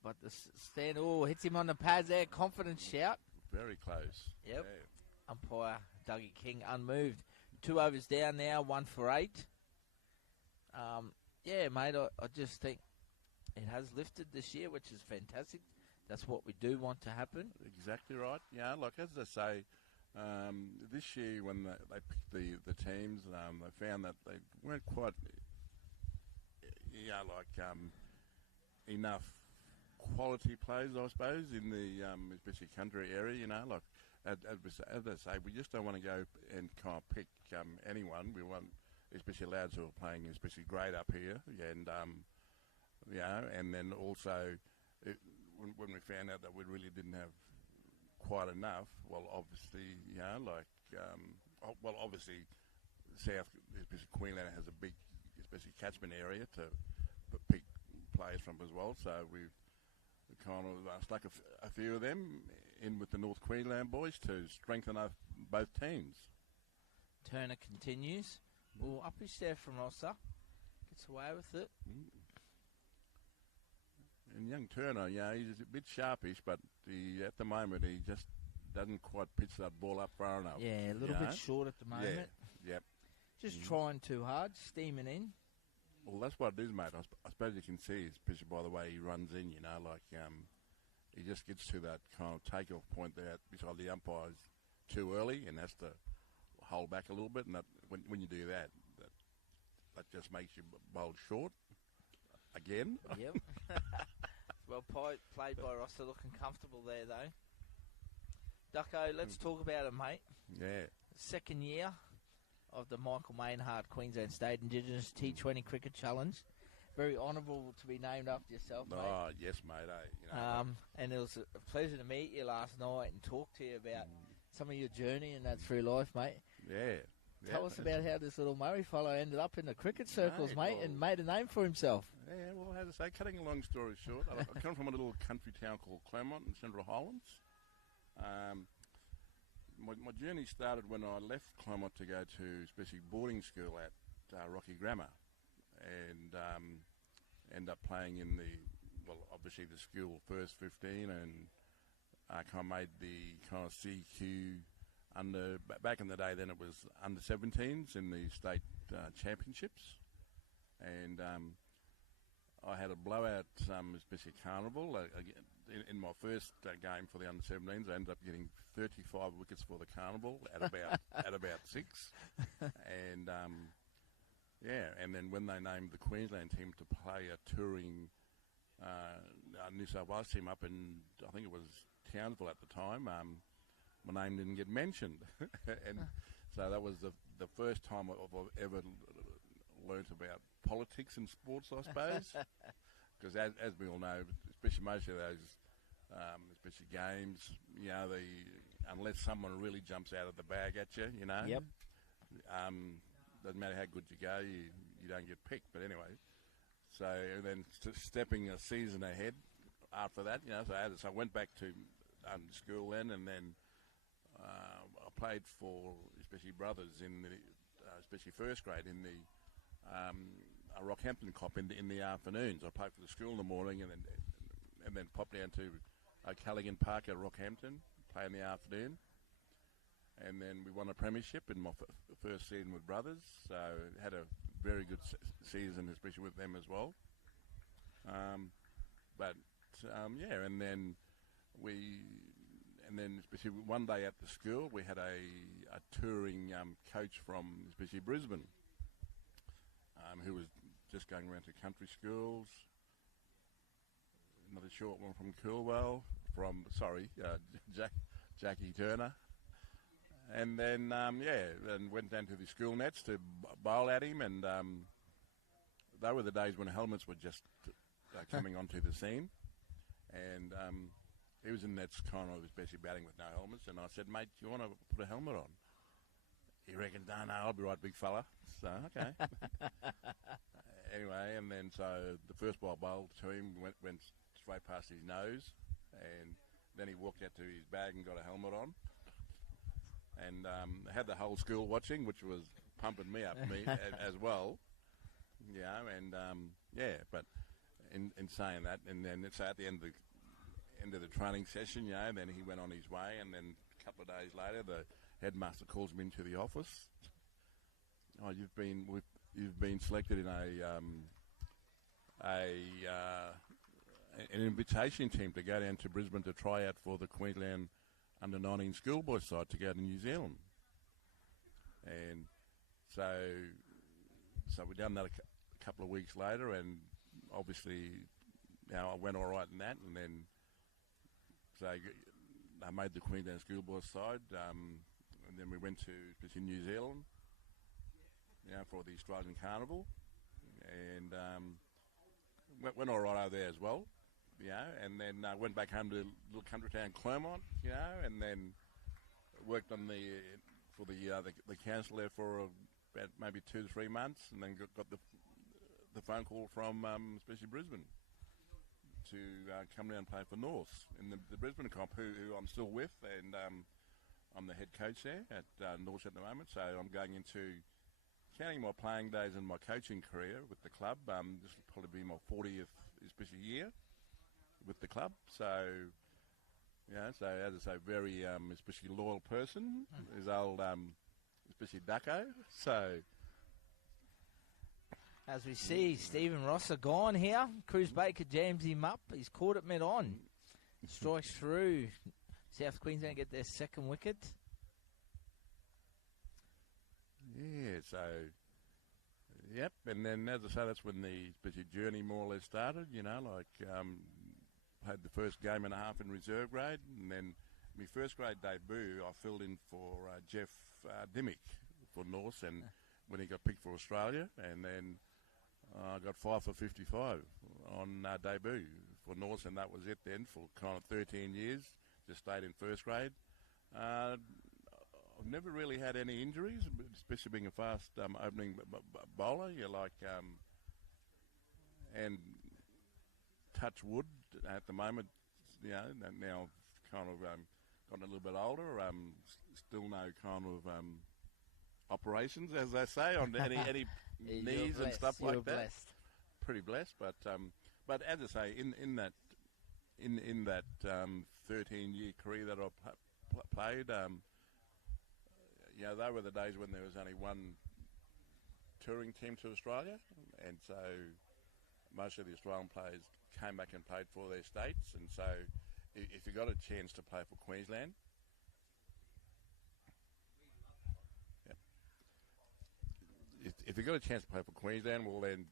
But the stand, hits him on the pads there. Confident shout. Very close. Yep. Yeah. Umpire Dougie King unmoved. 2 overs down now, 1 for 8. Mate, I just think it has lifted this year, which is fantastic. That's what we do want to happen. Exactly right. Yeah, like as I say, this year when they picked the teams, they found that they weren't quite, enough quality players, I suppose, in the especially country area. You know, like as I say, we just don't want to go and kind of pick anyone. We want, especially lads who are playing especially great up here, and and then also when we found out that we really didn't have quite enough, well, obviously, obviously, South, especially Queensland, has a big, especially catchment area to pick players from as well. So we've kind of stuck a few of them in with the North Queensland boys to strengthen both teams. Turner continues. Well, up his there from Rosser. Gets away with it. And young Turner, he's a bit sharpish, but at the moment he just doesn't quite pitch that ball up far enough. Yeah, a little bit short at the moment. Yep. Just trying too hard, steaming in. Well, that's what it is, mate. I suppose you can see, especially by the way he runs in, he just gets to that kind of take-off point there beside the umpires too early and has to hold back a little bit. And that, when you do that just makes you bowl short again. Yep. Well played by Rosser, looking comfortable there, though. Ducko, let's talk about it, mate. Yeah. Second year of the Michael Mainhardt Queensland State Indigenous T20 Cricket Challenge. Very honourable to be named after yourself, mate. Oh, yes, mate. And it was a pleasure to meet you last night and talk to you about some of your journey and that through life, mate. Yeah. Tell us about how this little Murray fellow ended up in the cricket circles, mate, and made a name for himself. Yeah, well, as I say, cutting a long story short, I come from a little country town called Claremont in Central Highlands. My journey started when I left Claremont to go to especially boarding school at Rocky Grammar, and end up playing in obviously the school first 15, and I kind of made the kind of CQ back in the day. Then it was under 17s in the state championships, and I had a blowout, especially carnival. In my first game for the under 17s, I ended up getting 35 wickets for the carnival at about 6, and and then when they named the Queensland team to play a touring New South Wales team up in, I think it was Townsville at the time, my name didn't get mentioned, and so that was the first time I've ever learnt about politics in sports, I suppose, because as we all know, especially most of those, especially games, unless someone really jumps out of the bag at you, Yep. Doesn't matter how good you go, you don't get picked. But anyway, so then stepping a season ahead after that, so I went back to school then, and then I played for especially brothers in the especially first grade in the Rockhampton Cop in the afternoons. I played for the school in the morning, and then popped down to O'Callaghan Park at Rockhampton, play in the afternoon. And then we won a premiership in my first season with brothers, so had a very good season, especially with them as well. And then especially one day at the school, we had a touring coach from especially Brisbane, who was just going around to country schools. Another short one from Coolwell, Jackie Turner. And then, and went down to the school nets to bowl at him, and they were the days when helmets were just coming onto the scene. And he was in nets kind of especially batting with no helmets, and I said, mate, do you want to put a helmet on? He reckoned, no, I'll be right, big fella. So, okay. Anyway, and then so the first ball bowled to him went straight past his nose, and then he walked out to his bag and got a helmet on. And had the whole school watching, which was pumping me up as well. Yeah, and but in saying that, and then it's at the end of the training session, then he went on his way, and then a couple of days later, the headmaster calls me into the office. Oh, you've been selected in an invitation team to go down to Brisbane to try out for the Queensland under-19 schoolboy side to go to New Zealand. And so we done that a couple of weeks later, and obviously I went all right in that, and then so I made the Queensland schoolboy side, and then we went to New Zealand for the Australian Carnival, and went all right over there as well, you know, and then went back home to little country town Claremont, you know, and then worked on the council there for about maybe 2 to 3 months, and then got the phone call from especially Brisbane to come down and play for North in the Brisbane comp, who I'm still with, and I'm the head coach there at North at the moment. So I'm going into counting my playing days and my coaching career with the club. This will probably be my 40th especially year with the club. So, yeah, so as I say, very especially loyal person, is old especially Ducko. So, as we see, Stephen Rosser gone here. Cruz Baker jams him up. He's caught it mid-on. Strikes through. South Queensland get their second wicket. Yeah, so, yep. And then, as I say, that's when the especially journey more or less started, you know, like played the first game and a half in reserve grade. And then my first grade debut, I filled in for Jeff Dimmick for North, and when he got picked for Australia, and then I got 5 for 55 on debut for North, and that was it then for kind of 13 years. Just stayed in first grade. I've never really had any injuries, especially being a fast opening bowler. You're like, and touch wood at the moment, you know, now kind of gotten a little bit older. Still no kind of operations, as they say, on any knees and stuff like that. Blessed. Pretty blessed, but as I say, in that 13-year career that I played, you know, they were the days when there was only one touring team to Australia, and so most of the Australian players came back and played for their states, and so if you got a chance to play for Queensland, if you got a chance to play for Queensland, well then,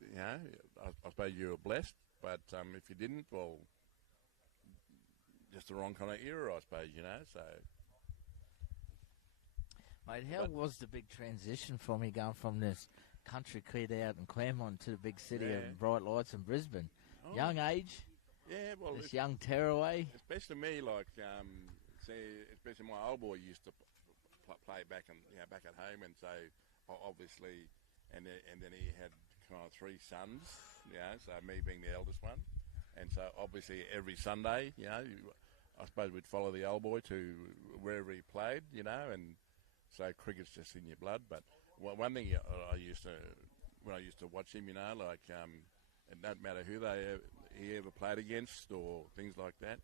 you know, I suppose you were blessed, but if you didn't, well, just the wrong kind of era, I suppose, you know, so. Mate, how was the big transition from you going from this country kid out in Claremont to the big city of bright lights in Brisbane? Oh. Young age? Yeah, well. This young tearaway? Especially me, like, especially my old boy used to play back at home, and so obviously, and then he had kind of 3 sons, you know, so me being the eldest one, and so obviously every Sunday, you know, I suppose we'd follow the old boy to wherever he played, you know, and so cricket's just in your blood. But one thing I used to, when I used to watch him, you know, like, it doesn't matter who he ever played against or things like that,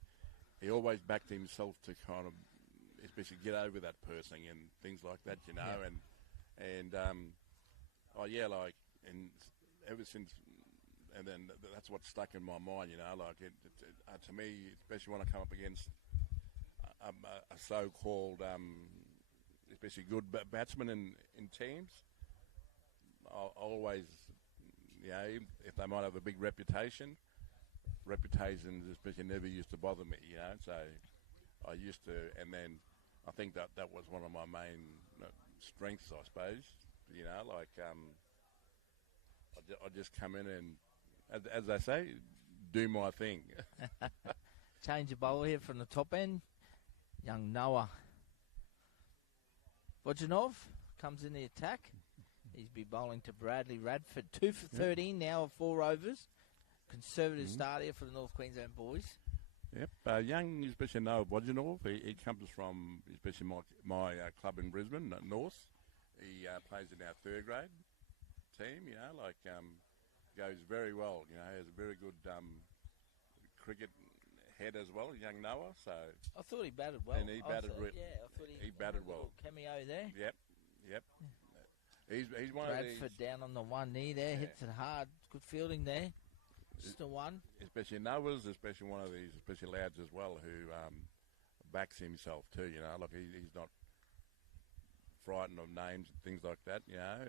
he always backed himself to kind of, especially get over that person and things like that, you know, and ever since, and then that's what stuck in my mind, you know, like to me, especially when I come up against a so-called, especially good batsmen in teams, I'll always, you know, if they might have a big reputations especially never used to bother me, you know, so I used to, and then I think that was one of my main strengths, I suppose, you know, like, I just come in and, as they say, do my thing. Change the bowler here from the top end. Young Noah Vojanov comes in the attack. He's been bowling to Bradley Radford. 2 for 13 now of 4 overs. Conservative start here for the North Queensland boys. Yep, young, especially Noah Vojanov. He comes from, especially my club in Brisbane, North. He plays in our 3rd grade team, you know, like, goes very well, you know, has a very good cricket head as well, young Noah, so. I thought he batted well. And he batted I thought he batted well. Cameo there. Yep. He's one Bradford of these. Bradford down on the one knee there, hits it hard. Good fielding there. Just a one. Especially Noah's, especially one of these, especially lads as well, who backs himself too, you know, like he's not frightened of names and things like that, you know.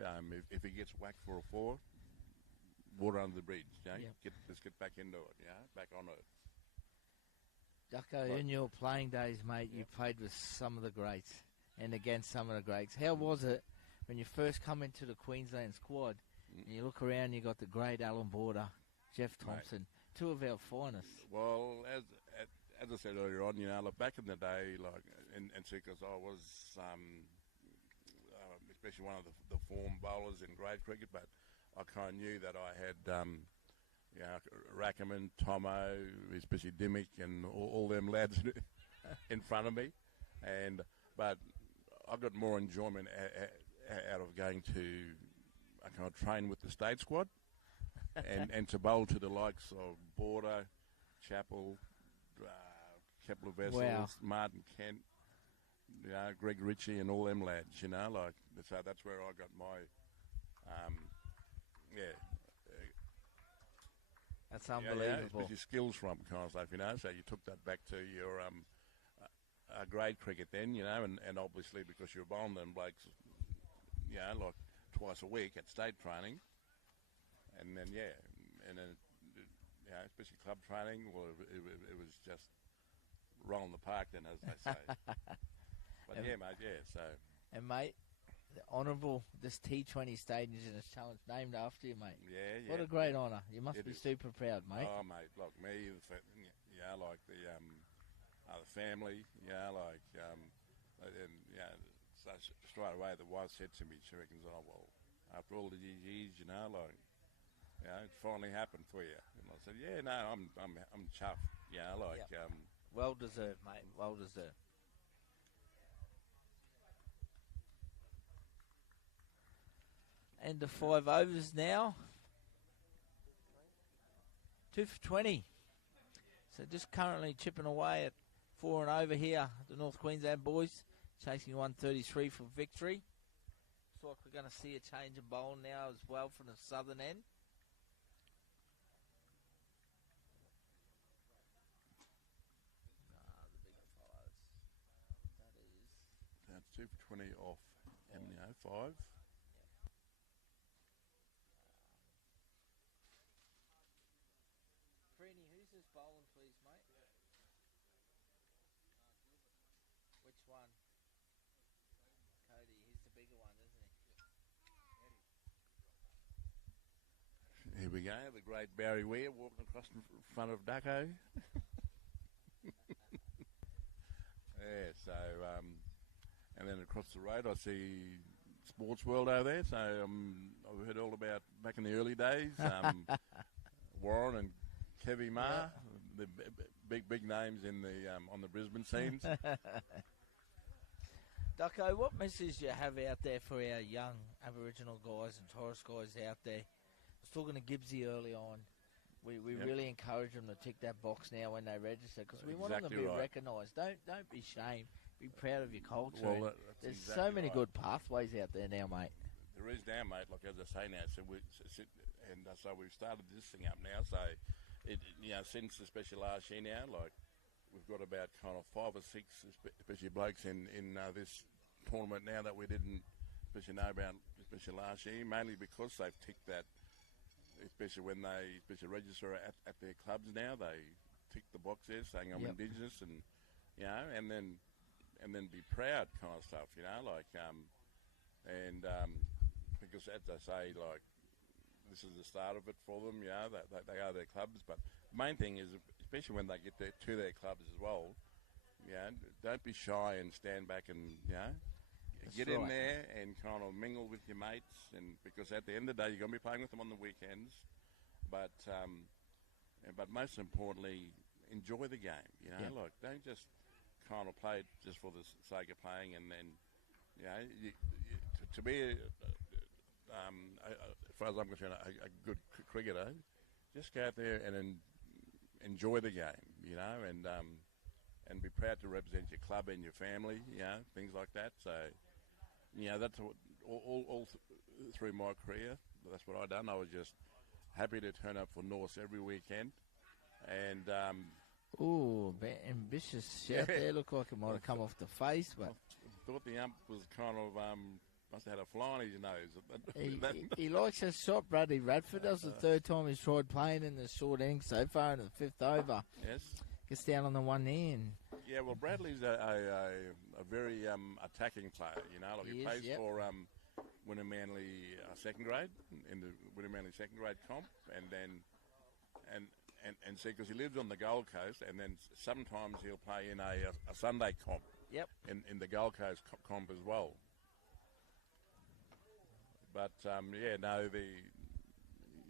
If he gets whacked for a 4, water under the bridge, you know. Let's get back into it, you know, back on it. Ducko, in your playing days, mate, you played with some of the greats and against some of the greats. How was it when you first come into the Queensland squad and you look around, you got the great Alan Border Jeff Thompson, two of our finest. Well, as I said earlier on, look, back in the day, like, and see, because I was especially one of the form bowlers in grade cricket, but I kind of knew that I had, Rackerman, Tomo, especially Dimmick, and all them lads in front of me, but I got more enjoyment out of going to kind of train with the state squad, and to bowl to the likes of Border, Chappell, Kepler Vessels, Martin Kent, Greg Ritchie, and all them lads. So that's where I got my, That's unbelievable. Especially skills from kind of stuff. So you took that back to your grade cricket then, and obviously because you're bowling them blokes, like twice a week at state training, and then especially club training. Well, it was just rolling the park then, as they say. But mate, so. And mate, the honourable this T20 State Indigenous Challenge named after you, mate. Yeah. What a great honour! You must be super proud, mate. Oh, mate, look, me, like the family, so straight away the wife said to me, she reckons, oh well, after all these years, it finally happened for you. And I said, yeah, no, I'm chuffed, well deserved, mate. Well deserved. And the 5 overs now. 2 for 20. So just currently chipping away at 4 and over here. The North Queensland boys chasing 133 for victory. Looks like we're going to see a change of bowl now as well from the southern end. That's 2 for 20 off MNO 5. Freeney, who's this bowling, please, mate? Which one? Cody, he's the bigger one, isn't he? Here we go, the great Barry Weir walking across in front of Ducko. And then across the road I see Sports World over there, so I've heard all about back in the early days, Warren and Kevy Ma, the big names in the on the Brisbane scenes. Ducko, what message do you have out there for our young Aboriginal guys and Torres guys out there? I was talking to Gibbsy early on. We really encourage them to tick that box now when they register, because we want them to be recognised. Don't be ashamed. Be proud of your culture. Well, there's so many good pathways out there now, mate. There is now, mate. Like as I say now, so we've started this thing up now. So since especially last year now, like we've got about kind of 5 or 6, especially blokes in this tournament now that we didn't especially know about, especially last year, mainly because they've ticked that. Especially when they register at their clubs now, they tick the box there saying I'm Indigenous, and and then be proud kind of stuff, because as I say, like this is the start of it for them, that they are their clubs. But the main thing is, especially when they get to their clubs as well, don't be shy and stand back and get in there and kind of mingle with your mates, and because at the end of the day you're going to be playing with them on the weekends, but most importantly, enjoy the game. Like don't just kind of play it just for the sake of playing, and then to be as far as I'm concerned, a good cricketer, just go out there and enjoy the game, and be proud to represent your club and your family, things like that. So. That's what, all through my career, that's what I done. I was just happy to turn up for Norse every weekend. And ambitious shout there. Looked like it might have come off the face, but I thought the ump was kind of must have had a fly on his nose. He likes his shot, Bradley Radford. That was the third time he's tried playing in the short innings so far in the 5th over. Yes. Gets down on the one end. Yeah, well, Bradley's a very attacking player, Like he plays for Winner Manly second grade, in the Winner Manly second grade comp, and then and see, because he lives on the Gold Coast, and then sometimes he'll play in a Sunday comp. Yep. In the Gold Coast comp as well. But the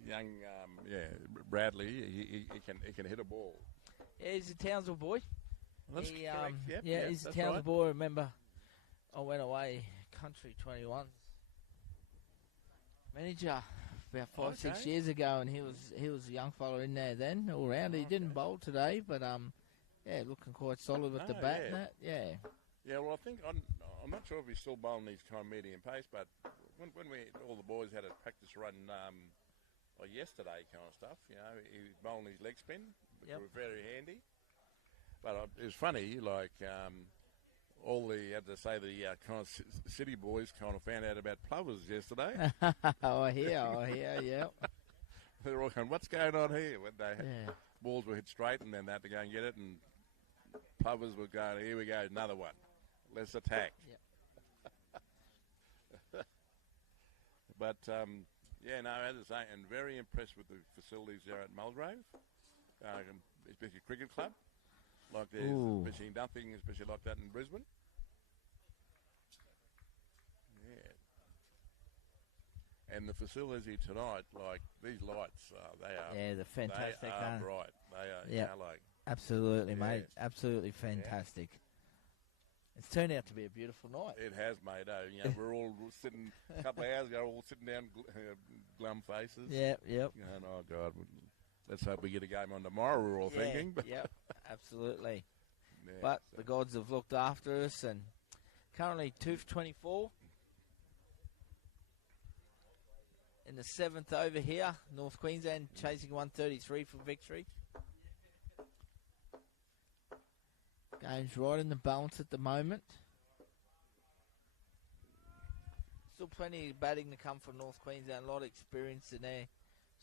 young Bradley, he can hit a ball. Yeah, he's a Townsville boy. That's correct. He's a Townsville boy. Remember, I went away country 21 manager about 5-6 years ago, and he was a young fella in there then, all round. He didn't bowl today, but looking quite solid with the bat and that. Yeah. Yeah, well, I think I'm not sure if he's still bowling these kind of medium pace, but when all the boys had a practice run yesterday kind of stuff, he was bowling his leg spin, which were very handy. But it was funny, like all the, as I say, the kind of city boys kind of found out about plovers yesterday. I hear, yeah. They're all going, what's going on here? When balls were hit straight, and then they had to go and get it, and plovers were going, here we go, another one. Let's attack. Yep. But, as I say, and very impressed with the facilities there at Mulgrave, especially cricket club. Like there's especially nothing, especially like that in Brisbane. Yeah. And the facility tonight, like these lights, they are. Yeah, they're fantastic. They are bright. They are, absolutely, mate. Absolutely fantastic. Yeah. It's turned out to be a beautiful night. It has, mate. We're all sitting, a couple of hours ago, all sitting down, glum faces. Yep. Going, oh, God, let's hope we get a game on tomorrow, we're all thinking. Yep, absolutely. Yeah, but the gods have looked after us, and currently 2 for 24. In the 7th over here, North Queensland chasing 133 for victory. Game's right in the balance at the moment. Still plenty of batting to come from North Queensland. A lot of experience in their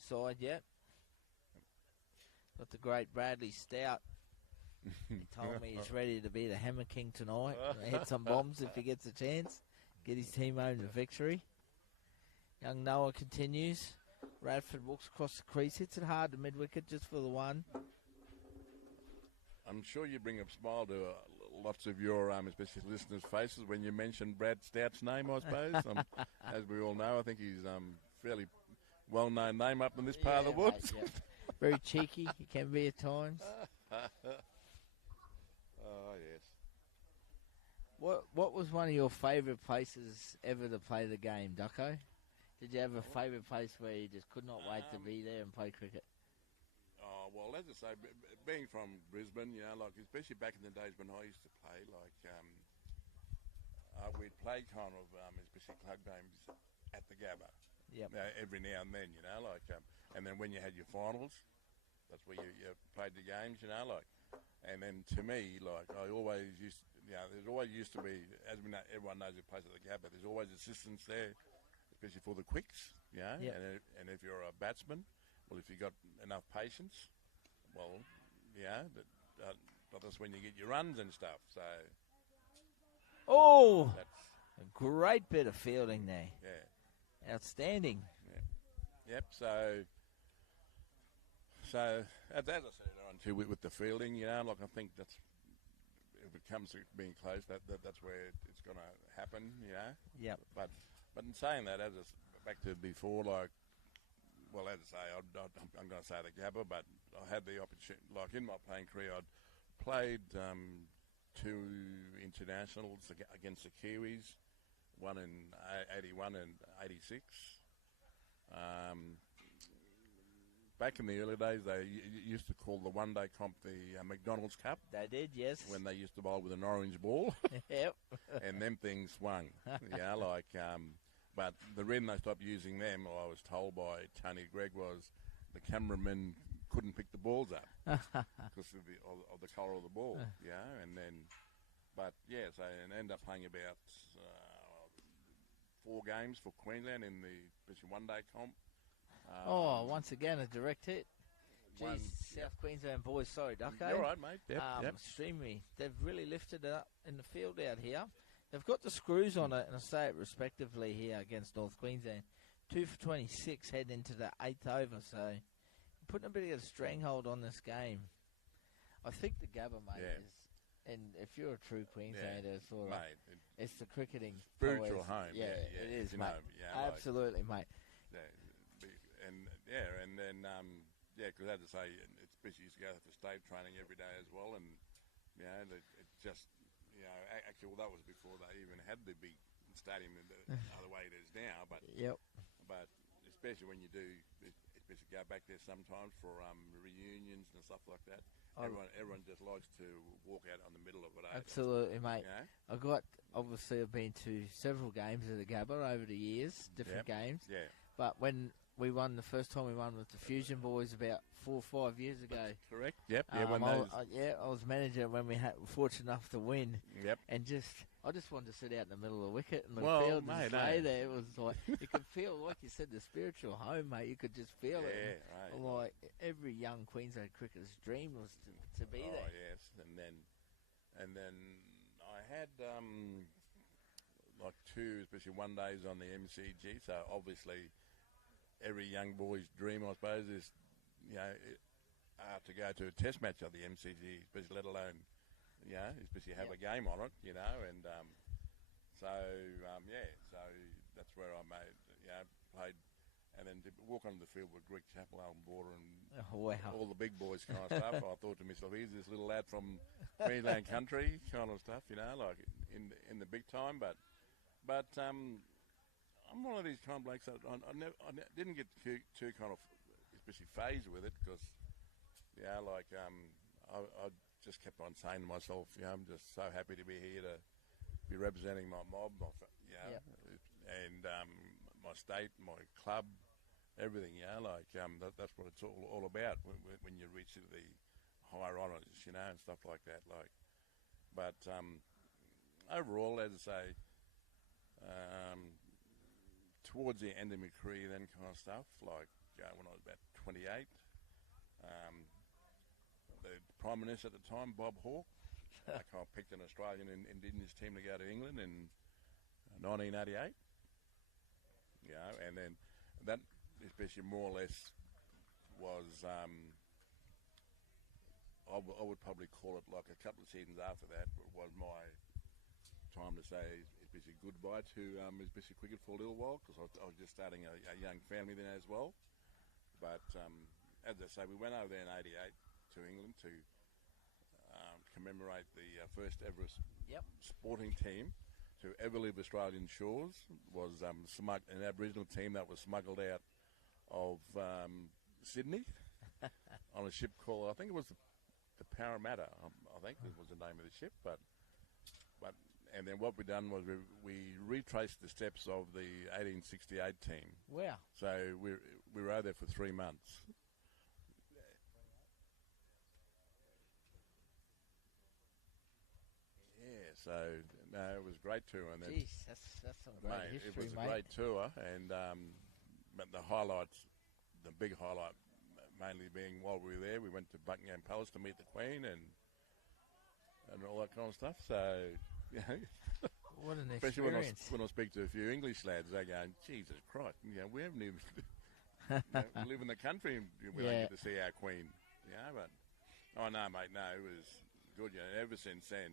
side yet. Got the great Bradley Stout. He told me he's ready to be the Hammer King tonight. Hit some bombs if he gets a chance. Get his team home to victory. Young Noah continues. Radford walks across the crease. Hits it hard to mid-wicket just for the one. I'm sure you bring a smile to lots of your, especially listeners' faces when you mention Brad Stout's name, I suppose. As we all know, I think he's fairly well-known name up in this part of the woods. Mate, very cheeky, he can be at times. Oh, yes. What was one of your favourite places ever to play the game, Ducko? Did you have a favourite place where you just could not wait to be there and play cricket? Oh, well, as I say, being from Brisbane, especially back in the days when I used to play, we'd play kind of, especially club games at the Gabba. Yep. Every now and then, and then when you had your finals, that's where you played the games, and then to me, I always used, there's always used to be, as we know, everyone knows who plays at the Gabba, there's always assistants there, especially for the quicks, Yep. and if you're a batsman, well, if you've got enough patience, well, that's when you get your runs and stuff. So, a great bit of fielding there. Yeah, outstanding. Yeah. Yep. So as I said on too with the fielding, I think that's if it comes to being close, that's where it's going to happen. Yep. But in saying that, back to before, well, as I say, I'm going to say the Gabba, but I had the opportunity, in my playing career, I'd played 2 internationals against the Kiwis, one in 81 and 86. Back in the early days, they used to call the one-day comp the McDonald's Cup. They did, yes. When they used to bowl with an orange ball. Yep. And them things swung, but the reason they stopped using them, I was told by Tony Gregg, was the cameramen couldn't pick the balls up because of the colour of the ball, and then, but so I ended up playing about 4 games for Queensland in the especially one-day comp. Once again, a direct hit. Geez, South Queensland boys, sorry, Ducko. You're right, mate. Yep. Extremely. They've really lifted it up in the field out here. They've got the screws on it, and I say it respectively here against North Queensland. 2 for 26 heading into the 8th over, so putting a bit of a stranglehold on this game. I think the Gabba, mate, is, and if you're a true Queenslander, sort of, it's the cricketing spiritual home. Yeah, it is, mate. Know, absolutely, mate. And then because as I say, it's busy. You go to state training every day as well, and it just actually, that was before they even had the big stadium the other way it is now. But but especially when you do, especially go back there sometimes for reunions and stuff like that. Everyone just likes to walk out on the middle of it. Absolutely, mate. Obviously, I've been to several games of the Gabba over the years, different games. Yeah. But when we won, the first time we won with the Fusion Boys about 4 or 5 years ago. Correct. Yep. I was manager when we were fortunate enough to win. Yep. And I just wanted to sit out in the middle of the wicket and the field and stay there. It was like, you could feel, like you said, the spiritual home, mate. You could just feel it. And, like every young Queensland cricketer's dream was to be there. Oh yes, and then I had like 2, especially 1 days on the MCG. So obviously, every young boy's dream, I suppose, is to go to a test match at the MCG, especially let alone, especially have a game on it, and so that's where I played, and then to walk onto the field with Greg Chappell, Alton Border, and all the big boys kind of stuff. I thought to myself, here's this little lad from Queensland country kind of stuff, like in the big time, but I'm one of these kind of blokes that I didn't get too kind of, especially phased with it, because, I just kept on saying to myself, I'm just so happy to be here to be representing my mob, and my state, my club, everything, that's what it's all about when you reach the higher honours, and stuff like that. But overall, as I say, towards the end of my career, then kind of stuff, when I was about 28, the Prime Minister at the time, Bob Hawke, I kind of picked an Australian Indigenous team to go to England in 1988. And then that, especially more or less, was, I would probably call it like a couple of seasons after that, was my time to say, especially goodbye to especially cricket for a little while, because I was just starting a young family then as well. But as I say, we went over there in '88 to England to commemorate the first ever sporting team to ever leave Australian shores. Was an Aboriginal team that was smuggled out of Sydney on a ship called, I think it was the Parramatta, I think was the name of the ship, and then what we done was we retraced the steps of the 1868 team. Wow! So we were over there for 3 months. Yeah, so no, it was great tour. And then, jeez, that's some great history, it was a great tour, and but the highlights, the big highlight, mainly being while we were there, we went to Buckingham Palace to meet the Queen and all that kind of stuff. So. What an especially experience. when I speak to a few English lads, they go, Jesus Christ, we haven't even we live in the country and we don't get to see our Queen. But no, mate, no, it was good. Ever since then,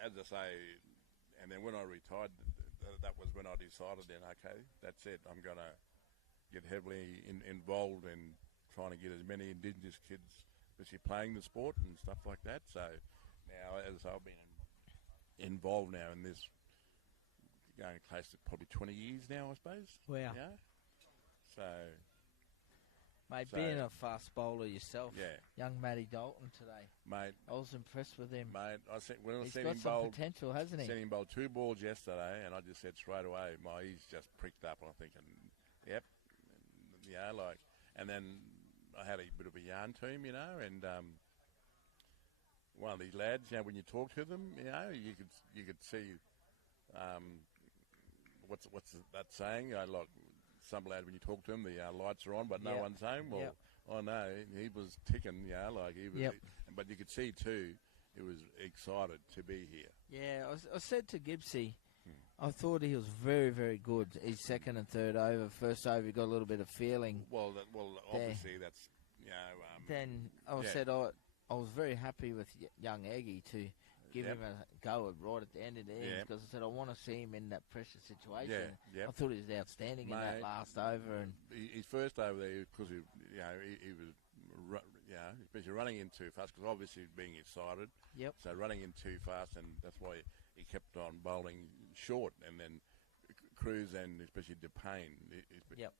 as I say, and then when I retired, that was when I decided then, okay, that's it. I'm going to get heavily involved in trying to get as many Indigenous kids, especially playing the sport and stuff like that. So now, as I've been involved now in this, going close to probably 20 years now, I suppose. Wow. So, mate, being a fast bowler yourself, young Matty Dalton today, mate, I was impressed with him. Mate, he's got some potential, hasn't he? Sent him bowl 2 balls yesterday, and I just said straight away, my ears just pricked up. I'm thinking, yep, and then I had a bit of a yarn to him, and. One of these lads, when you talk to them, you could see what's that saying? Like some lad, when you talk to him, the lights are on, but no one's home. Well, I know he was ticking, he was. But you could see too, he was excited to be here. Yeah, I said to Gibbsy, I thought he was very, very good. His second and third over. First over, he got a little bit of feeling. Well, obviously that's Then I was very happy with young Eggy to give him a go right at the end of the innings because I said I want to see him in that pressure situation. I thought he was outstanding in that last over. And his first over there, because he was especially running in too fast, because obviously being excited. Yep. So running in too fast, and that's why he kept on bowling short, and then Cruz and especially DePayne,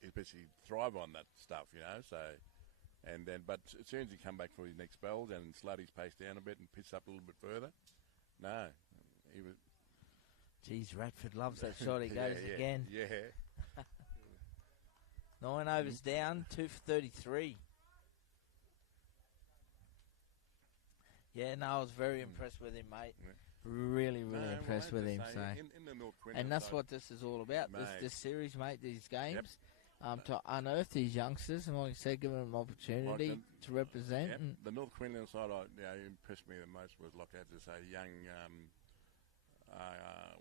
especially thrive on that stuff, So, and then, but as soon as he come back for his next spells and slowed his pace down a bit and pitched up a little bit further, no, he was. Geez, Radford loves that shot. He goes again. Yeah. 9 overs down, 2 for 33. Yeah, no, I was very impressed with him, mate. Yeah. Really impressed with him. So, in the North Queensland and that's side, what this is all about. Mate. This series, mate. These games, to unearth these youngsters, and like I said, give them an opportunity to represent. Yep. And the North Queensland side, impressed me the most was, like I had to say, young.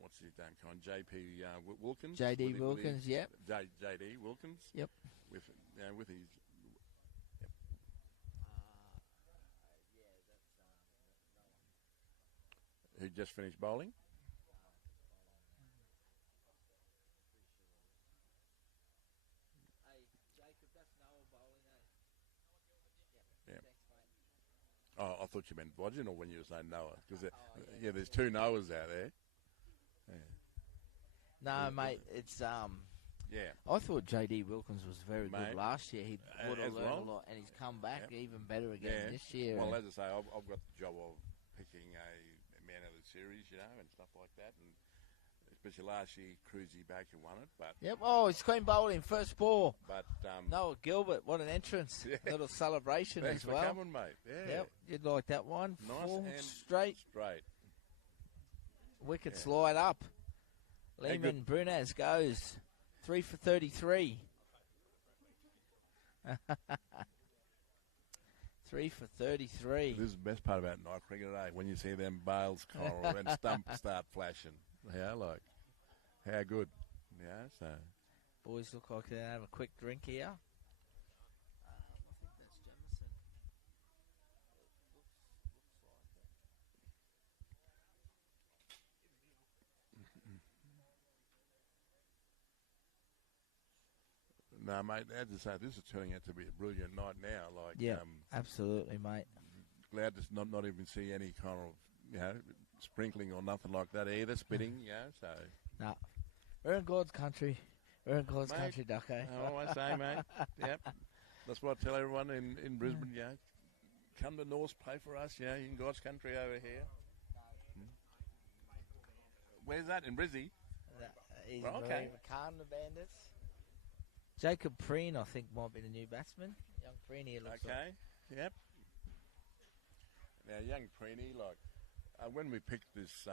What's his name? JP Wilkins. JD Wilkins. Yep. JD Wilkins. Yep. With his. Who just finished bowling? Yeah. Oh, I thought you meant Vaginal when you were saying Noah, because there's two Noahs out there. Yeah. No, mate, it's Yeah. I thought JD Wilkins was very good last year. He would have learned a lot, and he's come back even better again this year. Well, as I say, I've got the job of picking a man of the series, and stuff like that, and especially last year, Cruzy Baker won it, but he's clean bowling first ball. But Noah Gilbert, what an entrance! A little celebration Thanks as well. for coming, mate. Yeah. Yep, you'd like that one. Nice Full, and straight. Wicket slide up. Lehman Brunez goes 3 for 33. 3 for 33. This is the best part about night cricket today, when you see them bails, Coral, and stumps start flashing. How good. Yeah, so. Boys look like they have a quick drink here. I think that's Jamison. No, mate, as I say, this is turning out to be a brilliant night now. Absolutely, mate. Glad to not even see any kind of, sprinkling or nothing like that either, spitting, so. No. We're in God's country. We're in God's country, Ducko. I always say, mate. Yep. That's what I tell everyone in Brisbane, come to North, play for us, in God's country over here. Where's that? In Brizzy? He's okay. McCann, the Bandits. Jacob Preen, I think, might be the new batsman. Young Preeny, it looks like. Yep. Now, young Preeny, when we picked this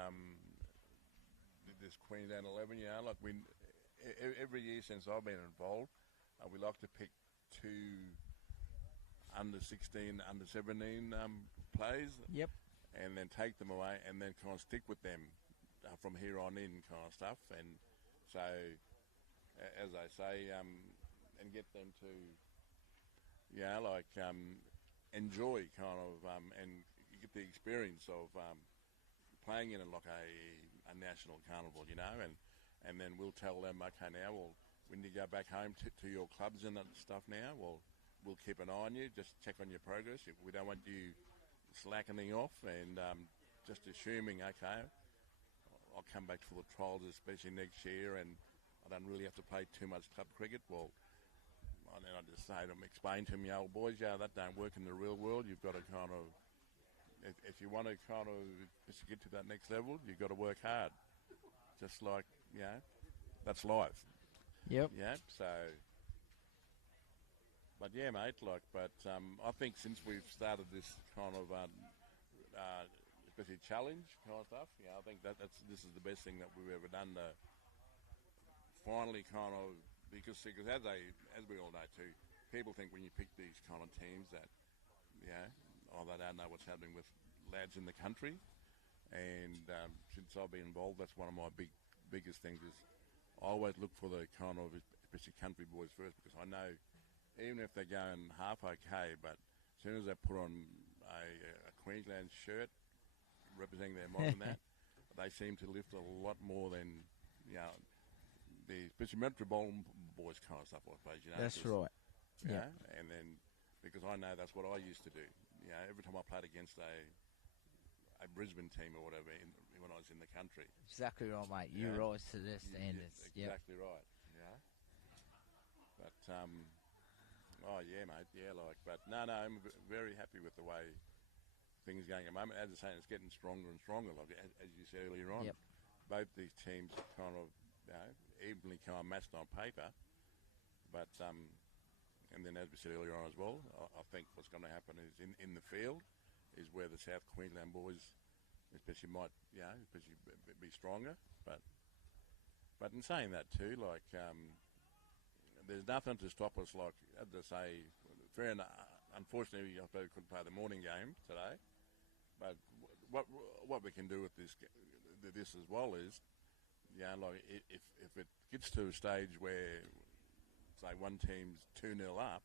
this Queensland 11, every year since I've been involved, we like to pick two under 16, under 17 players. Yep. And then take them away and then kind of stick with them from here on in kind of stuff. And so, as I say, and get them to, enjoy kind of, and get the experience of playing in a national carnival, and then we'll tell them, okay, now, when you go back home to your clubs and stuff now, we'll keep an eye on you, just check on your progress. We don't want you slackening off and just assuming, okay, I'll come back for the trials, especially next year, and I don't really have to play too much club cricket. Well, and then I just say to them, explain to me, old boys, that don't work in the real world. You've got to kind of, if you want to kind of just get to that next level, you've got to work hard. Just like, that's life. Yep. So, but mate, I think since we've started this kind of, especially challenge kind of stuff, I think this is the best thing that we've ever done to finally kind of, because as we all know too, people think when you pick these kind of teams that, they don't know what's happening with lads in the country. And since I've been involved, that's one of my big biggest things is I always look for the kind of, especially country boys first, because I know even if they're going half okay, but as soon as they put on a Queensland shirt representing their mod and that, they seem to lift a lot more than, especially Metropolitan boys kind of stuff, I suppose. That's right. Yeah. And then, because I know that's what I used to do. Every time I played against a Brisbane team or whatever when I was in the country. Exactly right, mate. You rise to their standards. Exactly right. Yeah. But oh yeah, mate. Yeah, but no, I'm very happy with the way things are going at the moment. As I say, it's getting stronger and stronger. Like as you said earlier on, both these teams are kind of evenly kind of matched on paper. But and then as we said earlier on as well, I think what's going to happen is in the field is where the South Queensland boys, especially might, especially be stronger. But in saying that too, like there's nothing to stop us. Like as I say, fair enough. Unfortunately, I suppose we couldn't play the morning game today. But what we can do with this as well is, like if it gets to a stage where, say, one team's 2-0 up,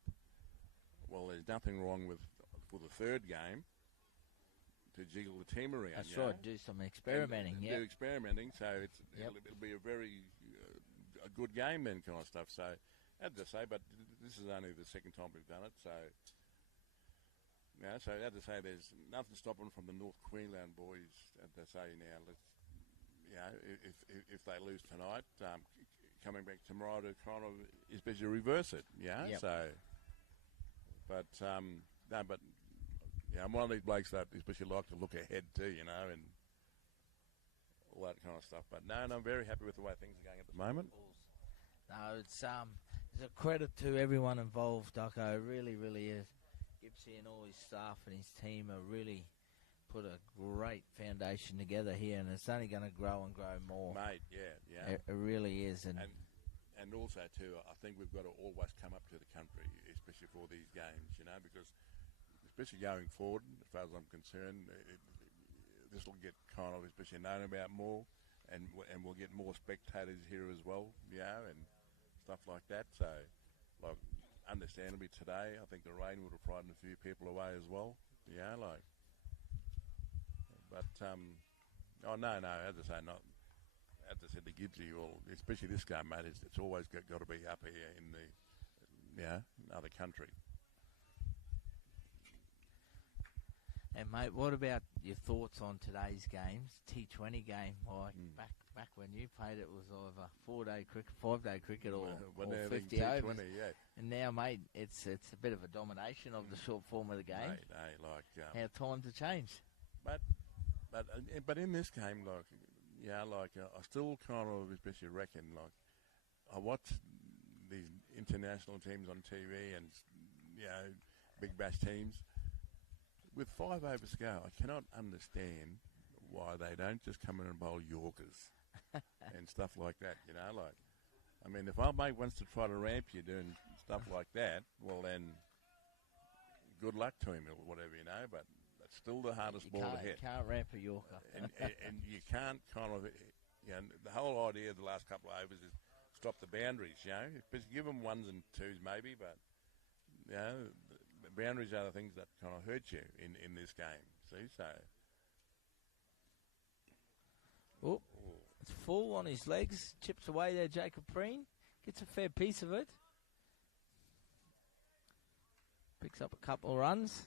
well, there's nothing wrong for the third game to jiggle the team around. That's right. Do some experimenting. Do experimenting. So it'll be a very a good game then, kind of stuff. So as I say, but this is only the second time we've done it. So so as I say, there's nothing stopping from the North Queensland boys. As I say now, if they lose tonight, coming back tomorrow to kind of especially reverse it. So, but no, but. I'm one of these blokes that especially like to look ahead too, and all that kind of stuff. But no, I'm very happy with the way things are going at the moment. No, it's a credit to everyone involved, Ducko. It really, really is. Gibbsy and all his staff and his team have really put a great foundation together here, and it's only going to grow and grow more. Mate, yeah. It really is. And also too, I think we've got to always come up to the country, especially for these games, because especially going forward, as far as I'm concerned, this will get kind of especially known about more, and we'll get more spectators here as well, and stuff like that. So, like, understandably today, I think the rain would have frightened a few people away as well, But oh no, as I say, as I said to Gibbsy, well, especially this game, mate, it's always got to be up here in the other country. And mate, what about your thoughts on today's games? T20 game, like back when you played, it was either 4-day cricket, 5-day cricket, or 50 T20, overs. And now, mate, it's a bit of a domination of the short form of the game. Mate, how times have changed. But in this game, I still kind of especially reckon, I watch these international teams on TV and big bash teams. With 5 overs to go, I cannot understand why they don't just come in and bowl Yorkers and stuff like that, I mean, if our mate wants to try to ramp you doing stuff like that, well then, good luck to him or whatever, but that's still the hardest ball to hit. You can't ramp a Yorker. and you can't kind of, the whole idea of the last couple of overs is stop the boundaries, But give them ones and twos maybe, but, boundaries are the things that kind of hurt you in this game. See, so. Oh, it's full on his legs. Chips away there, Jacob Preen. Gets a fair piece of it. Picks up a couple of runs.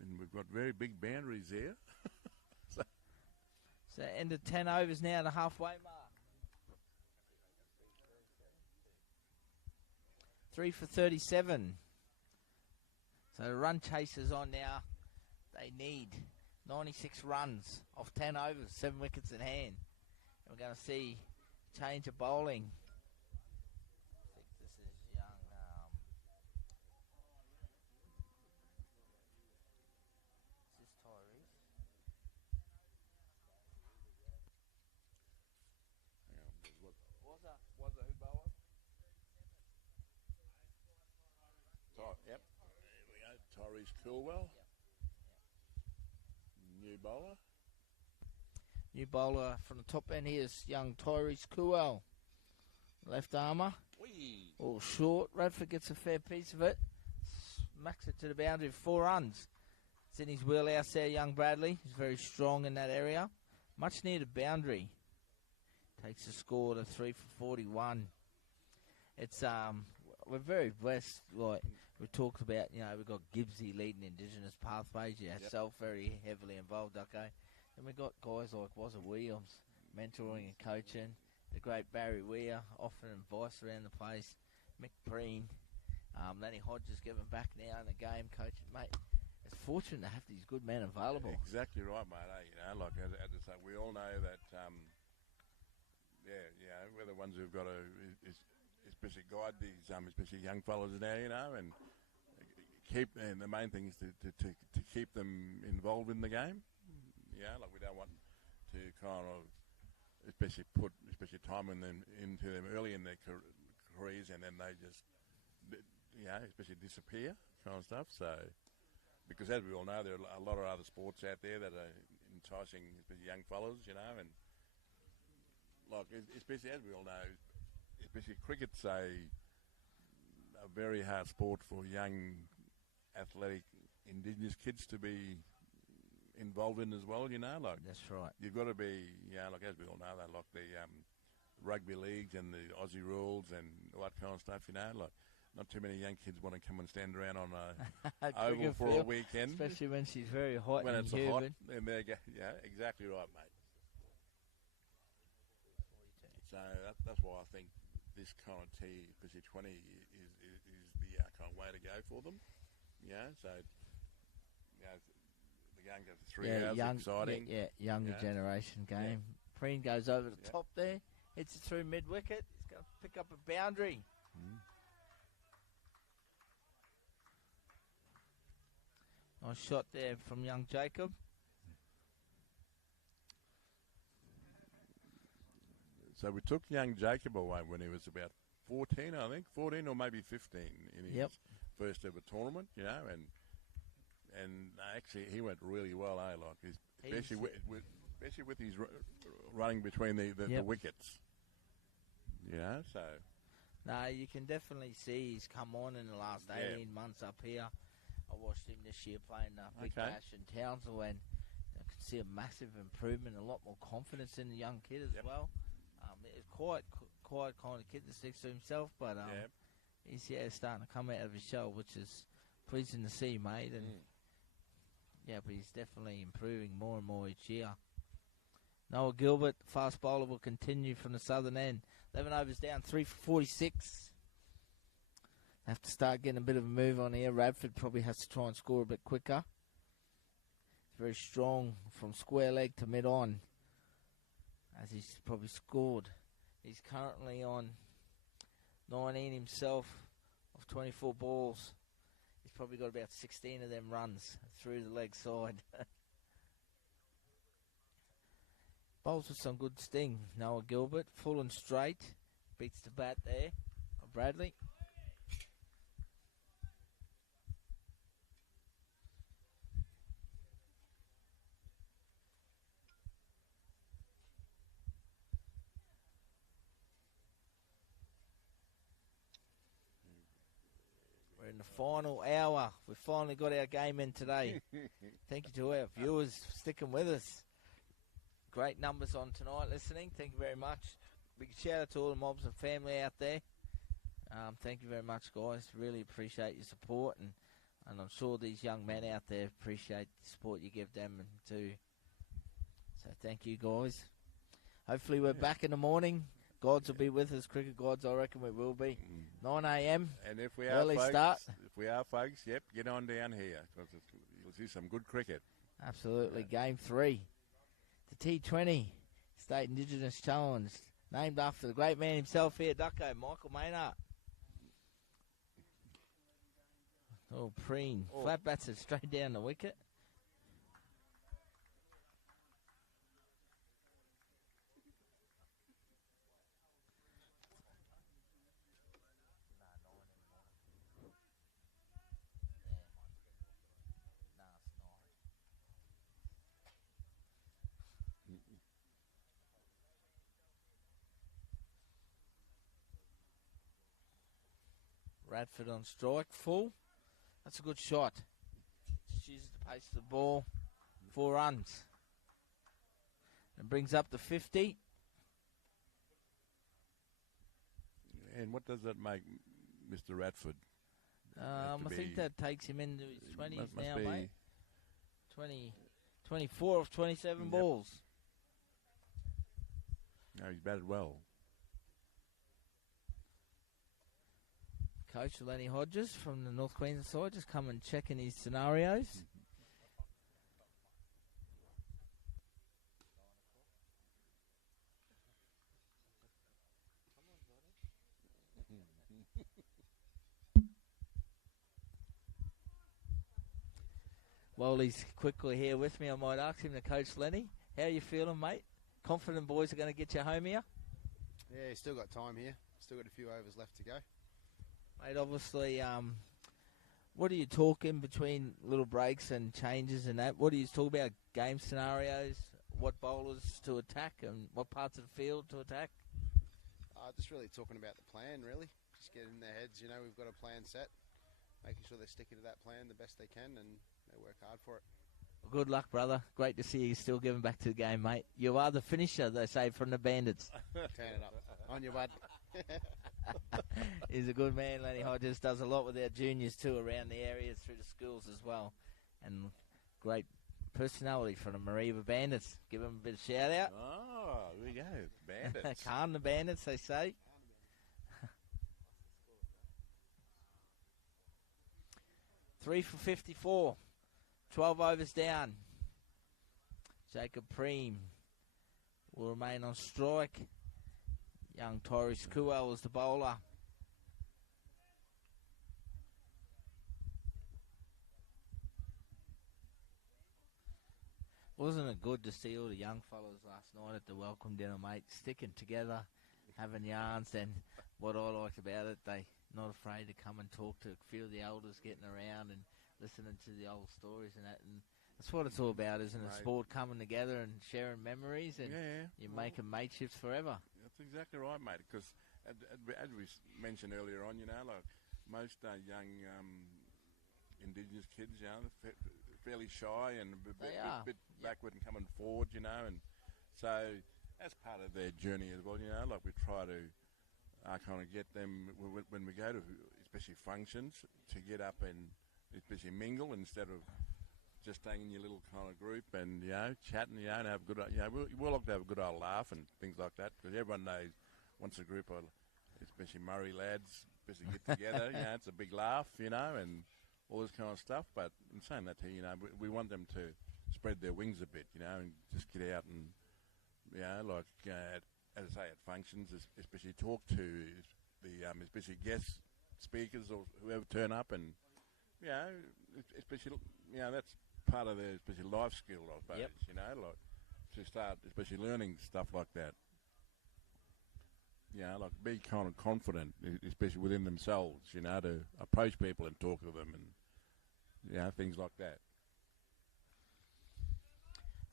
And we've got very big boundaries there. So end of 10 overs now, the halfway mark. 3 for 37. So the run chasers on now. They need 96 runs off 10 overs, 7 wickets in hand. And we're going to see change of bowling. I think this is young. Is this Tyrese? Was a who bowler? Yep. There we go. Tyrese Coolwell. New bowler. New bowler from the top end here is young Tyrese Kuel. Left armour. All short. Radford gets a fair piece of it. Smacks it to the boundary of 4 runs. It's in his wheelhouse there, young Bradley. He's very strong in that area. Much near the boundary. Takes the score to 3 for 41. It's we're very blessed. Like we talked about, we've got Gibbsy leading Indigenous pathways. Yourself very heavily involved. Okay, and we've got guys like Wazza Williams mentoring and coaching. The great Barry Weir offering advice around the place. Mick Breen, Lenny Hodges giving back now in the game, coaching, mate. It's fortunate to have these good men available. Exactly right, mate. Like as I say, we all know that. We're the ones who've got to, especially guide these, especially young fellas now, and keep. And the main thing is to keep them involved in the game. Like we don't want to kind of, especially time into them early in their careers, and then they just, especially disappear kind of stuff. So, because as we all know, there are a lot of other sports out there that are enticing, especially young fellas, and. Like, especially as we all know, especially cricket's a very hard sport for young, athletic, Indigenous kids to be involved in as well, Like, that's right. You've got to be, like as we all know, they like the rugby leagues and the Aussie rules and all that kind of stuff, Like, not too many young kids want to come and stand around on a oval for a weekend. Especially when she's very hot when and it's humid. hot. And exactly right, mate. So that's why I think this kind of T20 is the kind of way to go for them. So the game goes for 3 hours, exciting. Younger generation game. Preen goes over the top there, hits it through mid-wicket. He's going to pick up a boundary. Nice shot there from young Jacob. So we took young Jacob away when he was about 14, I think, 14 or maybe 15 in his first ever tournament, and actually he went really well, like especially with his running between the wickets, So no, you can definitely see he's come on in the last 18 months up here. I watched him this year playing Big Bash in Townsville, and I could see a massive improvement, a lot more confidence in the young kid as well. It's quite kind of kid that sticks to himself, but he's starting to come out of his shell, which is pleasing to see, mate. And but he's definitely improving more and more each year. Noah Gilbert, fast bowler, will continue from the southern end. 11 overs down, 3 for 46. Have to start getting a bit of a move on here. Radford probably has to try and score a bit quicker. It's very strong from square leg to mid-on, as he's probably scored. He's currently on 19 himself of 24 balls. He's probably got about 16 of them runs through the leg side. Bowls with some good sting. Noah Gilbert, full and straight. Beats the bat there of Bradley. We're in the final hour. We've finally got our game in today. Thank you to our viewers for sticking with us. Great numbers on tonight listening. Thank you very much. Big shout out to all the mobs and family out there. Thank you very much, guys. Really appreciate your support, and I'm sure these young men out there appreciate the support you give them too. So thank you, guys. Hopefully we're back in the morning. Gods will be with us, cricket gods. I reckon we will be. 9 a.m. And if we early are, start. If we are, folks, get on down here. You'll see some good cricket. Absolutely. Game 3. The T20 State Indigenous Challenge, named after the great man himself here, Ducko, Michael Mainhardt. Oh, Preen. Flat bats it straight down the wicket. Radford on strike, full. That's a good shot. Just uses the pace of the ball. 4 runs. And brings up the 50. And what does that make Mr. Radford? I think that takes him into his 20s must now, be mate. 24 of 27 balls. No, he's batted well. Coach Lenny Hodges from the North Queensland side just come and checking his scenarios. While he's quickly here with me, I might ask him to Coach Lenny, how are you feeling, mate? Confident boys are going to get you home here? Yeah, still got time here. Still got a few overs left to go. Mate, obviously, what do you talk in between little breaks and changes and that? What do you talk about? Game scenarios, what bowlers to attack and what parts of the field to attack? Just really talking about the plan, really. Just get in their heads, we've got a plan set. Making sure they're sticking to that plan the best they can and they work hard for it. Well, good luck, brother. Great to see you still giving back to the game, mate. You are the finisher, they say, from the Bandits. Turn it up. On your bud. He's a good man, Lenny Hodges. Does a lot with our juniors too around the area through the schools as well. And great personality from the Mariva Bandits. Give him a bit of shout out. Oh, there we go. Bandits. Khan the Bandits, they say. Three for 54. 12 overs down. Jacob Preem will remain on strike. Young Torres Kuel is the bowler. Wasn't it good to see all the young fellas last night at the welcome dinner, mate, sticking together, having yarns, and what I liked about it, they not afraid to come and talk to a few of the elders getting around and listening to the old stories and that, and that's what it's all about, isn't it? Sport coming together and sharing memories, and you're making mateships forever. That's exactly right, mate, because as we mentioned earlier on, like most young Indigenous kids, fairly shy and a bit backward and coming forward, and so that's part of their journey as well, like we try to kind of get them when we go to especially functions to get up and especially mingle instead of just staying in your little kind of group and chatting, and have a good, we'll like to have a good old laugh and things like that, because everyone knows once a group of especially Murray lads especially get together, it's a big laugh, and all this kind of stuff. But in saying that to you, we want them to spread their wings a bit, and just get out and, like, as I say, at functions, especially talk to the, especially guest speakers or whoever turn up, and, especially, that's part of their especially life skill, I suppose, like to start especially learning stuff like that. Like be kind of confident, especially within themselves, to approach people and talk to them and, things like that.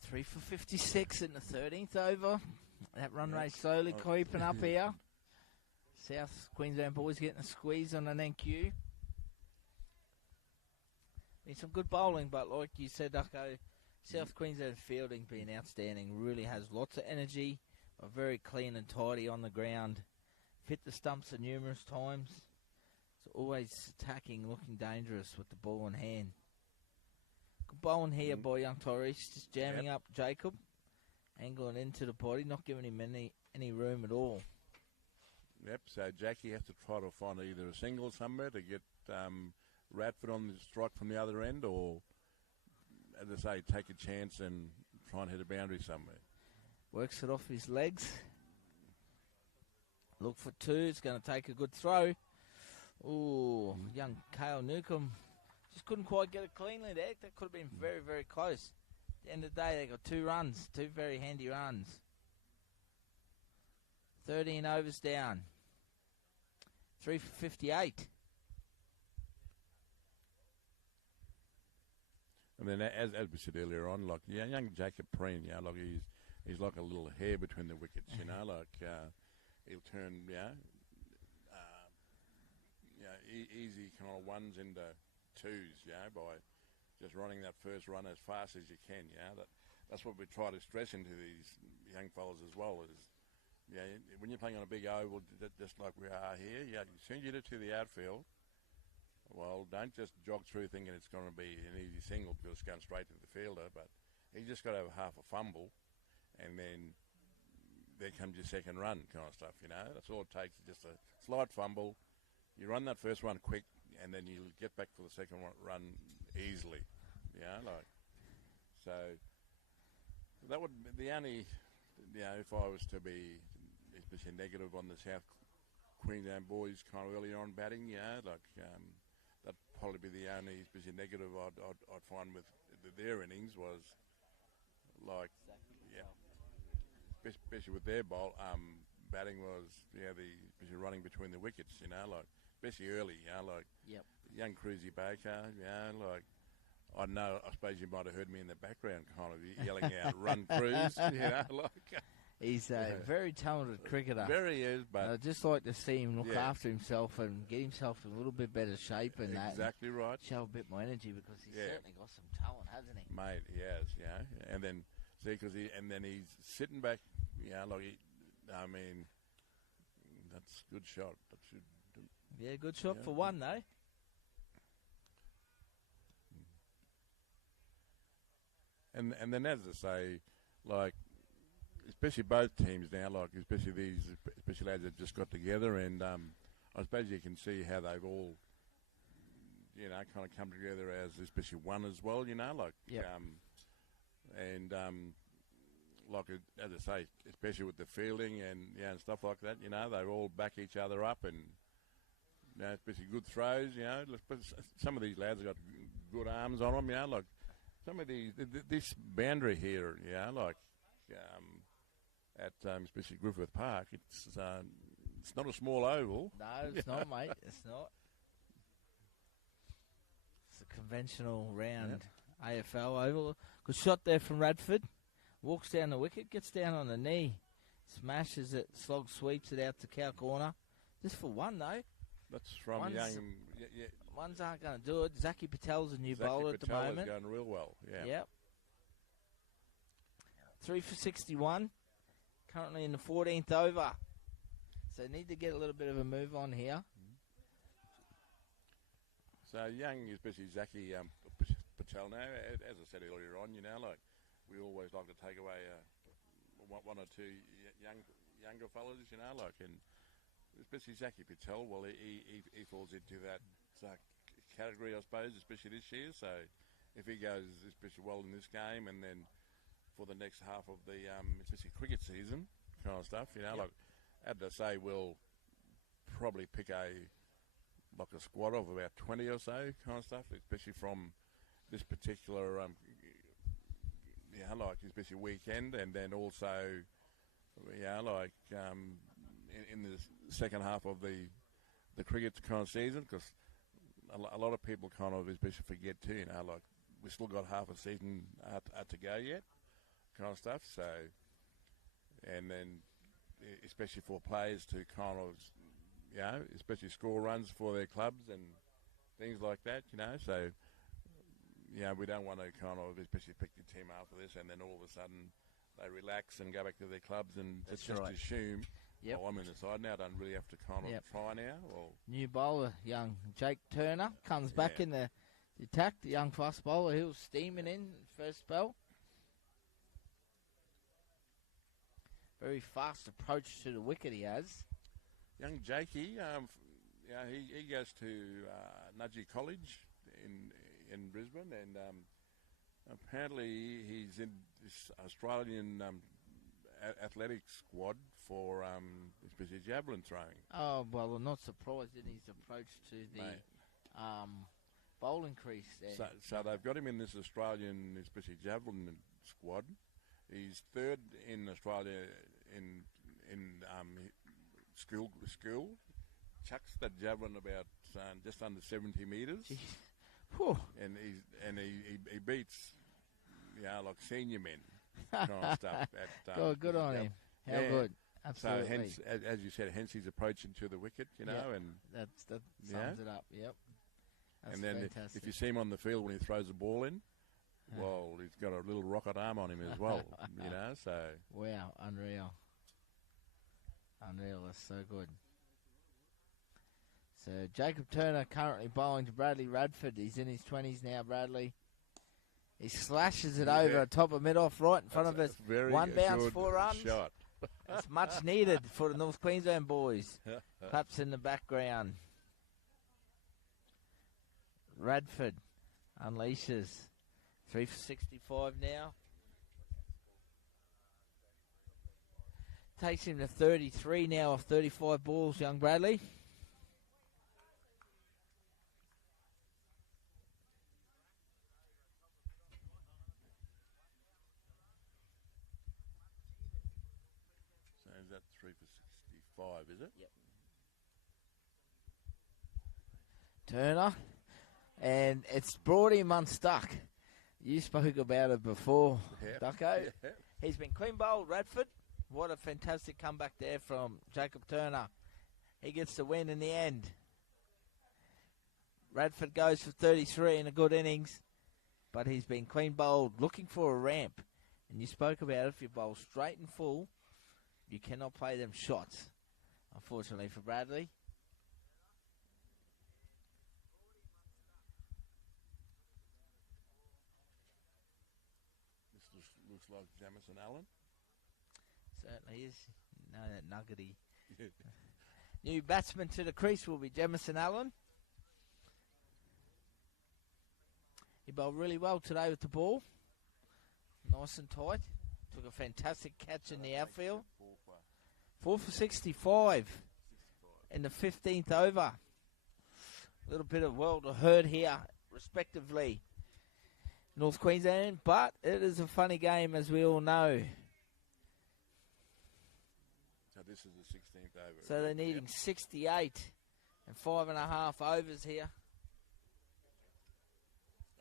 3 for 56 in the 13th over. That run rate slowly creeping up here. South Queensland boys getting a squeeze on an NQ. Been some good bowling, but like you said, Ducko, South Queensland fielding being outstanding. Really has lots of energy. Are very clean and tidy on the ground. Hit the stumps numerous times. It's always attacking, looking dangerous with the ball in hand. Good bowling here by young Torres, just jamming up Jacob, angling into the body, not giving him any room at all. Yep, so Jackie has to try to find either a single somewhere to get Radford on the strike from the other end, or, as I say, take a chance and try and hit a boundary somewhere. Works it off his legs. Look for two. It's going to take a good throw. Ooh, young Cale Newcomb just couldn't quite get it cleanly there. That could have been very, very close. At the end of the day, they got 2 runs, 2 very handy runs. 13 overs down. 3 for 58. And then, as we said earlier on, like young Jacob Preen, like he's like a little hair between the wickets, like he'll turn, easy kind of ones into twos, by just running that first run as fast as you can. That's what we try to stress into these young fellas as well. Is when you're playing on a big oval, just like we are here, as soon as you get to the outfield, well, don't just jog through thinking it's going to be an easy single because it's going straight to the fielder. But you just got to have half a fumble, and then there comes your second run kind of stuff. That's all it takes. Just a slight fumble. You run that first one quick, and then you get back for the second run easily. So that would be the only, if I was to be especially negative on the South Queensland boys kind of early on batting, that'd probably be the only especially negative I'd find with their innings was especially with their batting was especially running between the wickets, especially early, young Cruzy Baker, I know, I suppose you might have heard me in the background kind of yelling out, run Cruz, He's a very talented cricketer. Very is, but I'd just like to see him look after himself and get himself in a little bit better shape and exactly that. Right. Show a bit more energy because he's certainly got some talent, hasn't he? Mate, yes, and then he's sitting back, that's a good shot. Good shot for one though. And then as I say, especially both teams now, especially these lads that just got together, and I suppose you can see how they've all, kind of come together as especially one as well, as I say, especially with the fielding and stuff like that, they all back each other up and, especially good throws, some of these lads have got good arms on them, some of this boundary here, at especially Griffith Park, it's not a small oval. No, it's not, mate. It's not. It's a conventional round AFL oval. Good shot there from Radford. Walks down the wicket, gets down on the knee, smashes it, slog sweeps it out to cow corner. Just for one though. That's from young. Ones aren't going to do it. Zaki Patel's a new bowler at the moment. Is going real well. Yep. 3 for 61. Currently in the 14th over. So need to get a little bit of a move on here. So young, especially Zaki Patel now, as I said earlier on, we always like to take away one or two younger fellas, and especially Zaki Patel. Well, he falls into that category, I suppose, especially this year. So if he goes especially well in this game, and then for the next half of the especially cricket season kind of stuff, as I say, we'll probably pick a squad of about 20 or so kind of stuff, especially from this particular especially weekend, and then also in the second half of the cricket kind of season, because a lot of people kind of especially forget too, we still got half a season to go yet kind of stuff. So, and then especially for players to kind of, especially score runs for their clubs and things like that, so we don't want to kind of especially pick the team after this and then all of a sudden they relax and go back to their clubs and just assume, I'm in the side now, I don't really have to kind of try now. New bowler, young Jake Turner, comes back in the attack, the young fast bowler. He was steaming in first spell. Very fast approach to the wicket he has. Young Jakey, he goes to Nudgee College in Brisbane, and apparently he's in this Australian athletics squad for especially javelin throwing. Oh, well, I'm not surprised in his approach to the bowling crease there. So they've got him in this Australian especially javelin squad. He's third in Australia in school. Chucks that javelin about just under 70 metres. And he beats senior men kind of stuff. Good on him. How good. Absolutely. So hence, as you said, hence his approach into the wicket, you know, Yep. and That sums it up. Yep. That's and then fantastic. if you see him on the field when he throws a ball in, well, he's got a little rocket arm on him as well, you know. So wow, unreal. That's so good. So Jacob Turner currently bowling to Bradley Radford. He's in his 20s now, Bradley. He slashes it over top of mid-off right in front of us. One bounce, 4 runs. Shot. It's much needed for the North Queensland boys. Claps in the background. Radford unleashes. 3 for 65 now. Takes him to 33 now off 35 balls, young Bradley. So is that 3 for 65, is it? Yep. Turner. And it's brought him unstuck. You spoke about it before, Ducko. He's been clean bowled, Radford. What a fantastic comeback there from Jacob Turner. He gets the win in the end. Radford goes for 33 in a good innings, but he's been clean bowled, looking for a ramp. And you spoke about it, if you bowl straight and full, you cannot play them shots, unfortunately for Bradley. This looks like Jamison Allen. Certainly is. No, that nuggety. New batsman to the crease will be Jamison Allen. He bowled really well today with the ball. Nice and tight. Took a fantastic catch in the outfield. 4 for 65 in the 15th over. A little bit of world of hurt here, respectively. North Queensland, but it is a funny game, as we all know. So this is the 16th over. So they're needing 68 and 5.5 overs here.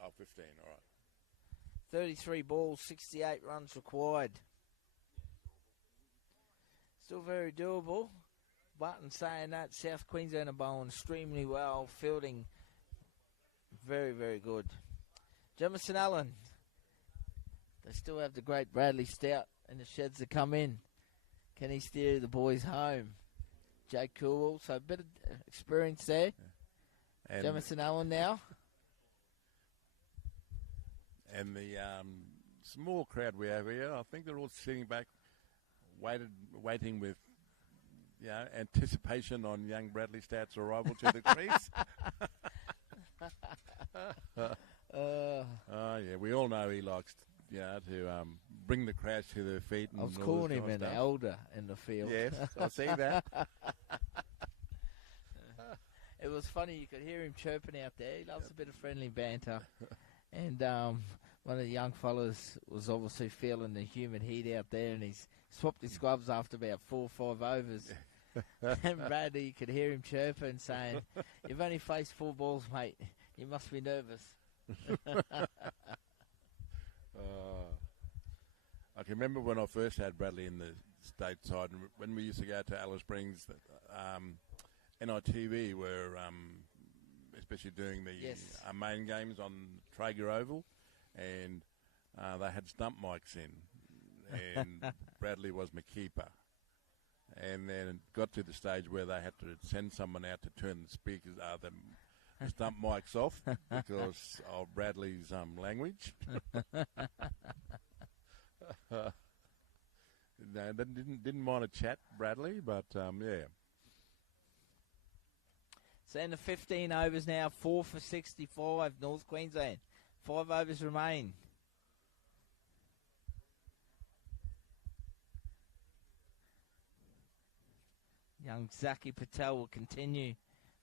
Oh, 15, all right. 33 balls, 68 runs required. Still very doable. But in saying that, South Queensland are bowling extremely well, fielding very, very good. Jamison Allen. They still have the great Bradley Stout in the sheds to come in. Can he steer the boys home? Jake Cool, so a bit of experience there. And Jamison Allen now. And the small crowd we have here, I think they're all sitting back, waiting with, anticipation on young Bradley Stout's arrival to the crease. Yeah, we all know he likes, to bring the crowd to their feet. And I was calling him an elder in the field. Yes, I see that. It was funny, you could hear him chirping out there. He loves a bit of friendly banter. And one of the young fellas was obviously feeling the humid heat out there, and he's swapped his gloves after about 4 or 5 overs. And Bradley, you could hear him chirping, saying, "You've only faced 4 balls, mate. You must be nervous." I can remember when I first had Bradley in the stateside, and when we used to go to Alice Springs, NITV were especially doing the main games on Traeger Oval, and they had stump mics in, and Bradley was my keeper. And then it got to the stage where they had to send someone out to turn the speakers, the stump mics off because of Bradley's language. No, didn't mind a chat, Bradley, but yeah. So in the 15 overs now, 4 for 65, North Queensland. 5 overs remain. Young Zaki Patel will continue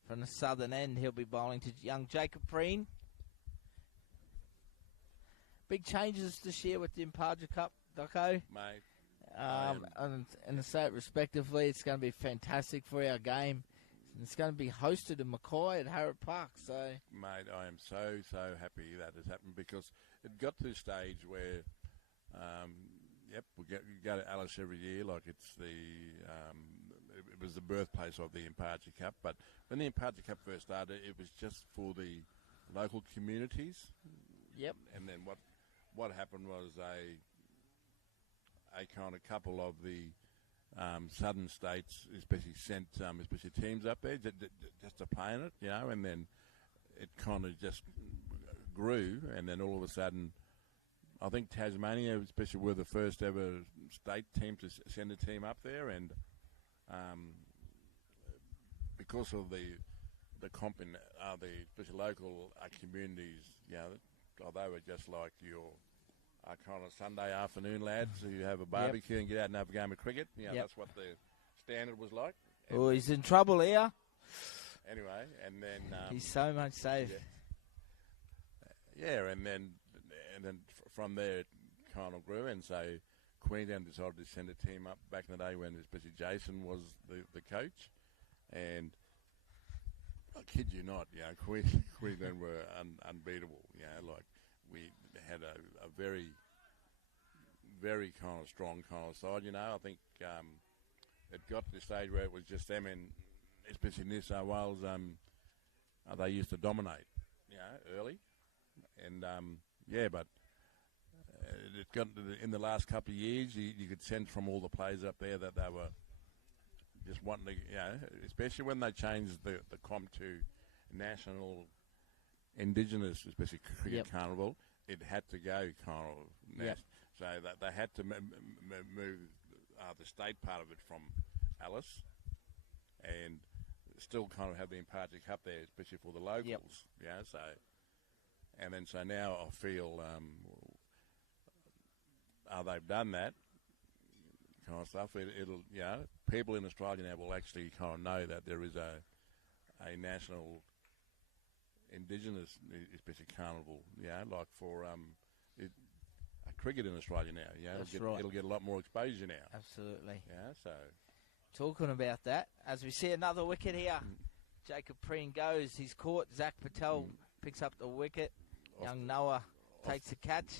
from the southern end. He'll be bowling to young Jacob Preen. Big changes this year with the Imparja Cup, Doco. Mate. And to say it respectively, it's going to be fantastic for our game. It's going to be hosted in Mackay at Harrop Park. So, mate, I am so happy that has happened, because it got to a stage where Yep, we go to Alice every year. Like it's it was the birthplace of the Impartia Cup. But when the Impartia Cup first started, it was just for the local communities. Yep. And then what happened was a kind of couple of the southern states, especially sent especially teams up there just to play in it, you know, and then it kind of just grew, and then all of a sudden, I think Tasmania, especially, were the first ever state team to send a team up there, and because of the especially local communities, you know, they were just like your kind of Sunday afternoon lads who have a barbecue and get out and have a game of cricket. You know, that's what the standard was like. Oh, he's in trouble here. Anyway, and then he's so much safe. Yeah, and then from there it kind of grew, and so Queensland decided to send a team up back in the day when especially Jason was the coach, and I kid you not, you know, Queensland were unbeatable. You know, like we had a very, very kind of strong kind of side. You know, I think it got to the stage where it was just them, and especially New South Wales, they used to dominate, you know, early, and but it got in the last couple of years. You could sense from all the players up there that they were just wanting to, you know, especially when they changed the comp to national Indigenous, especially cricket carnival, it had to go kind of so that they had to move the state part of it from Alice and still kind of have the Impartia Cup there, especially for the locals. Yeah, so so now I feel they've done that kind of stuff. It'll you know, people in Australia now will actually kind of know that there is a national Indigenous, especially carnival. Yeah, like for cricket in Australia now. Yeah, it'll get a lot more exposure now. Absolutely. Yeah, so talking about that, as we see another wicket here, Jacob Preen goes. He's caught. Zach Patel picks up the wicket. Young Noah takes the catch.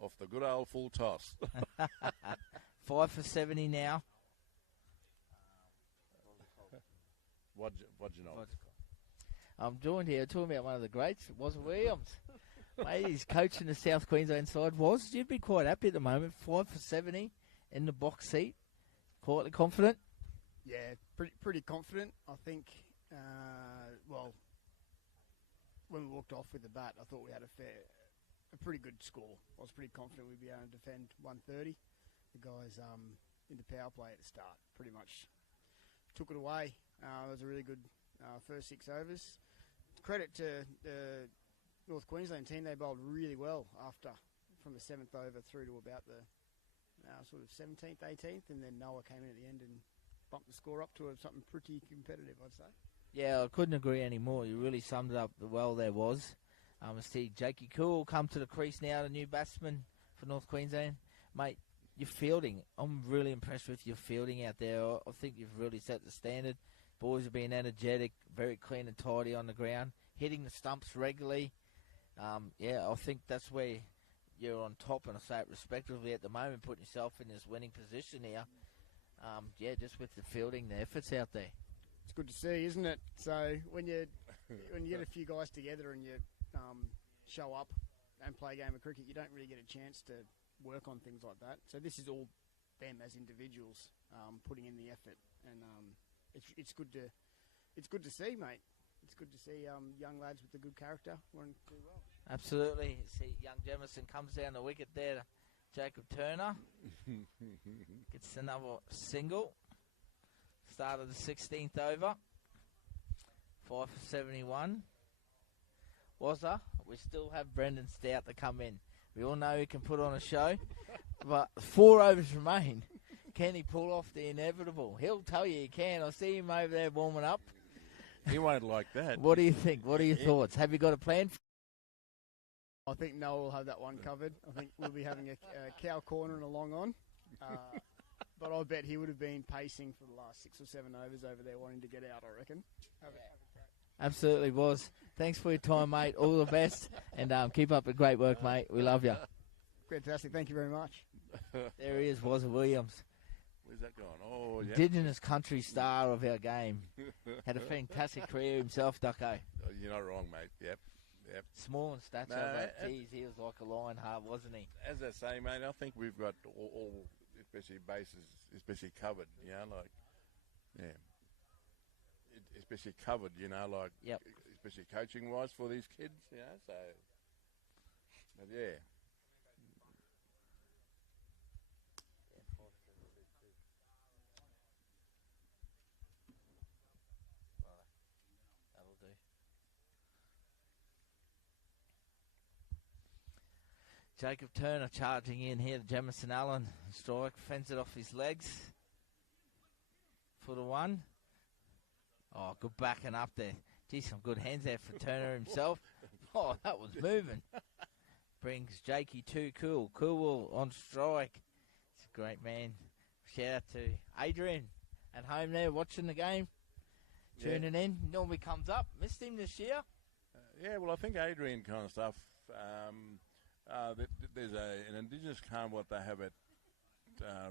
Off the good old full toss. 5 for 70 now. What'd you know? I'm joined here talking about one of the greats, Wazza Williams. Mate, he's coaching the South Queensland side. You'd be quite happy at the moment. 5 for 70 in the box seat. Quietly confident? Yeah, pretty confident. I think, when we walked off with the bat, I thought we had a pretty good score. I was pretty confident we'd be able to defend 130. The guys in the power play at the start pretty much took it away. It was a really good first 6 overs. Credit to the North Queensland team. They bowled really well from the 7th over through to about the sort of 17th, 18th, and then Noah came in at the end and bumped the score up to something pretty competitive, I'd say. Yeah, I couldn't agree anymore. You really summed it up well there, was. I see Jakey Cool come to the crease now, the new batsman for North Queensland. Mate, your fielding, I'm really impressed with your fielding out there. I think you've really set the standard. Boys are being energetic, very clean and tidy on the ground, hitting the stumps regularly. I think that's where you're on top, and I say it respectively at the moment, putting yourself in this winning position here. Just with the fielding, the efforts out there. It's good to see, isn't it? So when you get a few guys together and you show up and play a game of cricket, you don't really get a chance to work on things like that. So this is all them as individuals putting in the effort, and it's good to see, mate. It's good to see young lads with a good character wanting to do well. Absolutely. See, young Jemison comes down the wicket there. Jacob Turner gets another single. Start of the 16th over. 5 for 71. Wazza, we still have Brendan Stout to come in. We all know he can put on a show, but 4 overs remain. Can he pull off the inevitable? He'll tell you he can. I see him over there warming up. He won't like that. What do you think? What are your thoughts? Have you got a plan? I think Noah will have that one covered. I think we'll be having a cow corner and a long on. But I bet he would have been pacing for the last 6 or 7 overs over there wanting to get out, I reckon. Absolutely was. Thanks for your time, mate. All the best. And keep up the great work, mate. We love you. Fantastic. Thank you very much. There he is, Wazza Williams. Where's that going? Oh, yeah. Indigenous country star of our game. Had a fantastic career himself, Ducko. Oh, you're not wrong, mate. Yep. Small in stature, but geez, he was like a Lionheart, wasn't he? As I say, mate, I think we've got all especially bases, especially covered, you know, like, yeah. Especially covered, you know, like, yep. Especially coaching-wise for these kids, you know, so, but yeah. That'll do. Jacob Turner charging in here to Jamison Allen. Strike, fends it off his legs. For the one. Oh, good backing up there. Gee, some good hands there for Turner himself. Oh, that was moving. Brings Jakey to Cool on strike. It's a great man. Shout out to Adrian at home there watching the game. Tuning in. Normally comes up. Missed him this year. Yeah, well, I think Adrian kind of stuff. There's an Indigenous calm what they have at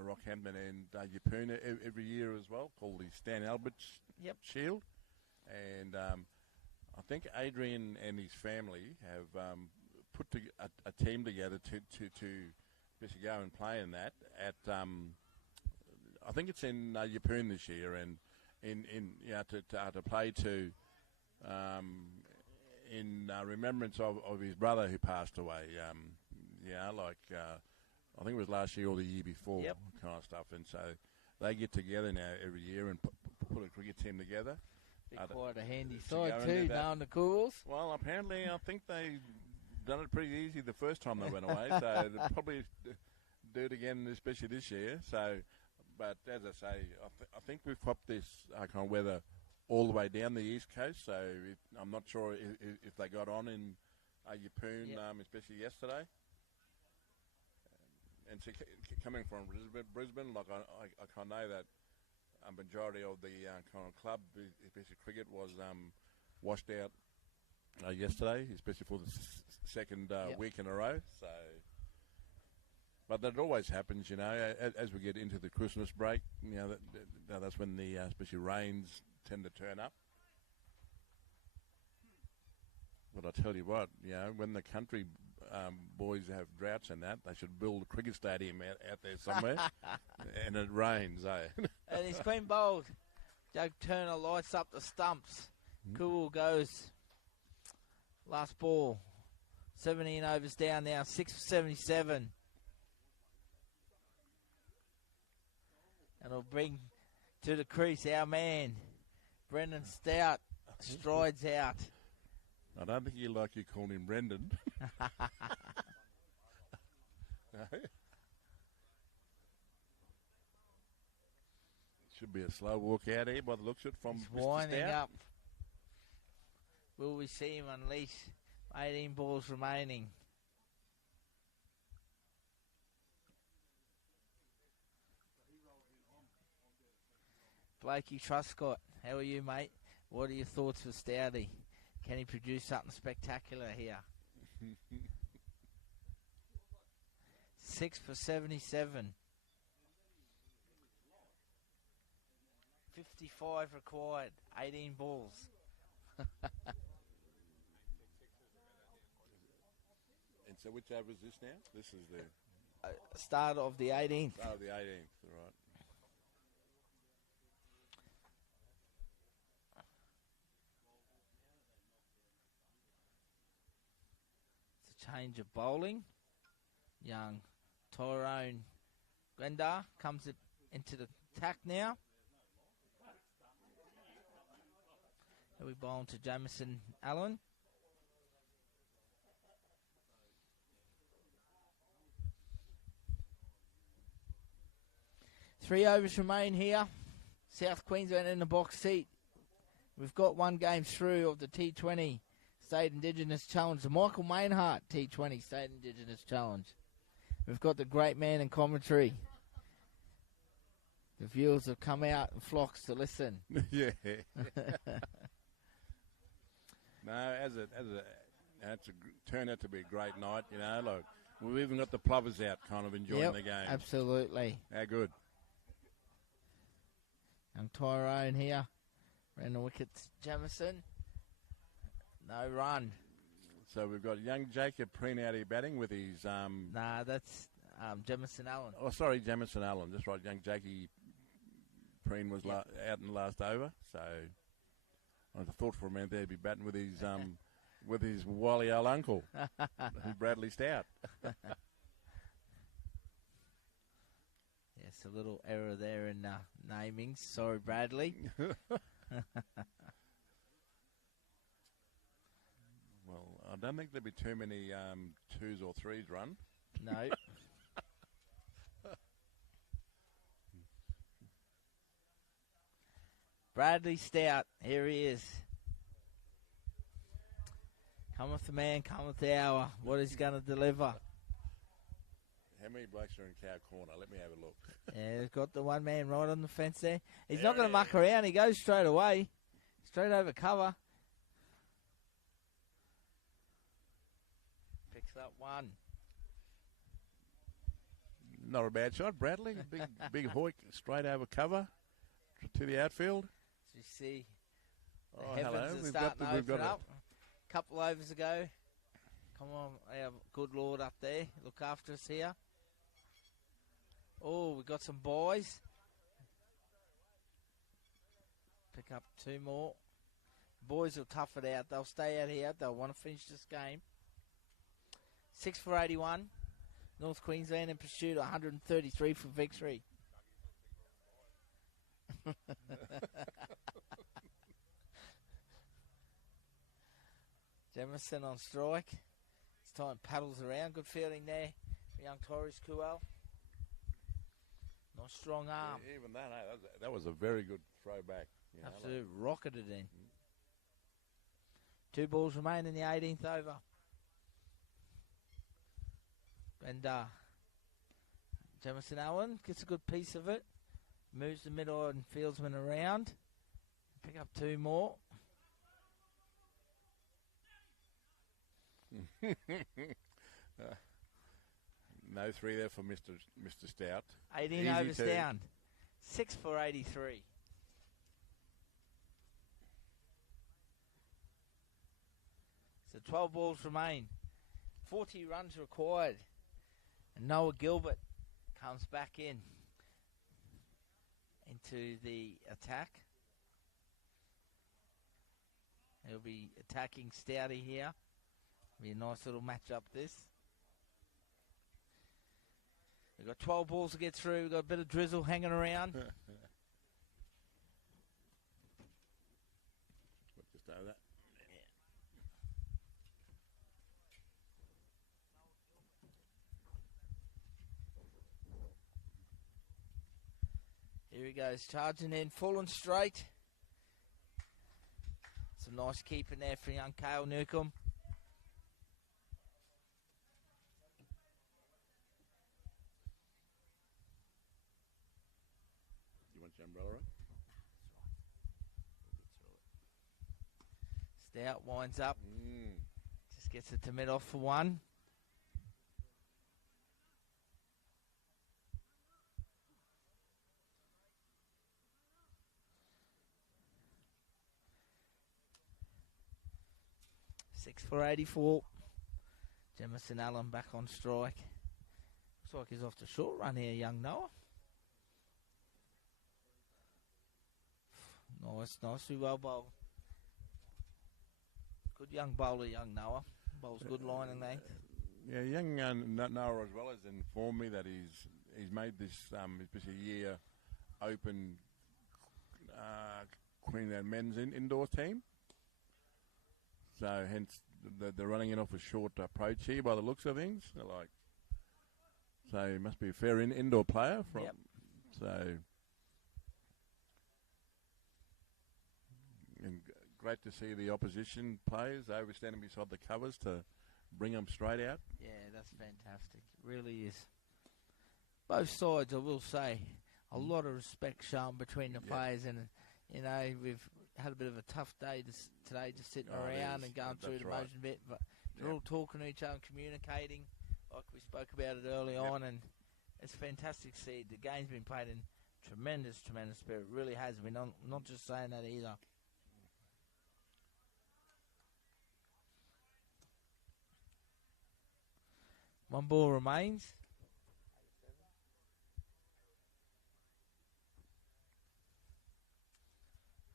Rockhampton and Yapuna every year as well, called the Stan Alberts Shield. And I think Adrian and his family have put a team together to basically go and play in that at I think it's in Yapuna this year, and to play to in remembrance of his brother who passed away. I think it was last year or the year before, kind of stuff. And so they get together now every year and put a cricket team together. Quite a handy side too, knowing the Cools. Well, apparently I think they done it pretty easy the first time they went away, so they'll probably do it again, especially this year. So, but as I say, I think we've copped this kind of weather all the way down the east coast. So I'm not sure if they got on in Yeppoon, especially yesterday. And so coming from Brisbane, like I kind of know that a majority of the kind of club, especially cricket, was washed out yesterday, especially for the second week in a row. So, but that always happens, you know, as we get into the Christmas break. You know, that's when the especially rains tend to turn up. But I tell you what, you know, when the country boys have droughts and that, they should build a cricket stadium out there somewhere, and it rains, eh? And he's clean bowled. Joe Turner lights up the stumps. Cool goes. Last ball. 17 overs down now. 6 for 77. And it'll bring to the crease our man, Brendan Stout. Strides out. I don't think you like you calling him Brendan. Should be a slow walk out here by the looks of it from He's Mr. winding Stout. up. Will we see him unleash? 18 balls remaining. Blakey Truscott, how are you, mate? What are your thoughts for Stouty? Can he produce something spectacular here? 6 for 77. 55 required. 18 balls. And so which over is this now? This is the... Start of the 18th. Start of the 18th, right. Change of bowling. Young Tyrone Glendar comes into the attack now. And we bowl to Jamison Allen. Three overs remain here. South Queensland in the box seat. We've got one game through of the T20 State Indigenous Challenge, the Michael Mainhardt T20 State Indigenous Challenge. We've got the great man in commentary. The viewers have come out in flocks to listen. Yeah. No, it's turned out to be a great night. You know, like We've even got the plovers out, kind of enjoying the game. Absolutely. How good. Young Tyrone here. Ran the wickets, Jamison. No run. So we've got young Jacob Preen out here batting with his... Nah, that's Jamison Allen. Oh, sorry, Jamison Allen. That's right, young Jakey Preen was out in the last over. So I thought for a minute there he'd be batting with his wily old uncle, Bradley Stout. Yes, a little error there in naming. Sorry, Bradley. Well, I don't think there'll be too many twos or threes run. No. Bradley Stout, here he is. Cometh the man, cometh the hour. What is he going to deliver? How many blokes are in cow corner? Let me have a look. Yeah, he's got the one man right on the fence there. He's not going to muck around. He goes straight away. Straight over cover. Picks up one. Not a bad shot, Bradley. Big hoik straight over cover to the outfield. As you see, the hello. heavens are starting to open up. A couple overs ago. Come on, our good Lord up there. Look after us here. Oh, we got some boys. Pick up two more. Boys will tough it out. They'll stay out here. They'll want to finish this game. 6 for 81. North Queensland in pursuit, 133 for victory. Jamison on strike. This time paddles around. Good fielding there for young Torres Kuel. Nice strong arm. Yeah, even that was a very good throwback. Absolutely rocketed in. 2 balls remain in the 18th over. And Jamison Allen gets a good piece of it. Moves the middle and fieldsman around. Pick up 2 more. No 3 there for Mr. Stout. 18 Easy overs 2. down. 6 for 83. So 12 balls remain. 40 runs required. And Noah Gilbert comes back into the attack. He'll be attacking Stouty here. Be a nice little match-up this. We've got 12 balls to get through. We've got a bit of drizzle hanging around. Just over that. Here he goes, charging in, full and straight. Some nice keeping there for young Cale Newcomb. You want your umbrella, right? Stout winds up. Just gets it to mid-off for 1. Six for 84. Jamison Allen back on strike. Looks like he's off the short run here, young Noah. Nicely well bowled. Good young bowler, young Noah. Bowls good line and length. Yeah, young Noah as well has informed me that he's made this especially year open Queensland men's indoor team. So hence they're running it off a short approach here by the looks of things. So he must be a fair indoor player. So and great to see the opposition players overstanding beside the covers to bring them straight out. Yeah, that's fantastic. It really is. Both sides, I will say, a lot of respect shown between the players, and we've had a bit of a tough day today, just sitting around and going through the motion bit, but they're all talking to each other, communicating. like we spoke about it early on, and it's fantastic to see. The game's been played in tremendous spirit. It really has been. I'm not just saying that either. One ball remains.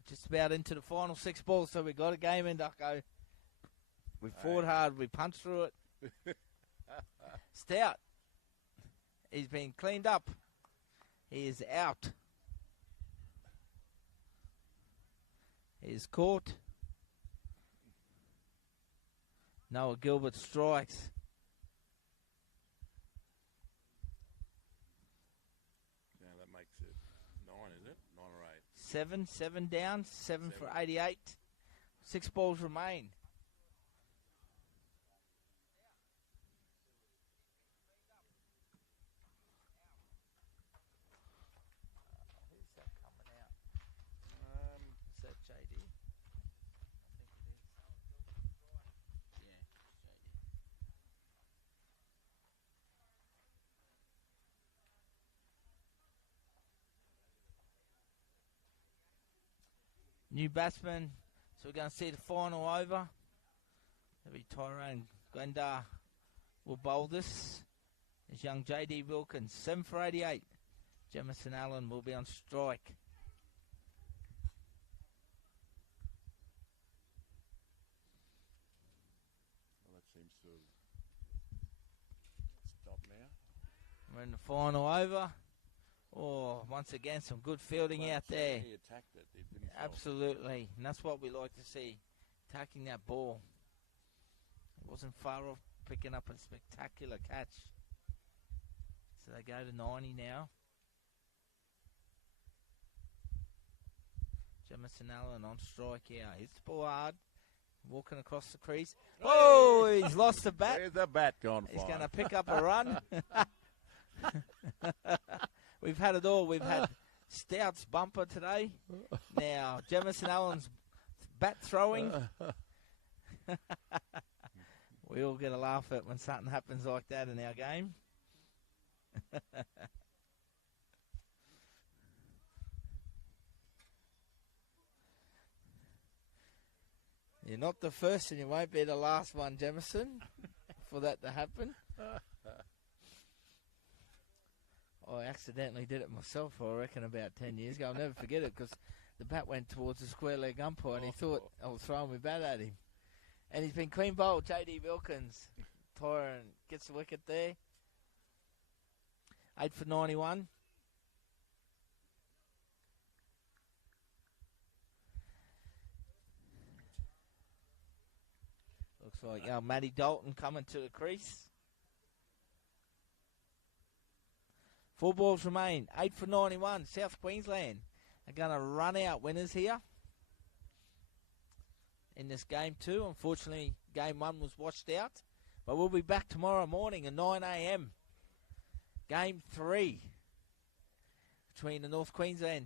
Just about into the final 6 balls, so we got a game in, Ducko. We fought hard. We punched through it. Stout. He's been cleaned up. He is out. He is caught. Noah Gilbert strikes. Now that makes it 9, is it? 9 or 8. 7 down, 7 for 88. 6 balls remain. Who's that coming out? Is that JD? New batsman, so we're going to see the final over. That'll be Tyrone Glendar will bowl this. There's young JD Wilkins, 7 for 88. Jemison Allen will be on strike. Well, that seems to stop now. We're in the final over. Oh, once again, some good fielding out there. He attacked it. He didn't stop. Absolutely, and that's what we like to see, attacking that ball. It wasn't far off picking up a spectacular catch. So they go to 90 now. Jemison Allen on strike here. Hits the ball hard. Walking across the crease. Oh, he's lost the bat. Where's the bat gone? He's going to pick up a run. We've had it all. We've had Stout's bumper today. Now, Jemison Allen's bat throwing. We all get a laugh at when something happens like that in our game. You're not the first and you won't be the last one, Jemison, for that to happen. I accidentally did it myself, I reckon, about 10 years ago. I'll never forget it because the bat went towards the square leg umpire and he thought I was throwing my bat at him. And he's been clean bowled, JD Wilkins. Tyrone gets the wicket there. 8 for 91. Looks like Matty Dalton coming to the crease. 4 balls remain. 8 for 91. South Queensland are going to run out winners here in this game 2. Unfortunately, game 1 was washed out. But we'll be back tomorrow morning at 9 a.m. Game 3 between the North Queensland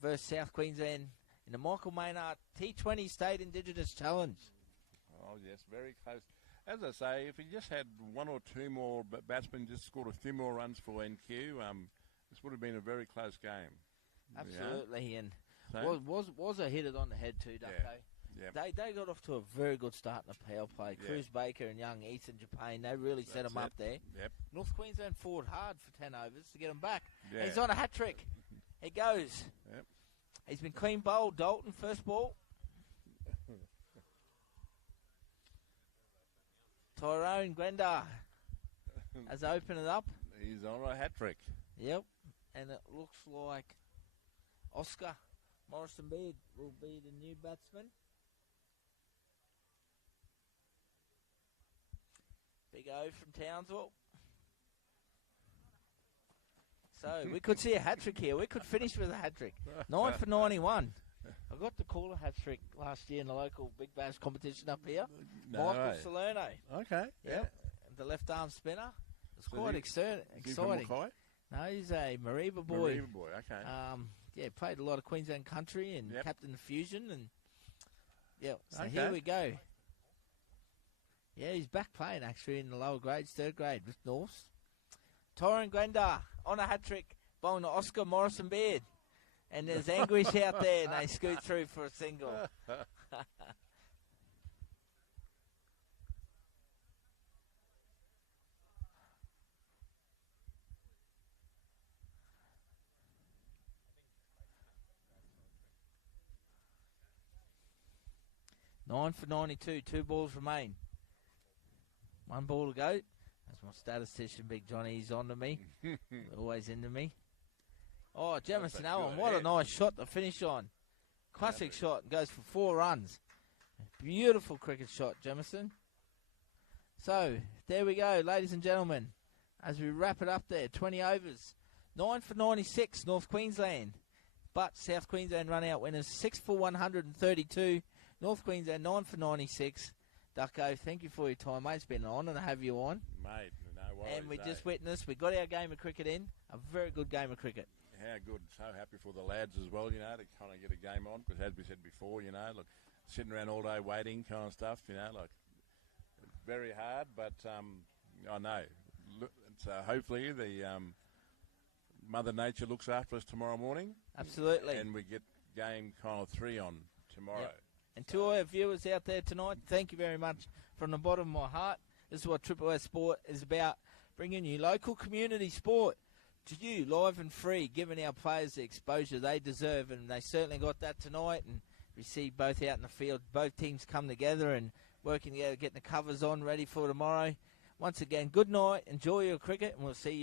versus South Queensland in the Michael Mainhardt T20 State Indigenous Challenge. Oh, yes, very close. As I say, if he just had 1 or 2 more batsmen just scored a few more runs for NQ, this would have been a very close game. Absolutely, and So- was a hit it on the head too, Ducko. Yeah. They got off to a very good start in the power play. Yeah. Cruz Baker and young Ethan Japan, they really set That's them up it. there. Yep. North Queensland fought hard for 10 overs to get him back. Yeah. He's on a hat trick. He goes. Yep. He's been clean bowled. Dalton, first ball. Tyrone Glendar has opened it up. He's on a hat trick. Yep. And it looks like Oscar Morrison Beard will be the new batsman. Big O from Townsville. So we could see a hat trick here. We could finish with a hat trick. 9 for 91. I got to call a hat trick last year in the local Big Bash competition up here. No Michael way. Salerno. Okay. Yep. The left arm spinner. It's So quite he- exciting. Is he from Mackay? No, he's a Mariba boy. Mariba boy, okay. Played a lot of Queensland country and Yep. captain the Fusion and so Okay. here we go. Yeah, he's back playing actually in the lower grades, third grade with Norths. Torrin Gwenda on a hat-trick, bowling to Oscar Morrison Beard. And there's Anguish out there, and they scoot through for a single. 9 for 92, 2 balls remain. 1 ball to go. That's my statistician, Big Johnny. He's on to me. Always into me. Oh, Jamison Owen, what a nice shot to finish on. Classic shot. Goes for 4 runs. Beautiful cricket shot, Jamison. So, there we go, ladies and gentlemen. As we wrap it up there, 20 overs. 9 for 96, North Queensland. But South Queensland run out winners, 6 for 132. North Queensland, 9 for 96. Ducko, thank you for your time, mate. It's been an honour to have you on. Mate, no worries. And we just witnessed, we got our game of cricket in. A very good game of cricket. How good. So happy for the lads as well, to kind of get a game on. Because as we said before, look, sitting around all day waiting kind of stuff, very hard. But I know. Hopefully the Mother Nature looks after us tomorrow morning. Absolutely. And we get game kind of 3 on tomorrow. Yep. And to all our viewers out there tonight, thank you very much from the bottom of my heart. This is what Triple S Sport is about, bringing you local community sport to you, live and free, giving our players the exposure they deserve, and they certainly got that tonight. And we see both out in the field, both teams come together and working together, getting the covers on, ready for tomorrow. Once again, good night, enjoy your cricket, and we'll see you.